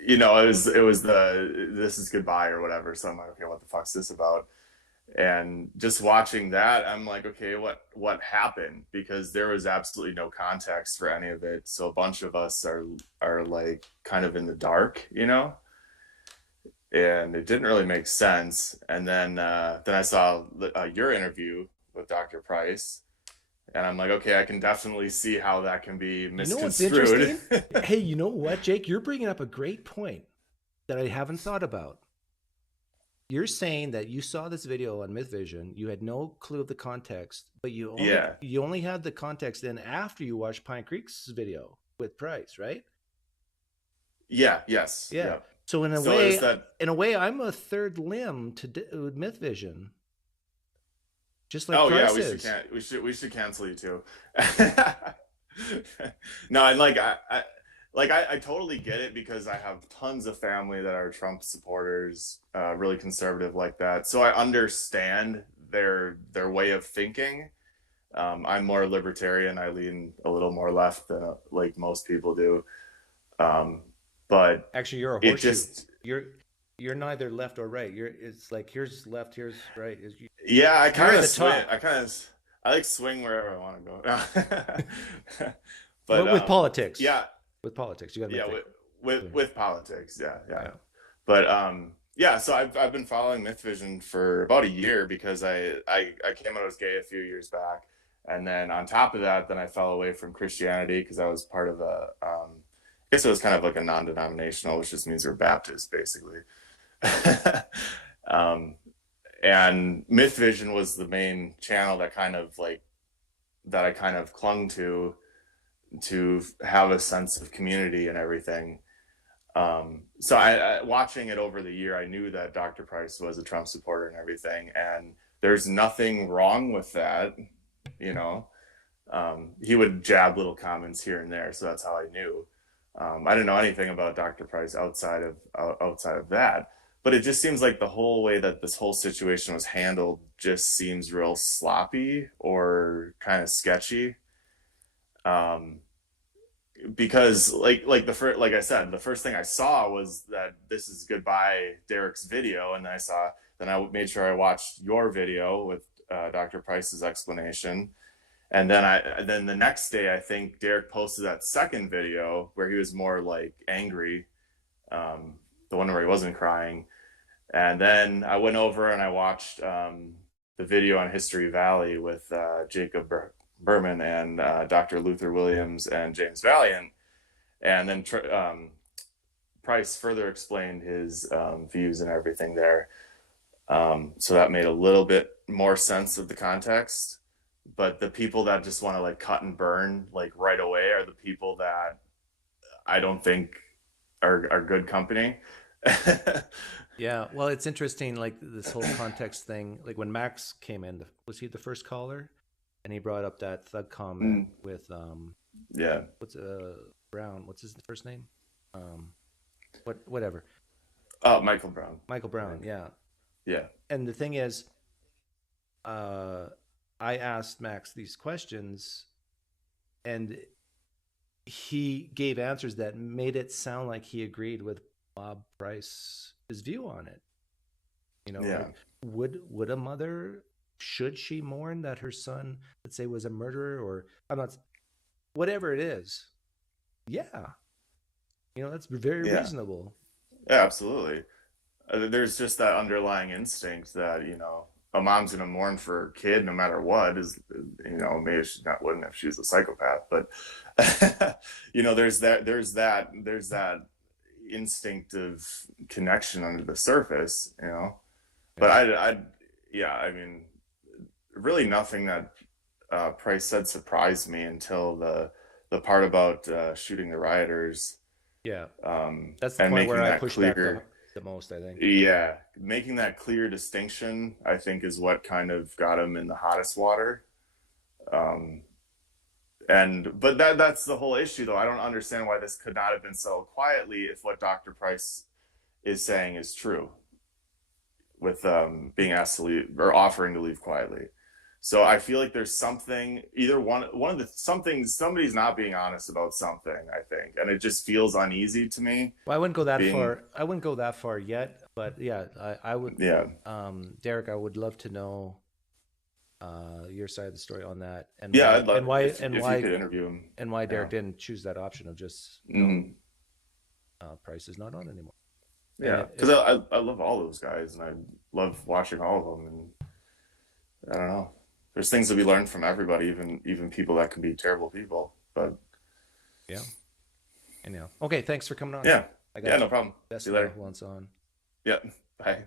it was the this is goodbye or whatever. So I'm like, okay, what the fuck's this about? And just watching that, I'm like, okay, what happened? Because there was absolutely no context for any of it. So a bunch of us are like kind of in the dark, and it didn't really make sense. And then I saw your interview with Dr. Price, and I'm like, okay, I can definitely see how that can be misconstrued. You know what's interesting? Hey, you know what, Jake? You're bringing up a great point that I haven't thought about. You're saying that you saw this video on Mythvision, you had no clue of the context, but you only had the context then after you watched PineCreek's video with Price, right? Yeah. Yes. Yeah. Yeah. So in a way, I'm a third limb to Mythvision. Just like Price is. We should cancel you too. No, and I totally get it, because I have tons of family that are Trump supporters, really conservative like that. So I understand their way of thinking. I'm more libertarian. I lean a little more left than like most people do. But actually, you're a horseshoe. You're neither left or right. It's like here's left, here's right. Yeah, I kind of swing. I like swing wherever I want to go. But with politics, yeah. With politics, you got to with politics, yeah. But so I've been following Mythvision for about a year, because I came out as gay a few years back, and then on top of that, then I fell away from Christianity because I was part of I guess it was kind of like a non-denominational, which just means we're Baptist basically. And Mythvision was the main channel that I kind of clung to have a sense of community and everything. So I watching it over the year, I knew that Dr. Price was a Trump supporter and everything, and there's nothing wrong with that, he would jab little comments here and there, so that's how I knew. I didn't know anything about Dr. Price outside of that, but it just seems like the whole way that this whole situation was handled just seems real sloppy or kind of sketchy. Because like I said, the first thing I saw was that this is goodbye Derek's video, and then I made sure I watched your video with Dr. Price's explanation. And then the next day, I think Derek posted that second video where he was more like angry, the one where he wasn't crying. And then I went over and I watched the video on History Valley with Jacob Berman and Dr. Luther Williams and James Valiant. And then Price further explained his views and everything there. So that made a little bit more sense of the context. But the people that just want to like cut and burn like right away are the people that I don't think are good company. Yeah, well, it's interesting, like this whole context thing. Like when Max came in, was he the first caller? And he brought up that thug comment with what's Brown? What's his first name? Whatever. Michael Brown. Michael Brown, yeah. Yeah. And the thing is, I asked Max these questions, and he gave answers that made it sound like he agreed with Bob Price's view on it. Like, would a mother, should she mourn that her son, let's say, was a murderer, or whatever it is? Yeah, that's very reasonable. Yeah, absolutely. There's just that underlying instinct that a mom's gonna mourn for her kid no matter what. Is maybe she wouldn't if she's a psychopath, but there's that instinctive connection under the surface, But I mean, really nothing that Price said surprised me until the part about shooting the rioters. Yeah, that's the point where I pushed back the most, I think. Yeah, making that clear distinction, I think, is what kind of got him in the hottest water. But that's the whole issue, though. I don't understand why this could not have been settled quietly if what Dr. Price is saying is true, with being asked to leave or offering to leave quietly. So I feel like there's something, either one of the somebody's not being honest about something, I think, and it just feels uneasy to me. Well, I wouldn't go that far. I wouldn't go that far yet, but yeah, I would. Yeah. Derek, I would love to know your side of the story on that, and yeah, why, I'd love and why, if and you why, could interview him, and why Derek didn't choose that option of just Price is not on anymore. Yeah, because I love all those guys, and I love watching all of them, and I don't know. There's things to be learned from everybody, even people that can be terrible people. But yeah, anyhow, okay. Thanks for coming on. Yeah, no problem. Best See you later. Once on. Yeah, bye.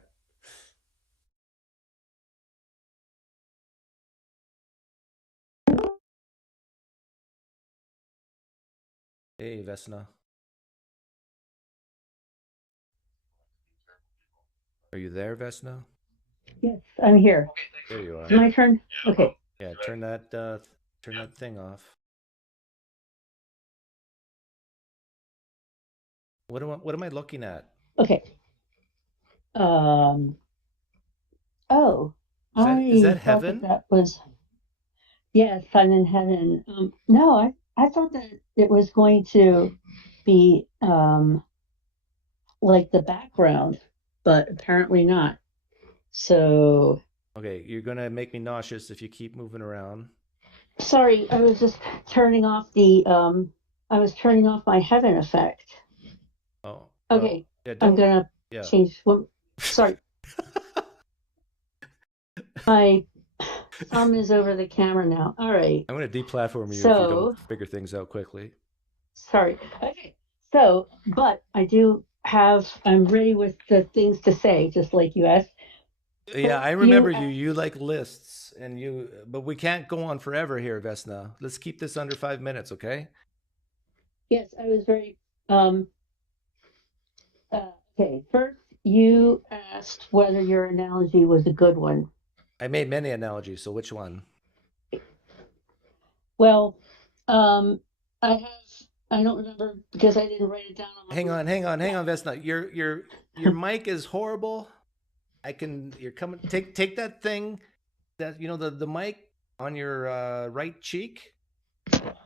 Hey, Vesna. Are you there, Vesna? Yes, I'm here. There you are. My turn? Okay. Yeah, turn that thing off. What am I looking at? Okay. Oh. Is that I thought heaven? that was, yes, I'm in heaven. No, I thought that it was going to be like the background, but apparently not. So. Okay, you're gonna make me nauseous if you keep moving around. Sorry, I was just turning off I was turning off my heaven effect. Oh. Okay. Yeah, I'm gonna change one. Sorry. My thumb is over the camera now. All right. I'm gonna deplatform you if you don't figure things out quickly. Sorry. Okay. So, but I'm ready with the things to say, just like you asked. Yeah, I remember you. You like lists, but we can't go on forever here, Vesna. Let's keep this under 5 minutes, okay? Yes, I was very. Okay, first you asked whether your analogy was a good one. I made many analogies, so which one? Well, I don't remember because I didn't write it down on my. Hang on, Vesna. Your mic is horrible. You're coming. Take that thing, that the mic on your right cheek.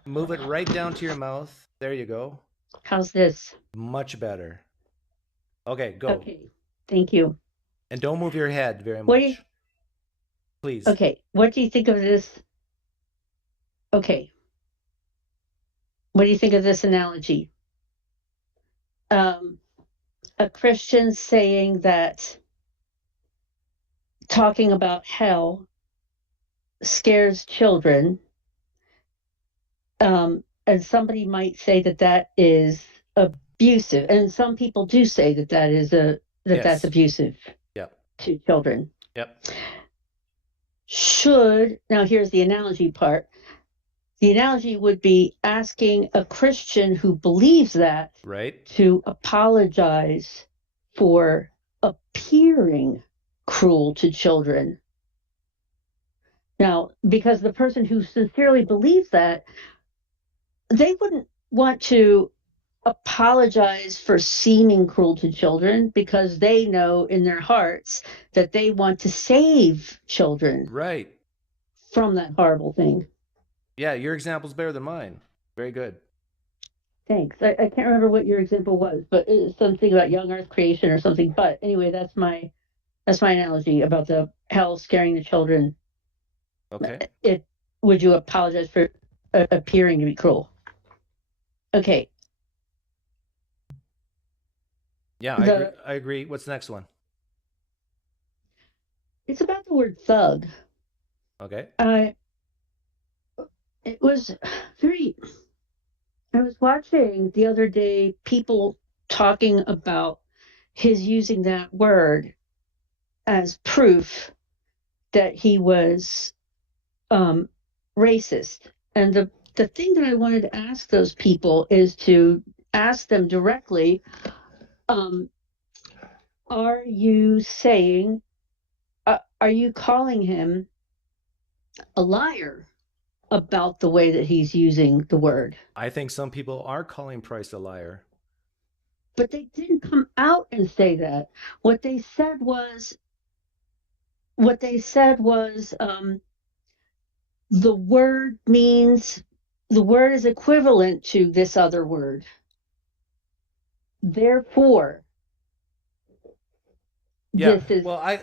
Move it right down to your mouth. There you go. How's this? Much better. Okay, go. Okay, thank you. And don't move your head very much. Please. Okay, what do you think of this? Okay. What do you think of this analogy? A Christian saying that talking about hell scares children, and somebody might say that is abusive, and some people do say that is that's abusive. Yep. To children. Yep. Now here's the analogy part. The analogy would be asking a Christian who believes that to apologize for appearing cruel to children. Now, because the person who sincerely believes that, they wouldn't want to apologize for seeming cruel to children because they know in their hearts that they want to save children from that horrible thing. Yeah, your example's better than mine. Very good. Thanks. I can't remember what your example was, but it's something about young earth creation or something. But anyway, that's my analogy about the hell scaring the children. Okay. Would you apologize for appearing to be cruel? Okay. Yeah, I agree. What's the next one? It's about the word thug. Okay. It was I was watching the other day people talking about his using that word as proof that he was racist. And the thing that I wanted to ask those people is to ask them directly, are you calling him a liar about the way that he's using the word? I think some people are calling Price a liar. But they didn't come out and say that. What they said was the word is equivalent to this other word. Therefore, Yeah. this is, Well,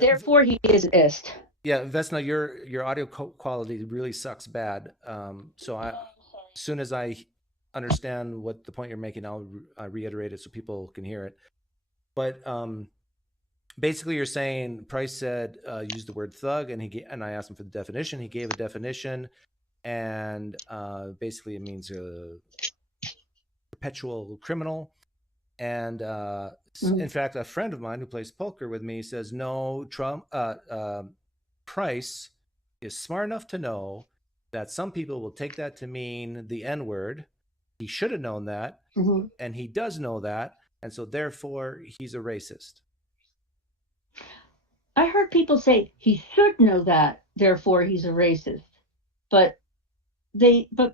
therefore he is ist. Yeah, Vesna, your audio quality really sucks bad. So as soon as I understand what the point you're making, I'll reiterate it so people can hear it. But basically, you're saying Price said use the word thug, and I asked him for the definition. He gave a definition, and basically it means a perpetual criminal. And in fact, a friend of mine who plays poker with me says no. Price is smart enough to know that some people will take that to mean the N-word. He should have known that, and he does know that, and so therefore he's a racist. I heard people say he should know that, therefore he's a racist. But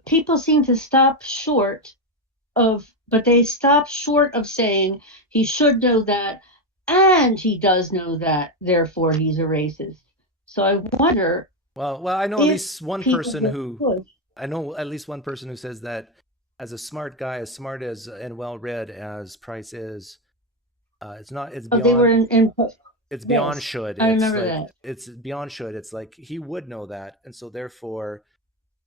people seem to stop short of saying he should know that, and he does know that, therefore he's a racist. So I wonder. Well, I know at least one person who says that as a smart guy, as smart as and well read as Price is, it's not. It's beyond. They were in it's beyond should. I remember that. It's beyond should. It's like he would know that, and so therefore,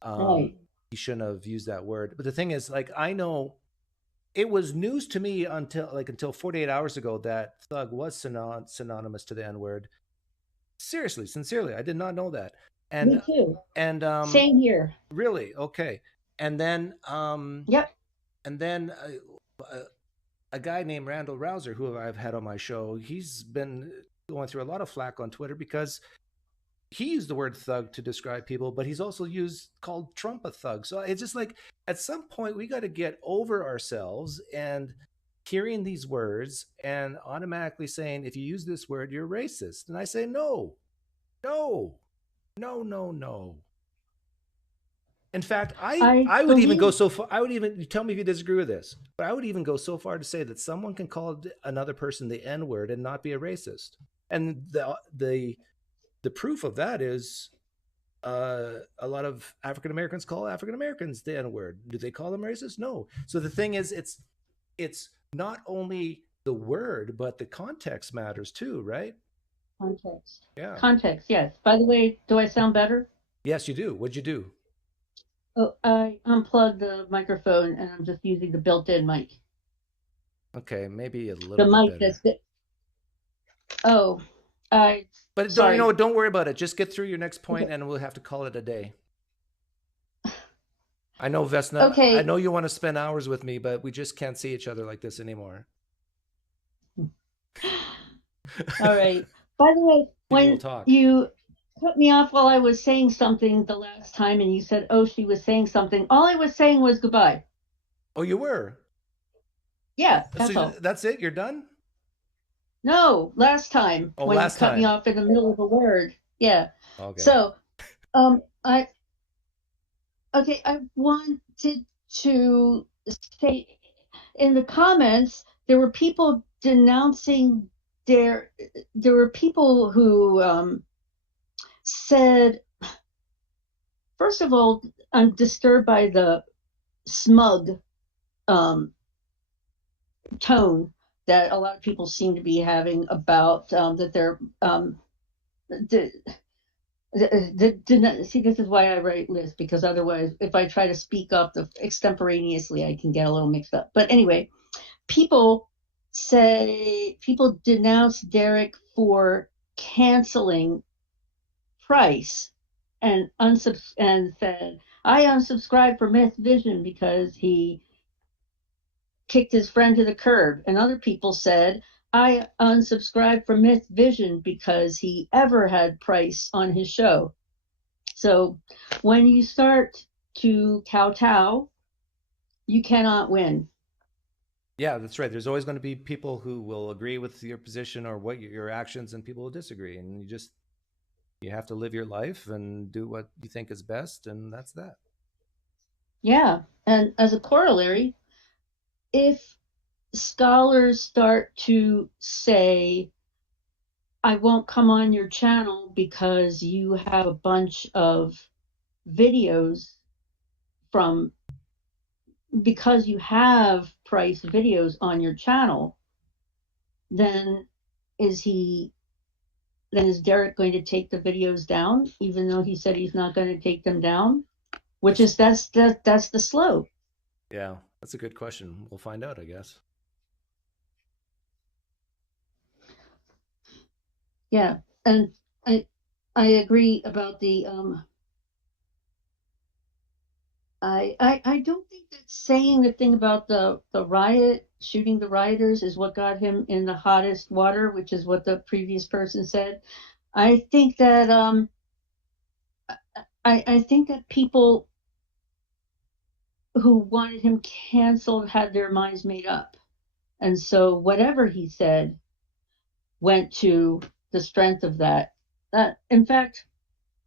right. He shouldn't have used that word. But the thing is, like, I know it was news to me until 48 hours ago that thug was synonymous to the N-word. Seriously, sincerely, I did not know that. And me too. And same here. Really? Okay. And then yep. And then a guy named Randall Rouser, who I've had on my show, he's been going through a lot of flack on Twitter because he used the word thug to describe people, but he's also called Trump a thug. So it's just like, at some point we got to get over ourselves and hearing these words and automatically saying, if you use this word, you're racist. And I say, no. In fact, I would even go so far. You tell me if you disagree with this, but I would even go so far to say that someone can call another person the N-word and not be a racist. And the proof of that is a lot of African Americans call African Americans the N-word. Do they call them racist? No. So the thing is, it's not only the word, but the context matters too, right? Context. Yeah. Context, yes. By the way, do I sound better? Yes, you do. What'd you do? Oh, I unplugged the microphone and I'm just using the built-in mic. Okay, maybe a little the bit mic better. that's But sorry. Don't worry about it. Just get through your next point, and we'll have to call it a day. I know, Vesna. Okay. I know you want to spend hours with me, but we just can't see each other like this anymore. All right. By the way, when you cut me off while I was saying something the last time, and you said, "Oh, she was saying something," all I was saying was goodbye. Oh, you were? Yeah, that's all. That's it? You're done? No, last time when you cut me off in the middle of a word. Yeah. Okay. So, I wanted to say in the comments there were people denouncing there were people who said, first of all, I'm disturbed by the smug tone that a lot of people seem to be having about that they're see, this is why I write lists, because otherwise if I try to speak up extemporaneously I can get a little mixed up. But anyway, people denounce Derek for canceling Price and said, I unsubscribed for Mythvision because he kicked his friend to the curb. And other people said, I unsubscribed from Mythvision because he ever had Price on his show. So when you start to kowtow, you cannot win. Yeah, that's right. There's always going to be people who will agree with your position or what your actions, and people will disagree. And you have to live your life and do what you think is best, and that's that. Yeah, and as a corollary, if scholars start to say, I won't come on your channel because you have a bunch of videos from, because you have Price videos on your channel, then is Derek going to take the videos down, even though he said he's not going to take them down? That's the slope. Yeah, that's a good question. We'll find out, I guess. Yeah, and I agree about the I don't think that saying the thing about the riot, shooting the rioters, is what got him in the hottest water, which is what the previous person said. I think that I think that people who wanted him canceled had their minds made up, and so whatever he said went to the strength of that. In fact,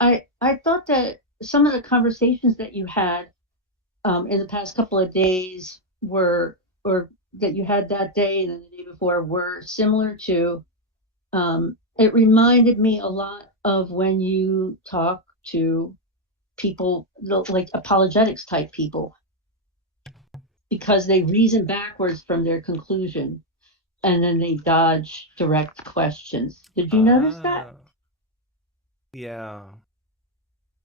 I thought that some of the conversations that you had in the past couple of days or that you had that day and then the day before, were similar to, it reminded me a lot of when you talk to people, like apologetics type people, because they reason backwards from their conclusion and then they dodge direct questions. Did you notice that? Yeah.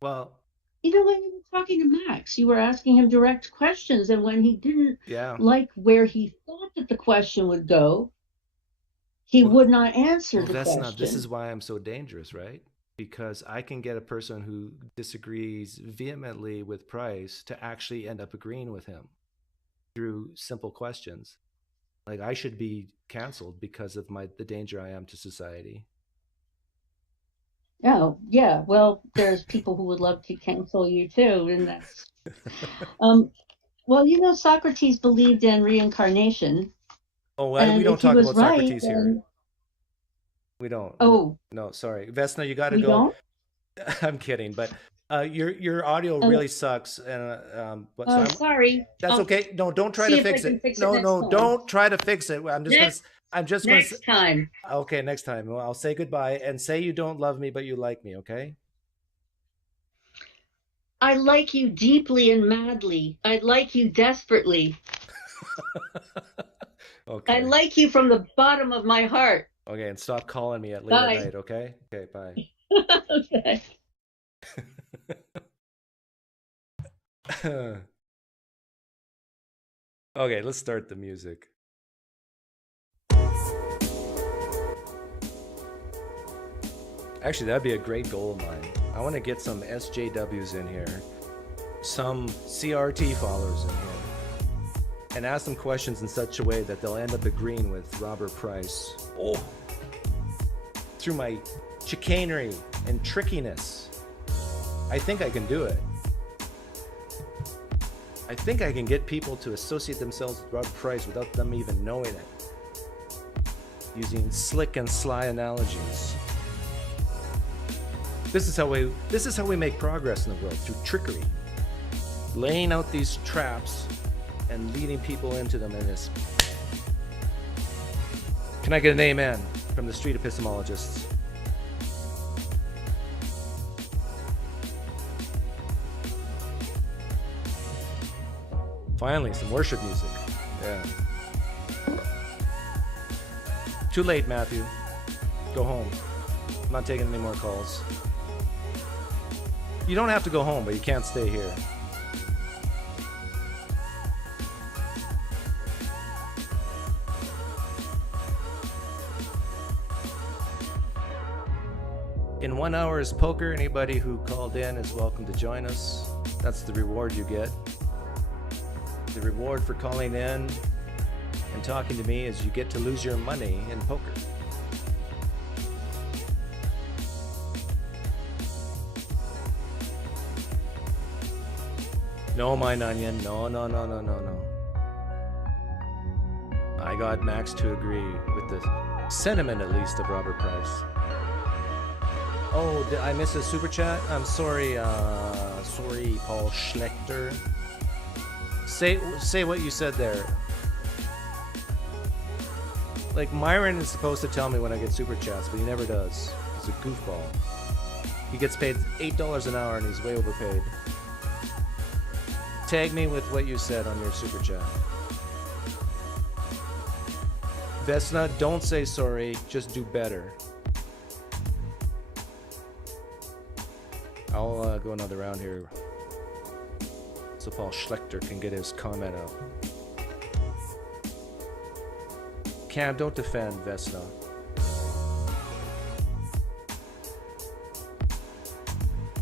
Well, when you were talking to Max, you were asking him direct questions, and when he didn't like where he thought that the question would go, he would not answer the question. This is why I'm so dangerous, right? Because I can get a person who disagrees vehemently with Price to actually end up agreeing with him through simple questions. Like, I should be canceled because of the danger I am to society. Oh, yeah. Well, there's people who would love to cancel you too, and that's well, Socrates believed in reincarnation. Oh, we don't talk about Socrates here. We don't. Oh, no, sorry, Vesna, you got to go. Don't? I'm kidding, but your audio really sucks, and but so sorry. That's okay. No, don't try to fix it. No, don't try to fix it. I'm just next time. Okay, next time. Well, I'll say goodbye and say you don't love me, but you like me. Okay. I like you deeply and madly. I like you desperately. Okay. I like you from the bottom of my heart. Okay, and stop calling me at late at night. Okay. Okay. Bye. Okay. Okay, let's start the music. Actually, that'd be a great goal of mine. I want to get some SJWs in here, some CRT followers in here, and ask them questions in such a way that they'll end up agreeing with Robert Price. Oh, through my chicanery and trickiness. I think I can do it. I think I can get people to associate themselves with Robert Price without them even knowing it, using slick and sly analogies. This is how we make progress in the world, through trickery, laying out these traps and leading people into them in this. Can I get an amen from the street epistemologists? Finally, some worship music. Yeah. Too late, Matthew. Go home. I'm not taking any more calls. You don't have to go home, but you can't stay here. In 1 hour's poker, anybody who called in is welcome to join us. That's the reward you get. The reward for calling in and talking to me is you get to lose your money in poker. No, mine onion. No. I got Max to agree with the sentiment, at least, of Robert Price. Oh, did I miss a super chat? I'm sorry, Paul Schlechter. Say what you said there. Like, Myron is supposed to tell me when I get super chats, but he never does. He's a goofball. He gets paid $8 an hour and he's way overpaid. Tag me with what you said on your super chat. Vesna, don't say sorry, just do better. I'll go another round here so Paul Schlechter can get his comment out. Cam, don't defend Vesna.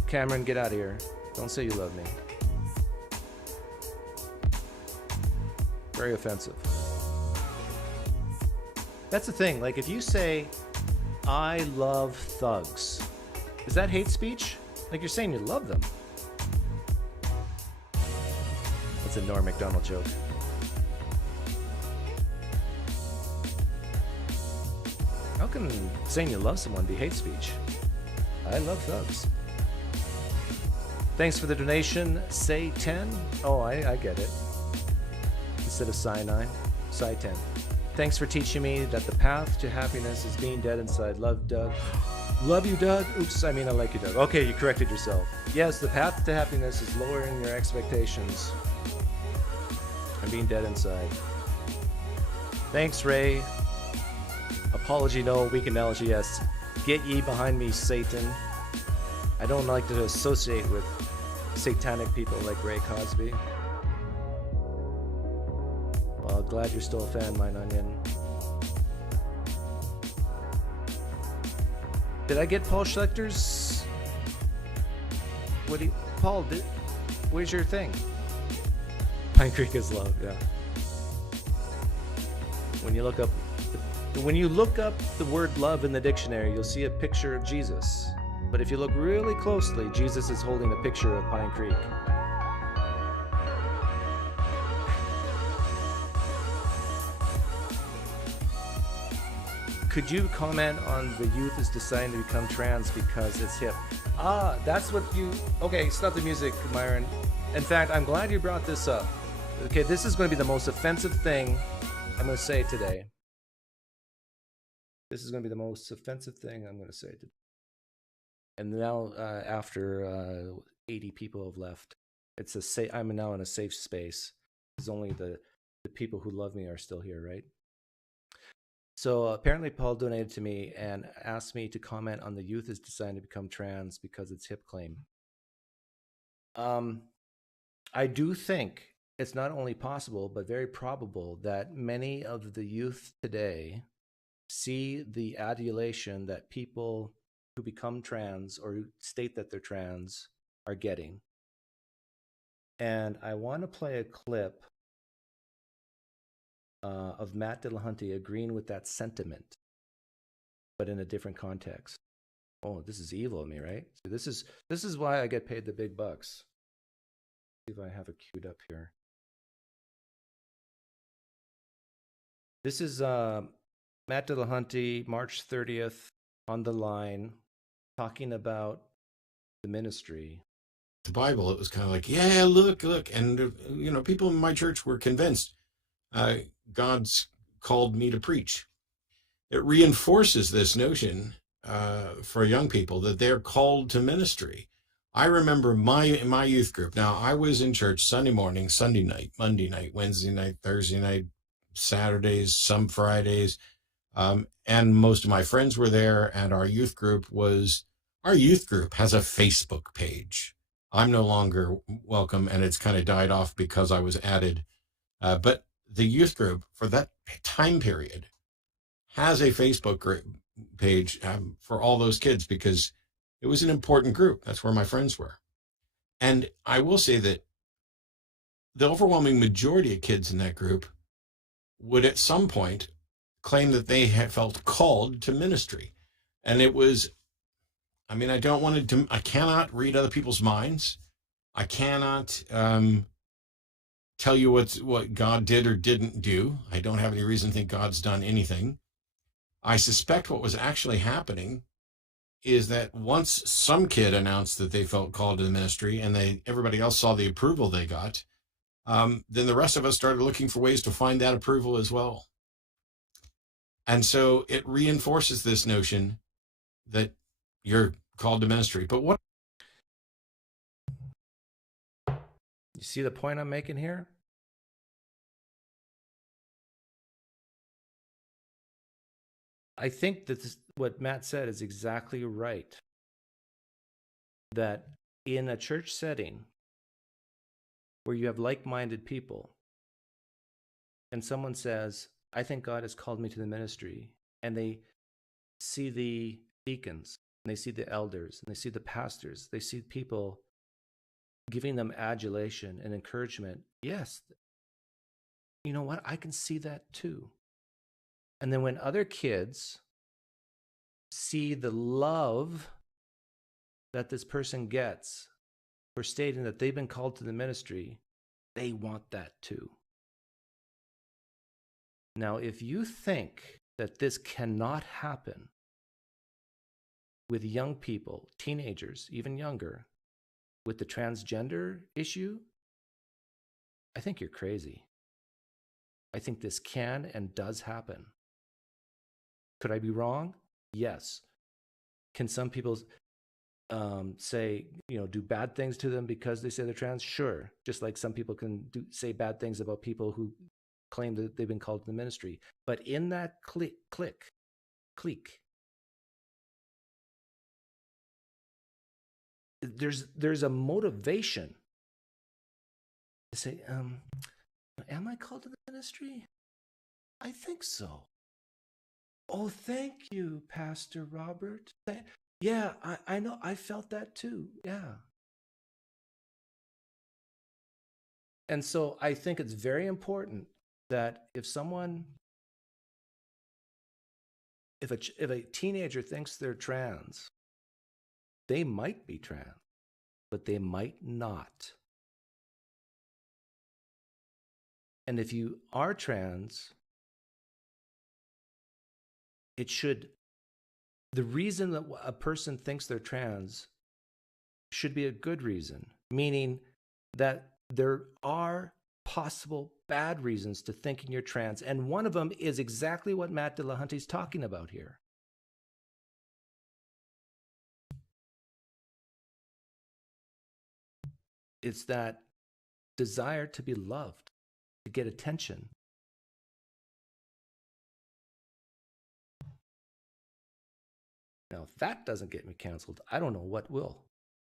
Cameron, get out of here. Don't say you love me. Very offensive. That's the thing. Like, if you say, I love thugs, is that hate speech? Like, you're saying you love them. That's a Norm Macdonald joke. How can saying you love someone be hate speech? I love thugs. Thanks for the donation. Say 10. Oh, I get it. Instead of Psi 9, Psi 10. Thanks for teaching me that the path to happiness is being dead inside. Love, Doug. Love you, Doug. Oops, I mean I like you, Doug. Okay, you corrected yourself. Yes, the path to happiness is lowering your expectations and being dead inside. Thanks, Ray. Apology, no. Weak analogy, yes. Get ye behind me, Satan. I don't like to associate with satanic people like Ray Cosby. Well, glad you're still a fan, Mine Onion. Did I get Paul Schlechter's? What do you, Paul? Where's your thing? PineCreek is love. Yeah. When you look up the word love in the dictionary, you'll see a picture of Jesus. But if you look really closely, Jesus is holding a picture of PineCreek. Could you comment on the youth is deciding to become trans because it's hip? Ah, that's what you... Okay, stop the music, Myron. In fact, I'm glad you brought this up. Okay, this is going to be the most offensive thing I'm going to say today. This is going to be the most offensive thing I'm going to say today. And now, after 80 people have left, I'm now in a safe space. Because only the people who love me are still here, right? So apparently Paul donated to me and asked me to comment on the youth is deciding to become trans because it's hip claim. I do think it's not only possible, but very probable that many of the youth today see the adulation that people who become trans or who state that they're trans are getting. And I want to play a clip of Matt Dillahunty agreeing with that sentiment, but in a different context. Oh, this is evil of me, right? So this is why I get paid the big bucks. See if I have it queued up here. This is Matt Dillahunty, March 30th, on the line, talking about the ministry. The Bible, it was kind of like, yeah, look, and people in my church were convinced God's called me to preach. It reinforces this notion for young people that they're called to ministry. I remember my youth group. Now, I was in church Sunday morning, Sunday night, Monday night, Wednesday night, Thursday night, Saturdays, some Fridays, and most of my friends were there. And our youth group has a Facebook page. I'm no longer welcome, and it's kind of died off because I was added. But the youth group for that time period has a Facebook group page for all those kids because it was an important group. That's where my friends were. And I will say that the overwhelming majority of kids in that group would at some point claim that they had felt called to ministry. And it was, I cannot read other people's minds. I cannot tell you what God did or didn't do. I don't have any reason to think God's done anything. I suspect what was actually happening is that once some kid announced that they felt called to the ministry and everybody else saw the approval they got, then the rest of us started looking for ways to find that approval as well. And so it reinforces this notion that you're called to ministry. But what? You see the point I'm making here? I think that what Matt said is exactly right. That in a church setting where you have like-minded people, and someone says, I think God has called me to the ministry, and they see the deacons, and they see the elders, and they see the pastors, they see people giving them adulation and encouragement. Yes, you know what? I can see that too. And then when other kids see the love that this person gets for stating that they've been called to the ministry, they want that too. Now, if you think that this cannot happen with young people, teenagers, even younger, with the transgender issue, I think you're crazy. I think this can and does happen. Could I be wrong? Yes. Can some people say, do bad things to them because they say they're trans? Sure. Just like some people can say bad things about people who claim that they've been called to the ministry. But in that clique, there's a motivation to say, am I called to the ministry? I think so. Oh, thank you, Pastor Robert. Yeah, I know. I felt that too. Yeah. And so I think it's very important that if a teenager thinks they're trans, they might be trans, but they might not. And if you are trans, the reason that a person thinks they're trans should be a good reason, meaning that there are possible bad reasons to thinking you're trans. And one of them is exactly what Matt Dillahunty's talking about here. It's that desire to be loved, to get attention. Now, if that doesn't get me canceled, I don't know what will.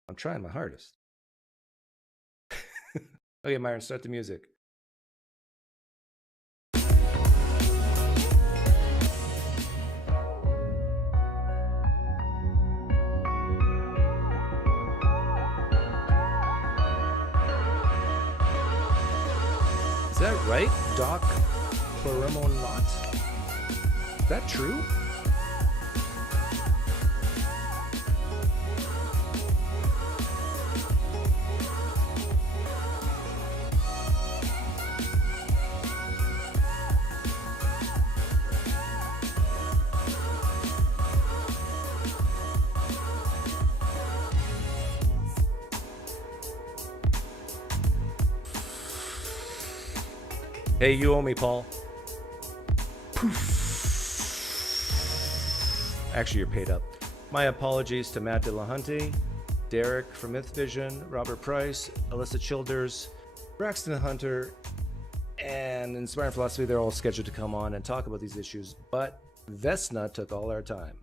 I'm trying my hardest. Okay, Myron, start the music. Is that right, Doc Plurimonot? Is that true? Hey, you owe me, Paul. Actually, you're paid up. My apologies to Matt Dillahunty, Derek from Mythvision, Robert Price, Alisa Childers, Braxton Hunter, and Inspiring Philosophy. They're all scheduled to come on and talk about these issues, but Vesna took all our time.